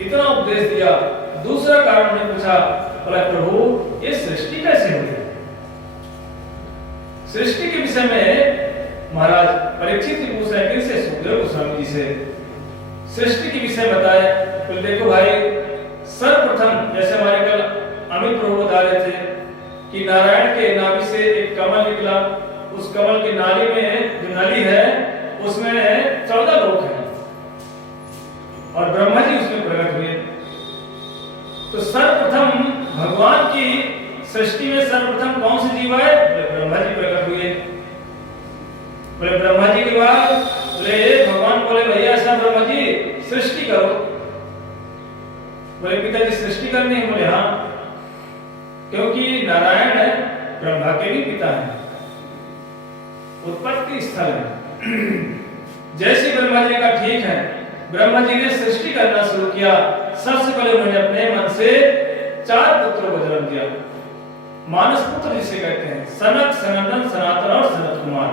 इतना उपदेश दिया। दूसरा कारण उन्होंने पूछा, बोला प्रभु ये सृष्टि कैसे हुई? सृष्टि के विषय में महाराज परीक्षित जी पूछ रहे हैं किनसे? सुखदेव गोस्वामी जी से। सृष्टि के विषय बताए। तो देखो भाई, सर्वप्रथम जैसे हमारे कल अमित प्रभु बता रहे थे कि नारायण के नाभि से एक कमल निकला, उस कमल की नाली में जो नली है उसमें 14 लोक हैं और ब्रह्मा जी उसमें प्रकट हुए। तो सर्वप्रथम भगवान की सृष्टि में सर्वप्रथम कौन से जीव आए? ब्रह्मा जी प्रकट हुए। बोले ब्रह्मा जी के बाद बोले भगवान बोले भैया ऐसा ब्रह्मा जी सृष्टि करो। बोले पिताजी सृष्टि करनी है? बोले हाँ, क्योंकि नारायण है ब्रह्मा के भी पिता है, उत्पत्ति स्थल है। जैसे ब्रह्मा जी का ठीक है, ब्रह्मा जी ने सृष्टि करना शुरू किया। सबसे पहले उन्होंने अपने मन से 4 पुत्रों को जन्म दिया। मानस पुत्र जिसे कहते हैं, सनक, सनंदन, सनातन और सनत कुमार।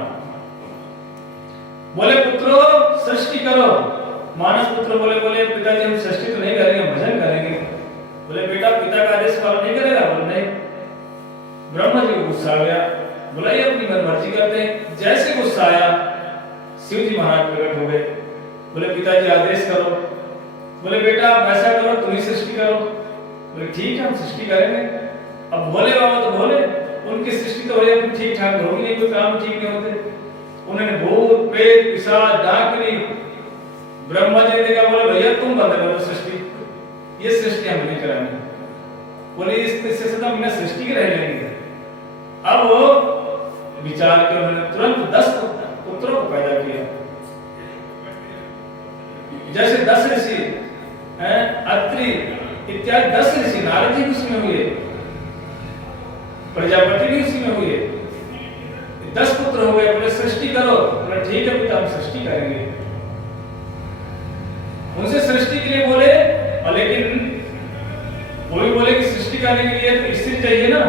बोले पुत्रों सृष्टि करो। मानस पुत्र बोले पिताजी हम सृष्टि तो नहीं करेंगे, भजन करेंगे। बोले बेटा पिता का आदेश पालन नहीं करेगा? बोले नहीं। ब्रह्मा जी को गुस्सा आ गया, बोला ये अपनी मनमर्जी करते हैं। जैसे गुस्सा आया शिव जी महाराज प्रकट हो गए। बोले पिताजी आदेश करो। बोले बेटा आप ऐसा करो, तुम ही सृष्टि करो। बोले ठीक है, हम सृष्टि करेंगे। अब भोले बाबा तो भोले, उनकी सृष्टि तो हो ठीक ठाक होगी नहीं, कोई काम ठीक नहीं होते। उन्होंने भूत प्रेत पिशाच डाकनी ब्रह्मा जी ने कहा, बोले भैया तुम बंद करो सृष्टि, ये सृष्टि हम नहीं कराएंगे। बोले इससे तो बिना सृष्टि के रह लेंगे। अब वो विचार कर उन्होंने तुरंत 10 पुत्रों को पैदा किया। जैसे 10 ऋषि हैं, अत्रि इत्यादि 10 ऋषि, नारद जी भी उसमें हुए, प्रजापति भी उसी में हुए, 10 पुत्र हो गए। बोले सृष्टि करो। बोले ठीक है पिता, हम सृष्टि करेंगे। उनसे सृष्टि के लिए बोले, और लेकिन वो भी बोले कि सृष्टि करने के लिए तो स्त्री चाहिए ना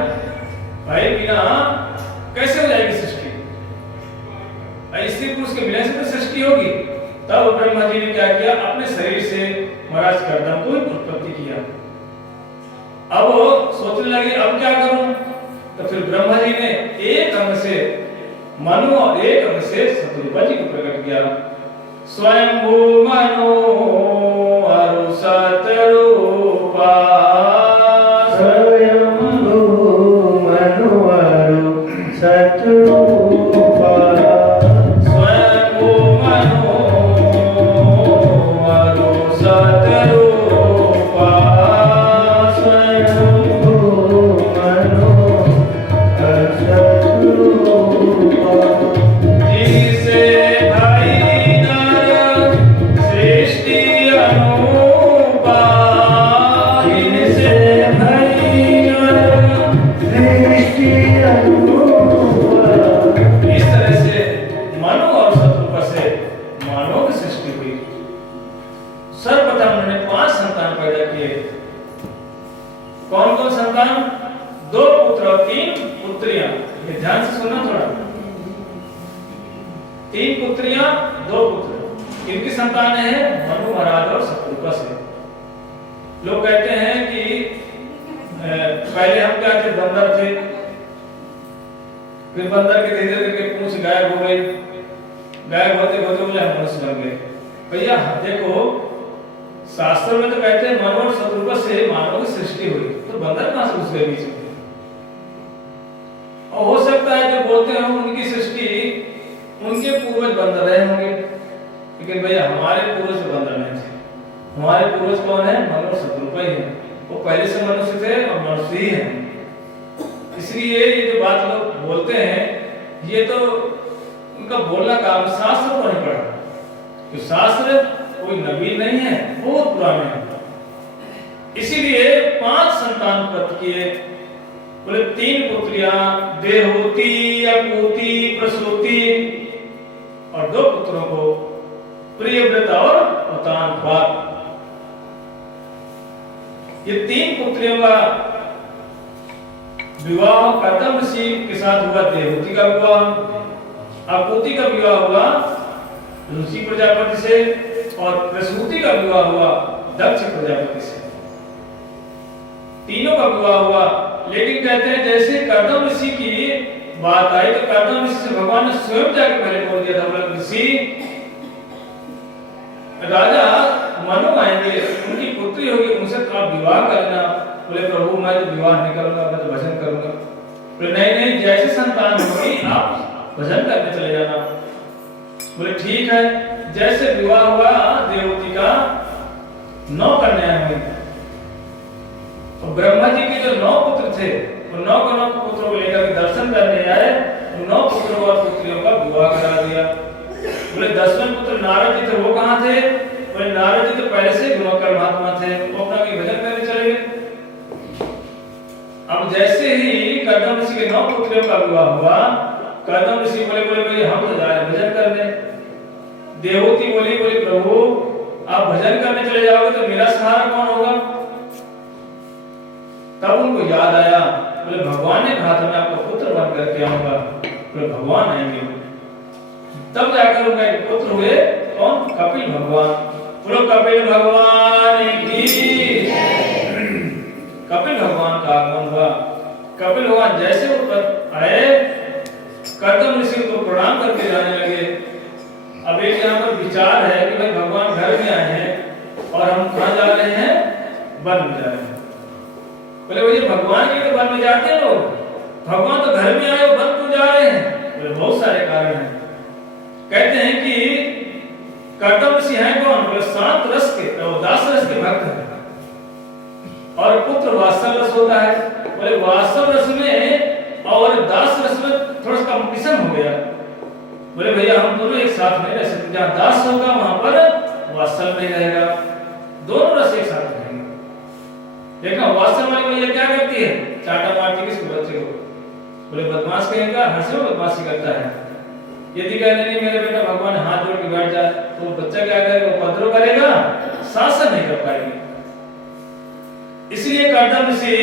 भाई, बिना कैसे हो जाएगी सृष्टि? स्त्री पुरुष के मिलने से तो सृष्टि होगी। तब ब्रह्मा जी ने क्या किया, अपने शरीर से महाराज कर्दम को उत्पत्ति किया। अब वो सोचने लगे अब क्या करूं, तो फिर ब्रह्मा जी ने एक अंग से मनु और एक अंग से शत्रुपा जी को प्रकट किया। स्वयंभू मनु अरु शत्रुपा, स्वयंभू मनु अरु शत्रुपा, स्वयंभू मनु अरु शत्रुपा, स्वयंभू मनु अरु शत्रुपा, जिसे भाई नर सृष्टि अनुपा, जिनसे भई नर सृष्टि अनुपा। इस तरह से मनु और शत्रुपा से मानव की सृष्टि हुई। सर्वप्रथम उन्होंने 5 संतान पैदा किए। कौन कौन संतान? 2 पुत्र और 3 पुत्रियां। ये ध्यान से सुनना थोड़ा। 3 पुत्रियां 2 पुत्र। किनकी संतान है? मनु महाराज और शत्रुपा से। लोग कहते हैं कि पहले हम क्या थे, बंदर थे, फिर बंदर के धीरे धीरे पूंछ गायब हो गई, गायब होते होते बोले हम मनुष्य बन गए। भैया देखो, शास्त्र में तो कहते हैं मनु और शत्रुपा से मानव की सृष्टि हुई, तो बंदर कहां से घुस गए बीच में? और हो सकता है जो बोलते हैं उनकी सृष्टि उनके पूर्वज बंदर रहे होंगे, लेकिन भैया हमारे पूर्वज बंदर नहीं थे। हमारे पूर्वज कौन है? मनु और शत्रुपा ही है। वो पहले से मनुष्य थे और मनुष्य ही हैं। इसलिए ये जो बात लोग बोलते हैं, ये तो उनका बोलना काम, शास्त्र को नहीं पढ़ा। तो शास्त्र कोई नवीन नहीं है, बहुत पुराने हैं। इसीलिए 5 संतान उत्पन्न किए। बोले 3 पुत्रियां, देवहूति, अपूति, प्रसूति, और 2 पुत्रों को प्रियव्रत और उत्तानपाद। ये 3 पुत्रियों का विवाह कर्दम ऋषि के साथ हुआ, देवहूति का विवाह। अपूति का विवाह हुआ ऋषि प्रजापति से, और प्रसूति का विवाह हुआ दक्ष प्रजापति से। तीनों का विवाह हुआ। लेकिन कहते हैं जैसे कर्दम ऋषि की बात आई तो कर्दम ऋषि से भगवान ने स्वयं जाके पहले बोल दिया था, बोला ऋषि राजा मनु आएंगे, उनकी पुत्री होगी, उनसे आप विवाह करना। बोले प्रभु मैं तो विवाह नहीं करूंगा, मैं तो भजन करूंगा। बोले नहीं नहीं, जैसे संतान होगी आप भजन करने चले जाना। बोले ठीक है। जैसे विवाह हुआ देवहूति का, 9 कन्याएं हुई। और ब्रह्मा जी के जो 9 पुत्र थे, वो 9 के 9 पुत्रों को लेकर के दर्शन करने आए, 9 पुत्रों और पुत्रियों का विवाह करा दिया। बोले 10वें पुत्र नारद जी थे, वो कहां थे? बोले नारद जी तो पहले से गुणोत्तर महात्मा थे, वो अपना भी भजन करने चले गए। अब जैसे ही कर्दम ऋषि के 9 पुत्रियों का विवाह हुआ, कर्दम ऋषि बोले भाई हम तो जा रहे भजन करने। देवहूति बोली प्रभु आप भजन करने चले जाओगे तो मेरा सहारा कौन होगा? तब उनको याद आया, बोले भगवान ने कहा था मैं आपका पुत्र बन करके आऊंगा। बोले भगवान आएंगे। तब जाकर उनका एक पुत्र हुए, कौन? कपिल भगवान। बोलो कपिल भगवान की। कपिल भगवान का आगमन हुआ। कपिल भगवान जैसे ऊपर आए, कर्दम ऋषि को प्रणाम करके जाने लगे। अब एक यहाँ पर विचार है कि भाई भगवान घर में आए हैं और हम कहाँ जा रहे हैं? वन में जा रहे हैं। बोले भैया भगवान के लिए वन में जाते हैं लोग, भगवान तो घर में आए वन क्यों जा रहे हैं? बोले बहुत सारे कारण हैं। कहते हैं कि कर्दम ऋषि हैं कौन? बोले शांत रस के और दास रस के भक्त हैं, और पुत्र वात्सल रस होता है। बोले वात्सल रस में और दास रस में थोड़ा सा कंपटीशन हो गया। बोले भैया हम दोनों एक साथ नहीं रह सकते, जहाँ दास होगा वहां पर वात्सल नहीं रहेगा, दोनों रस एक साथ रहेंगे। देखना वात्सल वाली भैया क्या करती है? चाटा मारती किसको? बच्चे को। बोले बदमाश कहेगा, हंसे में बदमाशी करता है। यदि कहने नहीं मेरे बेटा भगवान हाथ जोड़ के बैठ जाए, तो बच्चा क्या करेगा? उपद्रव करेगा, शासन नहीं कर पाएंगे। इसलिए कर्दम ऋषि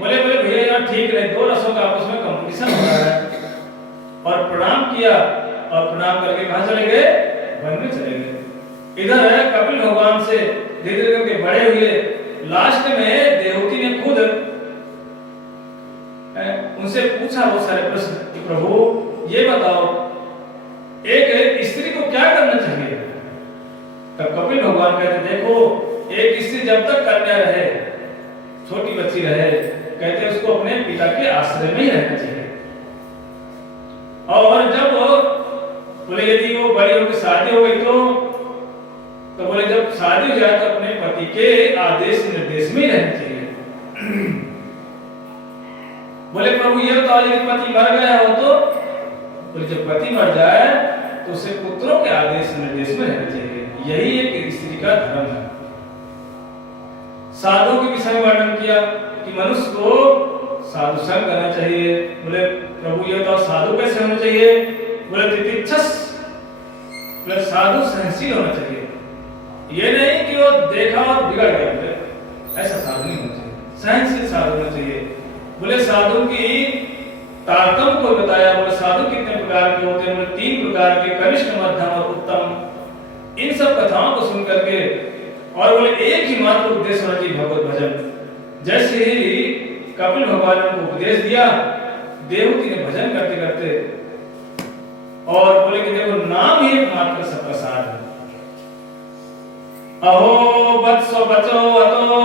बोले भैया यार ठीक है, दो रसों का आपस में कंपटीशन हो रहा है, और प्रणाम किया, और प्रणाम करके कहां चले गए? वन में चले गए। इधर है कपिल भगवान से धीरे धीरे करके बड़े हुए, लास्ट में देवकी ने खुद उनसे पूछा बहुत सारे प्रश्न कि प्रभु ये बताओ एक स्त्री को क्या करना चाहिए? तब कपिल भगवान कहते देखो, एक स्त्री जब तक कन्या रहे, छोटी बच्ची रहे, कहते उसको अपने पिता के आश्रय में ही रहना चाहिए, और जब बोले यदि वो बड़ी होकर शादी हो गई तो बोले जब शादी हो जाए तो अपने पति के आदेश निर्देश में ही रहना चाहिए। बोले प्रभु ये तो यदि पति मर गया हो तो? बोले जब पति मर जाए तो उसे पुत्रों के आदेश निर्देश में रहना चाहिए, यही एक स्त्री का धर्म है। साधु के विषय में वर्णन किया कि मनुष्य को साधु संग करना चाहिए। बोले प्रभु ये तो साधु कैसे होना चाहिए? बोले तितिक्षस, बोले साधु सहनशील होना चाहिए, ये नहीं कि वो देखा और बिगड़ गया, ऐसा साधु नहीं होना चाहिए, सहनशील साधु होना चाहिए। बोले साधु की तारतम्य को बताया। बोले साधु कितने प्रकार के होते हैं? बोले 3 प्रकार के, कनिष्ठ, मध्यम और उत्तम। इन सब कथाओं को सुन करके, और बोले एक ही मात्र उद्देश्य होना चाहिए, भगवत भजन। जैसे ही कपिल भगवान ने उनको उपदेश दिया, देवकी ने भजन करते करते, और बोले कि देखो नाम ही एकमात्र सबका सार है। अहो वत्सो बचो अतो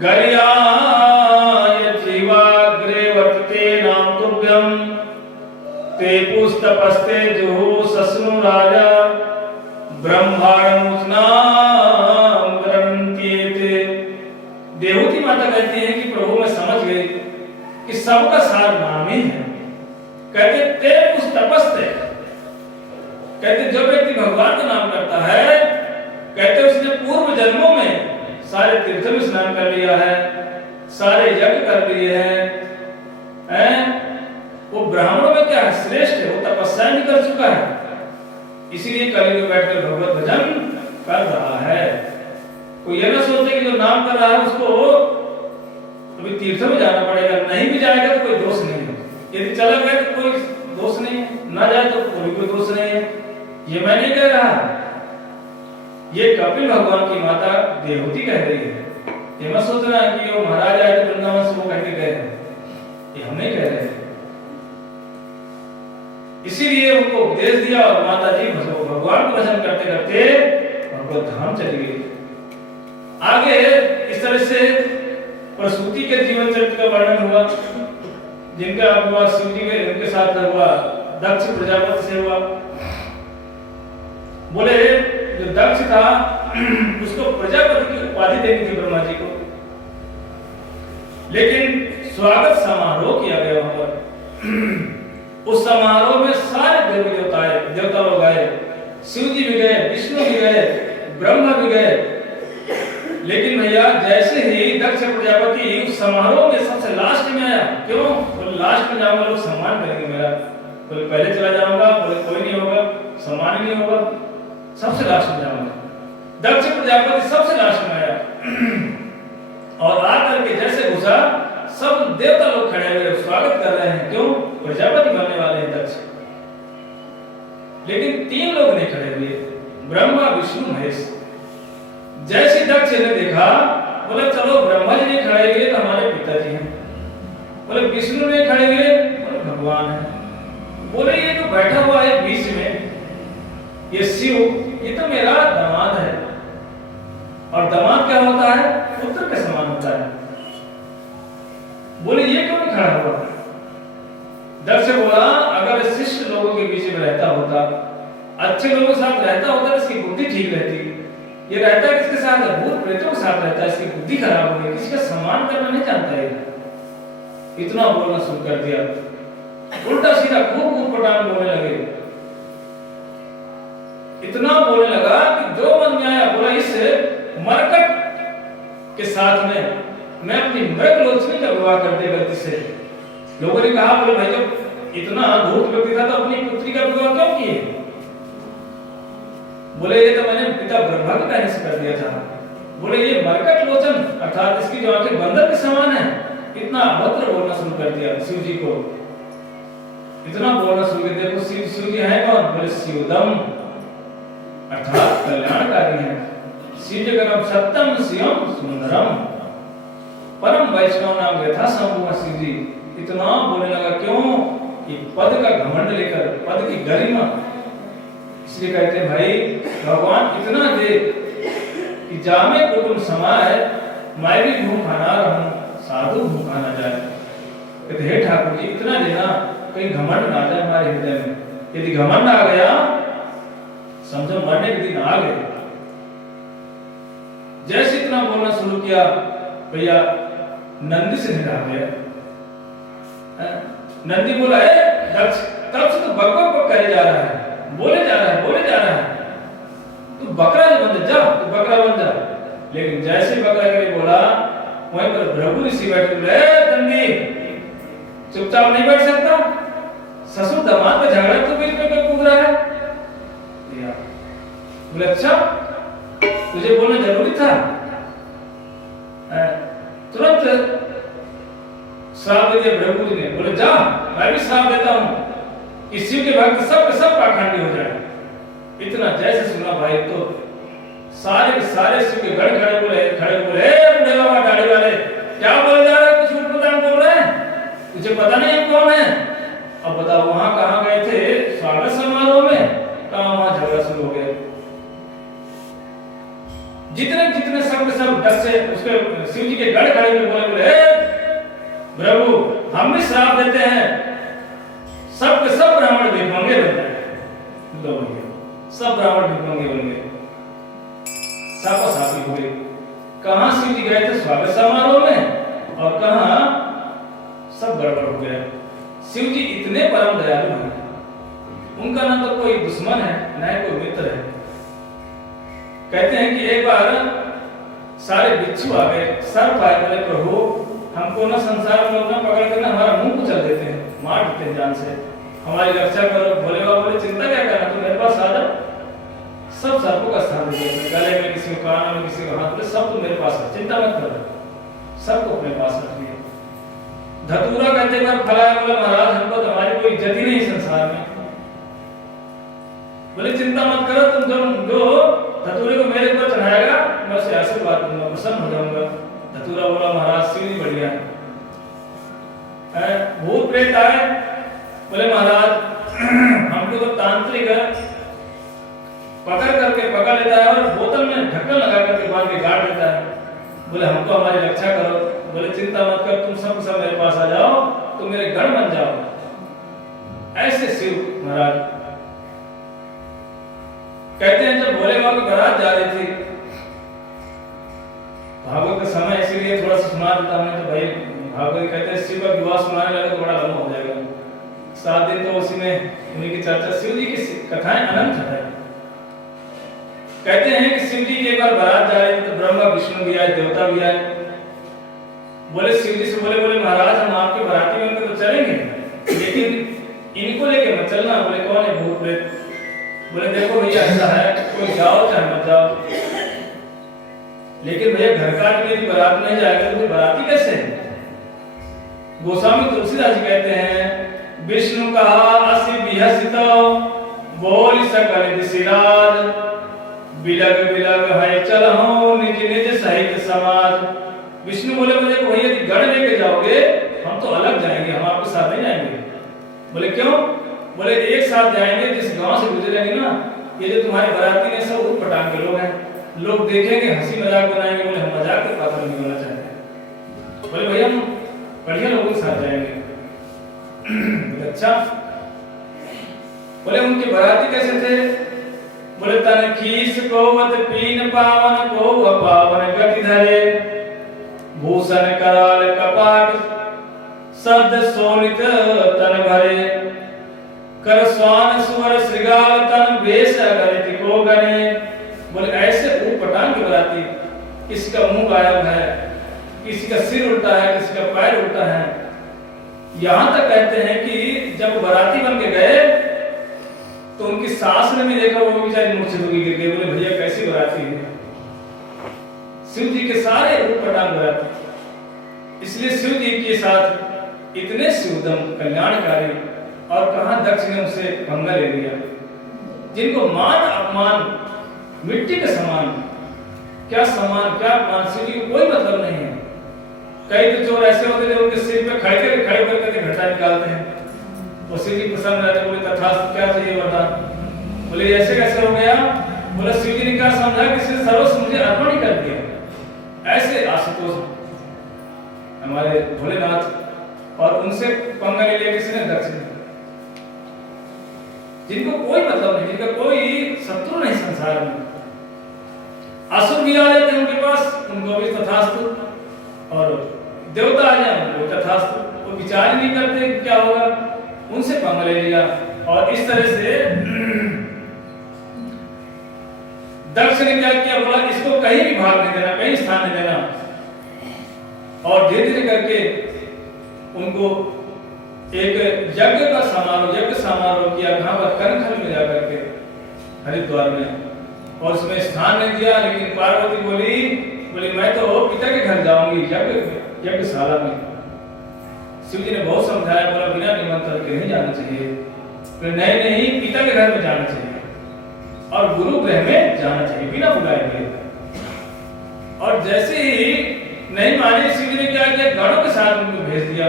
गरियाय जीवाग्रे वर्तते नाम तुभ्यम, ते पुस्तपस्ते जुहु सस्नु राजा ब्रह्मांडमुचनाम ग्रंथ्येते। देवकी माता कहती है कि प्रभु मैं समझ गई कि सबका सार नाम ही है। कहते ते पुस्तपस्ते, कहते जो व्यक्ति भगवान का नाम करता है, कहते उसने पूर्व जन्मों में सारे तीर्थों में स्नान कर लिया है, सारे यज्ञ कर लिए हैं, वो ब्राह्मणों में क्या है? श्रेष्ठ है, वो तपस्या भी कर चुका है, इसीलिए कलयुग में बैठकर भगवत भजन कर रहा है। कोई ये ना सोचे कि जो नाम कर रहा है उसको अभी तीर्थों में जाना पड़ेगा, नहीं भी जाएगा तो कोई दोष नहीं है, यदि चला गया तो कोई दोष नहीं है, ना जाए तो कोई दोष नहीं है। ये मैं नहीं कह रहा, ये कपिल भगवान की माता देवहूति कह रही है। ये मत सोचना कि वो महाराज आए तो वृंदावन से वो कह के गए हैं, ये हम नहीं कह रहे हैं। इसीलिए उनको उपदेश दिया, और माता जी भगवान को भजन करते करते भगवत धाम चली गई। आगे इस तरह से प्रसूति के जीवन चरित्र का वर्णन हुआ, जिनका विवाह शिव जी के उनके साथ हुआ, दक्ष प्रजापति से हुआ। बोले जो दक्ष था उसको प्रजापति की उपाधि देनी थी ब्रह्मा जी को, लेकिन स्वागत समारोह किया गया वहां पर। उस समारोह में सारे देवी देवता लोग आए, शिव जी भी गए, विष्णु भी गए, ब्रह्मा भी गए। लेकिन भैया जैसे ही दक्ष प्रजापति उस समारोह में सबसे लास्ट में आया, क्यों? बोले लास्ट में जाऊंगा लोग सम्मान करेंगे मेरा। बोले पहले चला जाऊंगा, बोले कोई नहीं होगा, सम्मान नहीं होगा, सबसे लास्ट में जाऊंगा। दक्ष प्रजापति सबसे लास्ट में आया, और आकर के जैसे घुसा, सब देवता लोग खड़े हुए स्वागत कर रहे हैं, क्यों? प्रजापति बनने वाले हैं दक्ष। लेकिन 3 लोग नहीं खड़े हुए, ब्रह्मा विष्णु महेश। जैसे दक्ष ने देखा, बोले चलो ब्रह्मा जी नहीं खड़े हुए तो हमारे पिताजी हैं, बोले विष्णु नहीं खड़े हुए, बोले भगवान है, बोले ये जो बैठा हुआ है बीच में ये शिव, ये तो मेरा दामाद है, बोले ये क्यों नहीं खड़ा हुआ? दक्ष बोला अगर शिष्ट लोगों के बीच में रहता होता, अच्छे लोगों के साथ रहता होता, इसकी बुद्धि ठीक रहती। ये रहता है किसके साथ? भूत प्रेतों के साथ रहता है, इसकी बुद्धि खराब हो गई, किसी का सम्मान करना नहीं जानता है। इतना बोलना शुरू कर दिया, उल्टा सीधा खूब पटान बोलने लगे। इतना बोलने लगा कि जो मन में आया बोला, इस मरकट के साथ में मैं अपनी मृग लोचनी का विवाह कर दिया गलती से। लोगों ने कहा बोले भाई जब इतना धूर्त व्यक्ति था तो अपनी पुत्री का विवाह क्यों किए? बोले ये तो मैंने पिता ब्रह्मा के कहने से कर दिया था। बोले ये मरकट लोचन अर्थात इसकी जो आंखें बंदर के समान है, इतना अभद्र बोलना शुरू कर दिया शिव जी को। इतना बोलना शुरू कर दिया। देखो शिव जी है कौन? बोले शिवदम अर्थात कल्याणकारी है। शिव जी का नाम सत्यम शिवम सुंदरम परम वैष्णव नाम यथा संभव शिव जी। इतना बोलने लगा क्यों? कि पद का घमंड लेकर, पद की गरिमा। इसलिए कहते हैं भाई भगवान इतना दे कि जामे कुटुंब समाए, मैं भी भूखा ना रहूं, साधु भूखा ना जाए। कहते हे ठाकुर जी इतना देना, कहीं घमंड ना जाए हमारे हृदय में। यदि घमंड आ गया समझो मरने के दिन आ गए। जैसे इतना बोलना शुरू किया भैया नंदी से निकल गया। नंदी बोला है दक्ष तब से तो बक करे जा रहा है, बोले जा रहा है, तू बकरा बन जा, तू बकरा बन जा। लेकिन जैसे बकरा के बोला वहीं पर भृगु ऋषि बैठे बोले नंदी चुपचाप नहीं बैठ सकता, ससुर दामाद का झगड़ा तो बीच में कोई कूद रहा है। बोले अच्छा तुझे बोलना जरूरी था। तुरंत श्राप दे दिया भृगु जी ने। बोले जा मैं भी श्राप देता हूं कि शिव के भक्त सब के सब पाखंडी हो जाए। इतना जैसे सुना भाई तो सारे के सारे शिव के गढ़ खड़े बोले बुढ़े बाबा दाढ़ी वाले क्या बोले जा रहे हैं? कुछ उल्टा बोल रहे हैं, तुझे पता नहीं हम कौन है? अब बताओ वहां कहां गए थे स्वागत समारोह में, कहां वहां झगड़ा शुरू हो गया। जितने सब डर से उसके शिव जी के गढ़ खड़े बोले प्रभु हम भी श्राप देते हैं, सब के सब ब्राह्मण भिखमंगे बन जाए। सब ब्राह्मण भिखमंगे बन गए, सापी हुए। कहां शिव जी गए थे स्वागत समारोह में और कहां सब गड़बड़ हो गया। शिव जी इतने परम दयालु हैं, उनका ना तो कोई दुश्मन है ना कोई मित्र है। कहते हैं कि एक बार सारे बिच्छू आ गए, सर्प आए, बोले प्रभु हमको ना संसार में लोग ना पकड़ कर ना हमारा मुंह कुचल देते हैं, मार देते हैं जान से, हमारी रक्षा करो। भोले बाबा बोले चिंता क्या करना, तुम मेरे पास आ जाओ। सब सर्पों का स्थान दे दिया, गले में किसी को, कान में किसी को, हाथ में, सब तुम मेरे पास है, चिंता मत करो। सबको अपने पास रख लिया। धतूरा कहते बार फलाया, बोले महाराज हमको तो हमारी कोई इज्जत ही नहीं संसार में। बोले चिंता मत करो, तुम जो धतूरे को मेरे ऊपर चढ़ाएगा मैं उसे आशीर्वाद दूंगा, प्रसन्न हो जाऊंगा। धतूरा बोला महाराज शिव जी बढ़िया है। भूत प्रेत आए, बोले महाराज हमको तो तांत्रिक पकड़ लेता है और बोतल में ढक्कन लगा करके बांध के गाड़ देता है। बोले हमको हमारी रक्षा करो। बोले चिंता मत कर, तुम सब मेरे पास आ जाओ, तुम मेरे गढ़ बन जाओ। ऐसे शिव महाराज कहते हैं जब भोले बाबा की बारात जा रही थी, भागवत का समय इसीलिए थोड़ा सा सुना देता हूं, तो भाई भागवत कहते हैं शिव का विवाह सुनाने लगे तो बड़ा लंबा हो जाएगा। 7 दिन तो उसी में उन्हीं की चर्चा, शिव जी की कथाएं अनंत है। कहते हैं कि शिव जी की एक बार बारात जा रही थी तो ब्रह्मा विष्णु भी आए, देवता भी आए। बोले शिव जी से बोले महाराज हम आपकी बाराती में तो चलेंगे, लेकिन इनको लेके मत चलना। बोले कौन है? भूत प्रेत। बोले देखो भैया ऐसा है, कोई जाओ चाहे मत जाओ, लेकिन भैया घर का आदमी यदि बारात नहीं जाएगा तो बाराती कैसे है? गोस्वामी तुलसीदास जी कहते हैं विष्णु कहा असि बिहसितो बोल सकल दिशिराज, बिलग है चलहो निज निज सहित समाज। विष्णु बोले भैया यदि गढ़ लेके जाओगे हम तो अलग जाएंगे, हम आपके साथ नहीं जाएंगे। बोले क्यों? बोले एक साथ जाएंगे, जिस गांव से गुजरेंगे ना ये जो तुम्हारे बाराती ने सब उठ पटांग के लोग हैं, लोग देखेंगे हंसी मजाक बनाएंगे। बोले हम मजाक के पात्र नहीं होना चाहते। बोले भैया हम बढ़िया लोगों के साथ जाएंगे। अच्छा, बोले उनके बराती कैसे थे? बोले तन खीस को मत पीन पावन को पावन गति धरे, भूषण कराल कपाट सद सोनित तन भरे, कर स्वान सुवर श्रृगाल तन वेश गणित को गणे। बोले ऐसे ऊटपटांग की बराती, किसी का मुंह गायब है, किसी का सिर उल्टा है, किसी का पैर उल्टा है। यहां तक कहते हैं कि जब बराती बन के गए तो उनकी सास ने भी देखा, वो बेचारी मूर्छित होगी गिर गई। बोले भैया कैसी बराती है? शिव जी के सारे ऊटपटांग बराती। इसलिए शिव जी के साथ इतने शिवदम कल्याणकारी, और कहां दक्ष ने उनसे पंगा ले लिया, जिनको मान अपमान मिट्टी के समान, क्या सम्मान क्या अपमान, शिव जी को कोई मतलब नहीं है। कई तो चोर ऐसे होते हैं उनके सिर पे खड़े करके घटा निकालते हैं, और शिव जी प्रसन्न रहते, बोले तथास्तु क्या चाहिए वरदान। बोले ऐसे कैसे हो गया? बोले शिव जी ने क्या समझा कि सर्वस्व मुझे अर्पण ही कर दिया। ऐसे आशुतोष हमारे भोलेनाथ, और उनसे पंगा ले लिया किसने? दक्ष ने, जिनको कोई मतलब नहीं, जिनका कोई शत्रु नहीं संसार में। असुर भी आ जाते हैं उनके पास, उनको भी तथास्तु, और देवता आ जाए उनको तथास्तु। वो विचार ही नहीं करते क्या होगा, उनसे पंगा ले लिया। और इस तरह से दक्ष ने क्या किया? बोला इसको कहीं भी भाग नहीं देना, कहीं स्थान नहीं देना। और धीरे धीरे करके उनको एक यज्ञ का समारोह किया, कहां पर? कनखल में जाकर के, हरिद्वार में। और उसमें स्थान नहीं दिया, लेकिन पार्वती बोली मैं तो पिता के घर जाऊंगी, यज्ञशाला में। शिव जी ने बहुत समझाया, बोला बिना निमंत्रण के नहीं जाना चाहिए। नहीं, पिता के घर में जाना चाहिए, और गुरु गृह में जाना चाहिए बिना बुलाए हुए। और जैसे ही नहीं माने, शिव जी ने क्या किया? गणों के साथ उनको भेज दिया।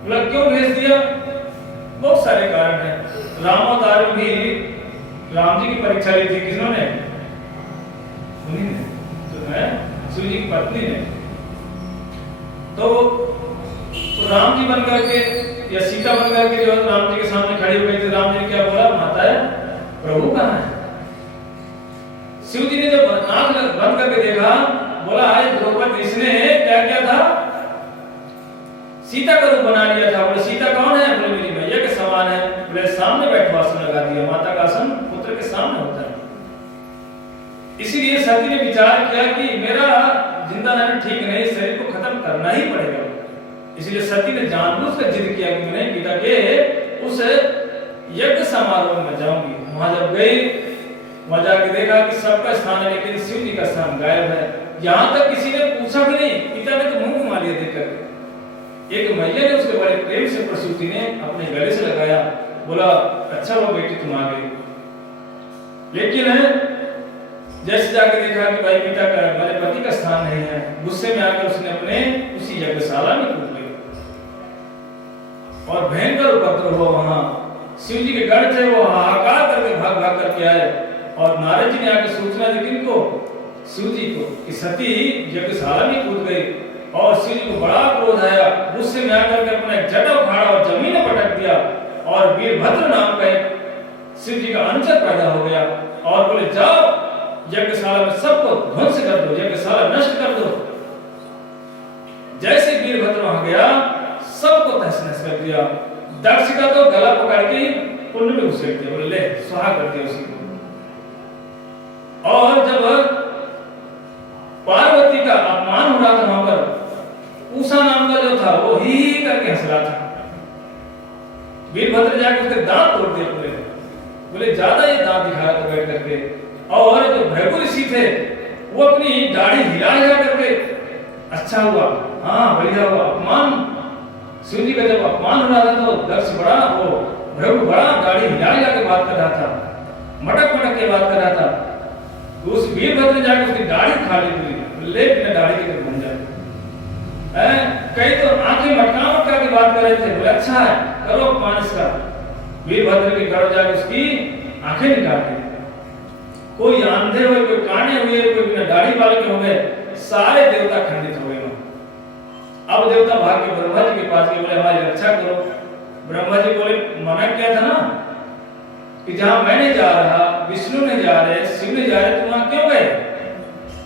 बोला क्यों भेज दिया? बहुत सारे कारण हैं। रामावतार में भी राम जी की परीक्षा ली थी किसने? उन्हीं ने, तो है शिव जी की पत्नी ने। तो राम जी बन करके या सीता बन करके जो राम जी के सामने खड़ी हो गई थी, राम जी ने क्या बोला? माता है प्रभु कहाँ है? शिव जी ने जब आंख बंद करके देखा, बोला आज द्रौपदी इसने क्या किया था? सीता का रूप बना लिया था। बोले सीता कौन है? बोले मेरी मैया के समान है। बोले सामने बैठो, आसन लगा दिया। माता का आसन पुत्र के सामने होता है। इसीलिए सती ने विचार किया कि मेरा जिंदा रहना ठीक नहीं, शरीर को खत्म करना ही पड़ेगा। इसलिए सती ने जानबूझकर जिद किया कि मैं पिता के उस यज्ञ समारोह में जाऊंगी। वहां जब गई, वहां जाके देखा कि सबका स्थान है, लेकिन शिव जी का स्थान गायब है। यहाँ तक किसी ने पूछा भी नहीं, पिता ने तो मुंह घुमा लिया देखकर। एक मैया ने उसके बड़े प्रेम से प्रसूति ने अपने गले से लगाया, बोला अच्छा हुआ बेटी तुम आ गई। लेकिन जैसे जाके देखा कि भाई पिता का, मेरे पति का स्थान नहीं है, गुस्से में आकर उसने अपने उसी यज्ञशाला में कूद गई। और भयंकर उपद्रव हुआ वहां। शिव जी के गढ़ थे, वो हाहाकार करके भाग भाग करके आए। और नारद जी ने आकर सूचना दी किनको? शिव जी को, कि सती यज्ञशाला में कूद गई। और शिव जी को बड़ा क्रोध आया, गुस्से में आकर के अपना एक जटा उखाड़ा और जमीन में पटक दिया। और वीरभद्र नाम का एक शिव जी का अनुचर पैदा हो गया, और बोले जाओ यज्ञशाला में सबको ध्वंस कर दो, यज्ञशाला नष्ट कर दो। जैसे वीरभद्र वहां गया, सबको तहस नहस कर दिया। दक्ष का तो गला पकड़ के कुंड में घुसेड़ दिया, बोले ले स्वाहा कर दिया उसी को। और जब पार्वती का अपमान हो रहा था वहां पर, उषा नाम का जो था वो ही करके हंस रहा था। वीरभद्र जाके उसके दांत तोड़ दिए पूरे, बोले ज्यादा ये दांत दिखा रहा था बैठ करके। और जो भृगु ऋषि थे वो अपनी दाढ़ी हिला हिला करके, अच्छा हुआ, हाँ बढ़िया हुआ। अपमान, शिव जी का जब अपमान हो रहा था तो दक्ष बड़ा, वो भृगु बड़ा दाढ़ी हिला हिला के बात कर रहा था, मटक मटक के बात कर रहा था। तो उस वीरभद्र ने जाकर उसकी दाढ़ी खा ली पूरी, ले बिना दाढ़ी के बन जाए। कई तो आंखें मटका मटका की बात कर रहे थे, बोले अच्छा है करो अपमान इसका। वीरभद्र के गढ़ जाकर उसकी आंखें निकाल दी। कोई अंधे हुए, कोई काने हुए, कोई बिना दाढ़ी वाले के हो गए, सारे देवता खंडित हो गए। अब देवता भाग के ब्रह्मा जी के पास गए, बोले हमारी रक्षा करो। ब्रह्मा जी बोले मना किया था ना कि जहां मैं नहीं जा रहा, विष्णु नहीं जा रहे, शिव नहीं जा रहे, तुम वहां क्यों गए?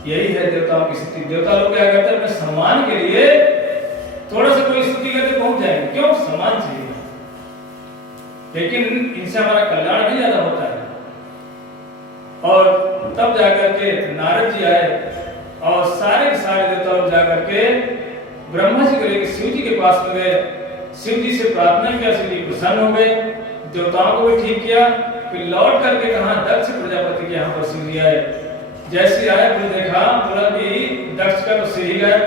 यही है देवताओं की स्थिति। देवता लोग क्या करते हैं, अपने सम्मान के लिए थोड़ा सा कोई स्तुति करके पहुंच जाएंगे, क्यों? सम्मान चाहिए, लेकिन इनसे हमारा कल्याण नहीं ज्यादा होता है। और तब जाकर के नारद जी आए और सारे के सारे देवता लोग जाकर के ब्रह्मा जी को लेकर शिव जी के पास में गए। शिव जी से प्रार्थना किया, शिव जी प्रसन्न हो गए, देवताओं को भी ठीक किया। फिर लौट करके कहा दक्ष प्रजापति के यहाँ पर शिव जी आए। जैसे आए फिर देखा, बोला कि दक्ष का तो सिर ही गायब।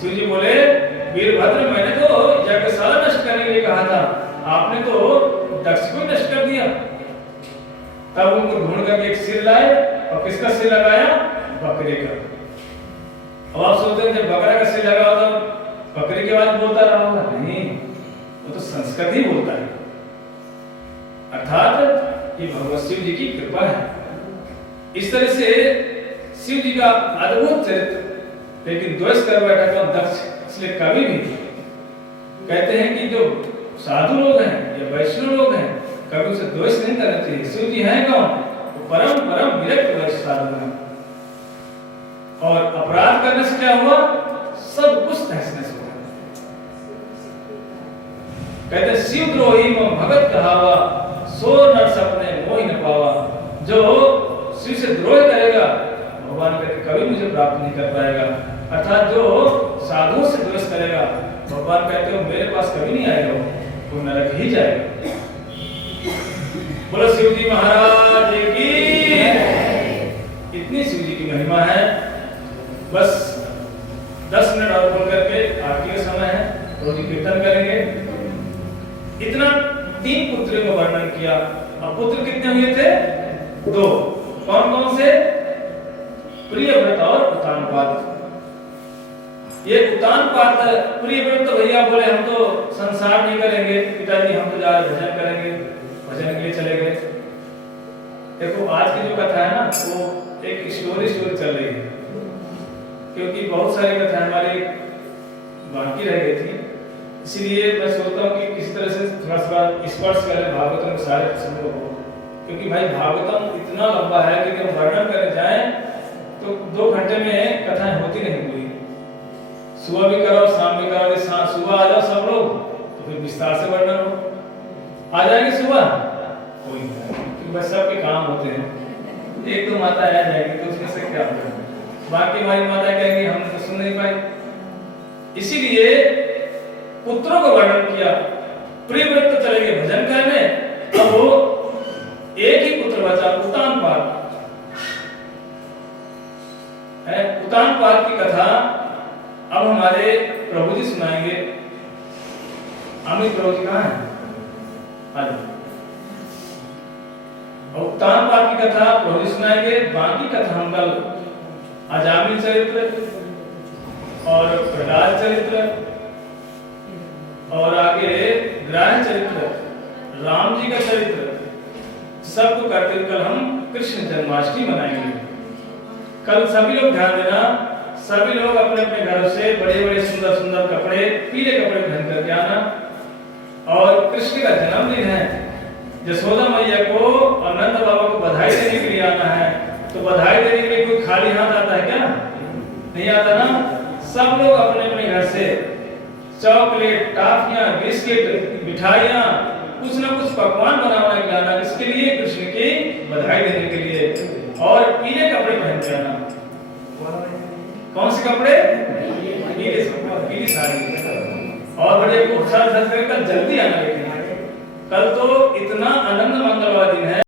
शिव जी बोले वीरभद्र, मैंने तो यज्ञशाला नष्ट करने के लिए कहा था, आपने तो दक्ष को नष्ट कर दिया। तब उनको ढूंढ करके एक सिर लाए और किसका सिर लगाया? बकरे का। अब आप सोचते हैं जब बकरा का सिर लगा तो बकरी की आवाज बोलता रहा होगा? नहीं, वो तो संस्कृत ही बोलता है। अर्थात ये भगवान शिव जी की कृपा है। इस तरह से शिव जी का अद्भुत चरित्र, लेकिन द्वेष कर बैठा था दक्ष। इसलिए कभी भी कहते हैं कि जो साधु लोग हैं या वैष्णव लोग हैं, कभी उसे द्वेष नहीं करना चाहिए। शिव जी हैं कौन? वो परम परम विरक्त वैष्णव साधु हैं। और अपराध करने से क्या हुआ? सब कुछ तहस नहस हो गया। कहते शिव द्रोही में भगत कहावा, सो नर सपने मोहि न पावा। जो शिव से द्रोह करेगा, भगवान कहते कभी मुझे प्राप्त नहीं कर पाएगा। अर्थात जो साधुओं से द्वेष करेगा, भगवान कहते हो मेरे पास कभी नहीं आएगा, वो नरक ही जाएगा। बोलो शिव जी महाराज की। इतनी शिव जी की महिमा है। बस 10 मिनट और बोल करके आरती का समय है, रोज कीर्तन करेंगे। इतना 3 पुत्रों का वर्णन किया। अब पुत्र कितने हुए थे? 2। कौन कौन से? प्रियव्रत और उतानपाद। ये उतानपाद, प्रियव्रत तो भैया बोले हम तो संसार नहीं करेंगे पिताजी, हम तो जा भजन करेंगे, भजन के लिए चले गए। देखो आज की जो कथा है ना, वो एक स्टोरी चल रही है, क्योंकि बहुत सारी कथा हमारी बाकी रह गई थी। इसीलिए मैं सोचता हूँ कि किस तरह से थोड़ा सा स्पर्श करें भागवतम के सारे प्रसंगों को, क्योंकि भाई भागवतम इतना लंबा है कि अगर वर्णन करने जाएं तो 2 घंटे में कथाएं होती नहीं पूरी। सुबह भी करो, शाम भी करो। सुबह आ जाओ सब लोग तो फिर विस्तार से वर्णन हो। आ जाएंगे सुबह कोई नहीं, क्योंकि बस सबके काम होते हैं। 1-2 माता आ जाएगी तो उसमें से क्या होगा, बाकी हमारी माता कहेंगी हम तो सुन नहीं पाए। इसीलिए पुत्रों को वर्णन किया। प्रियव्रत तो चले गए भजन करने, अब वो एक ही पुत्र बचा, उतानपाद है। उतानपाद की कथा अब हमारे प्रभु जी सुनाएंगे। अमित प्रभु जी कहाँ हैं? और उतानपाद की कथा प्रभु जी सुनाएंगे। बाकी कथा हम कल अजामिल चरित्र और प्रहलाद चरित्र और आगे ग्राह चरित्र, राम जी का चरित्र सबको करते कल हम कृष्ण जन्माष्टमी मनाएंगे। कल सभी लोग ध्यान देना, सभी लोग अपने अपने घरों से बड़े बड़े सुंदर सुंदर कपड़े, पीले कपड़े पहन करके आना। और कृष्ण का जन्मदिन है, यशोदा मैया को और नंद बाबा को बधाई देने के लिए आना है। तो बधाई देने के लिए कोई खाली हाथ आता है क्या? नहीं आता ना। सब लोग अपने अपने घर से चॉकलेट, टॉफियां, बिस्किट, मिठाइयां, कुछ ना कुछ पकवान बनाना के लाना, इसके लिए कृष्ण की बधाई देने के लिए। और पीले कपड़े पहन के आना। कौन से कपड़े? पीली साड़ी। और बड़े उत्साह से कल जल्दी आना, लेकिन कल तो इतना आनंद मंगल वाला दिन है।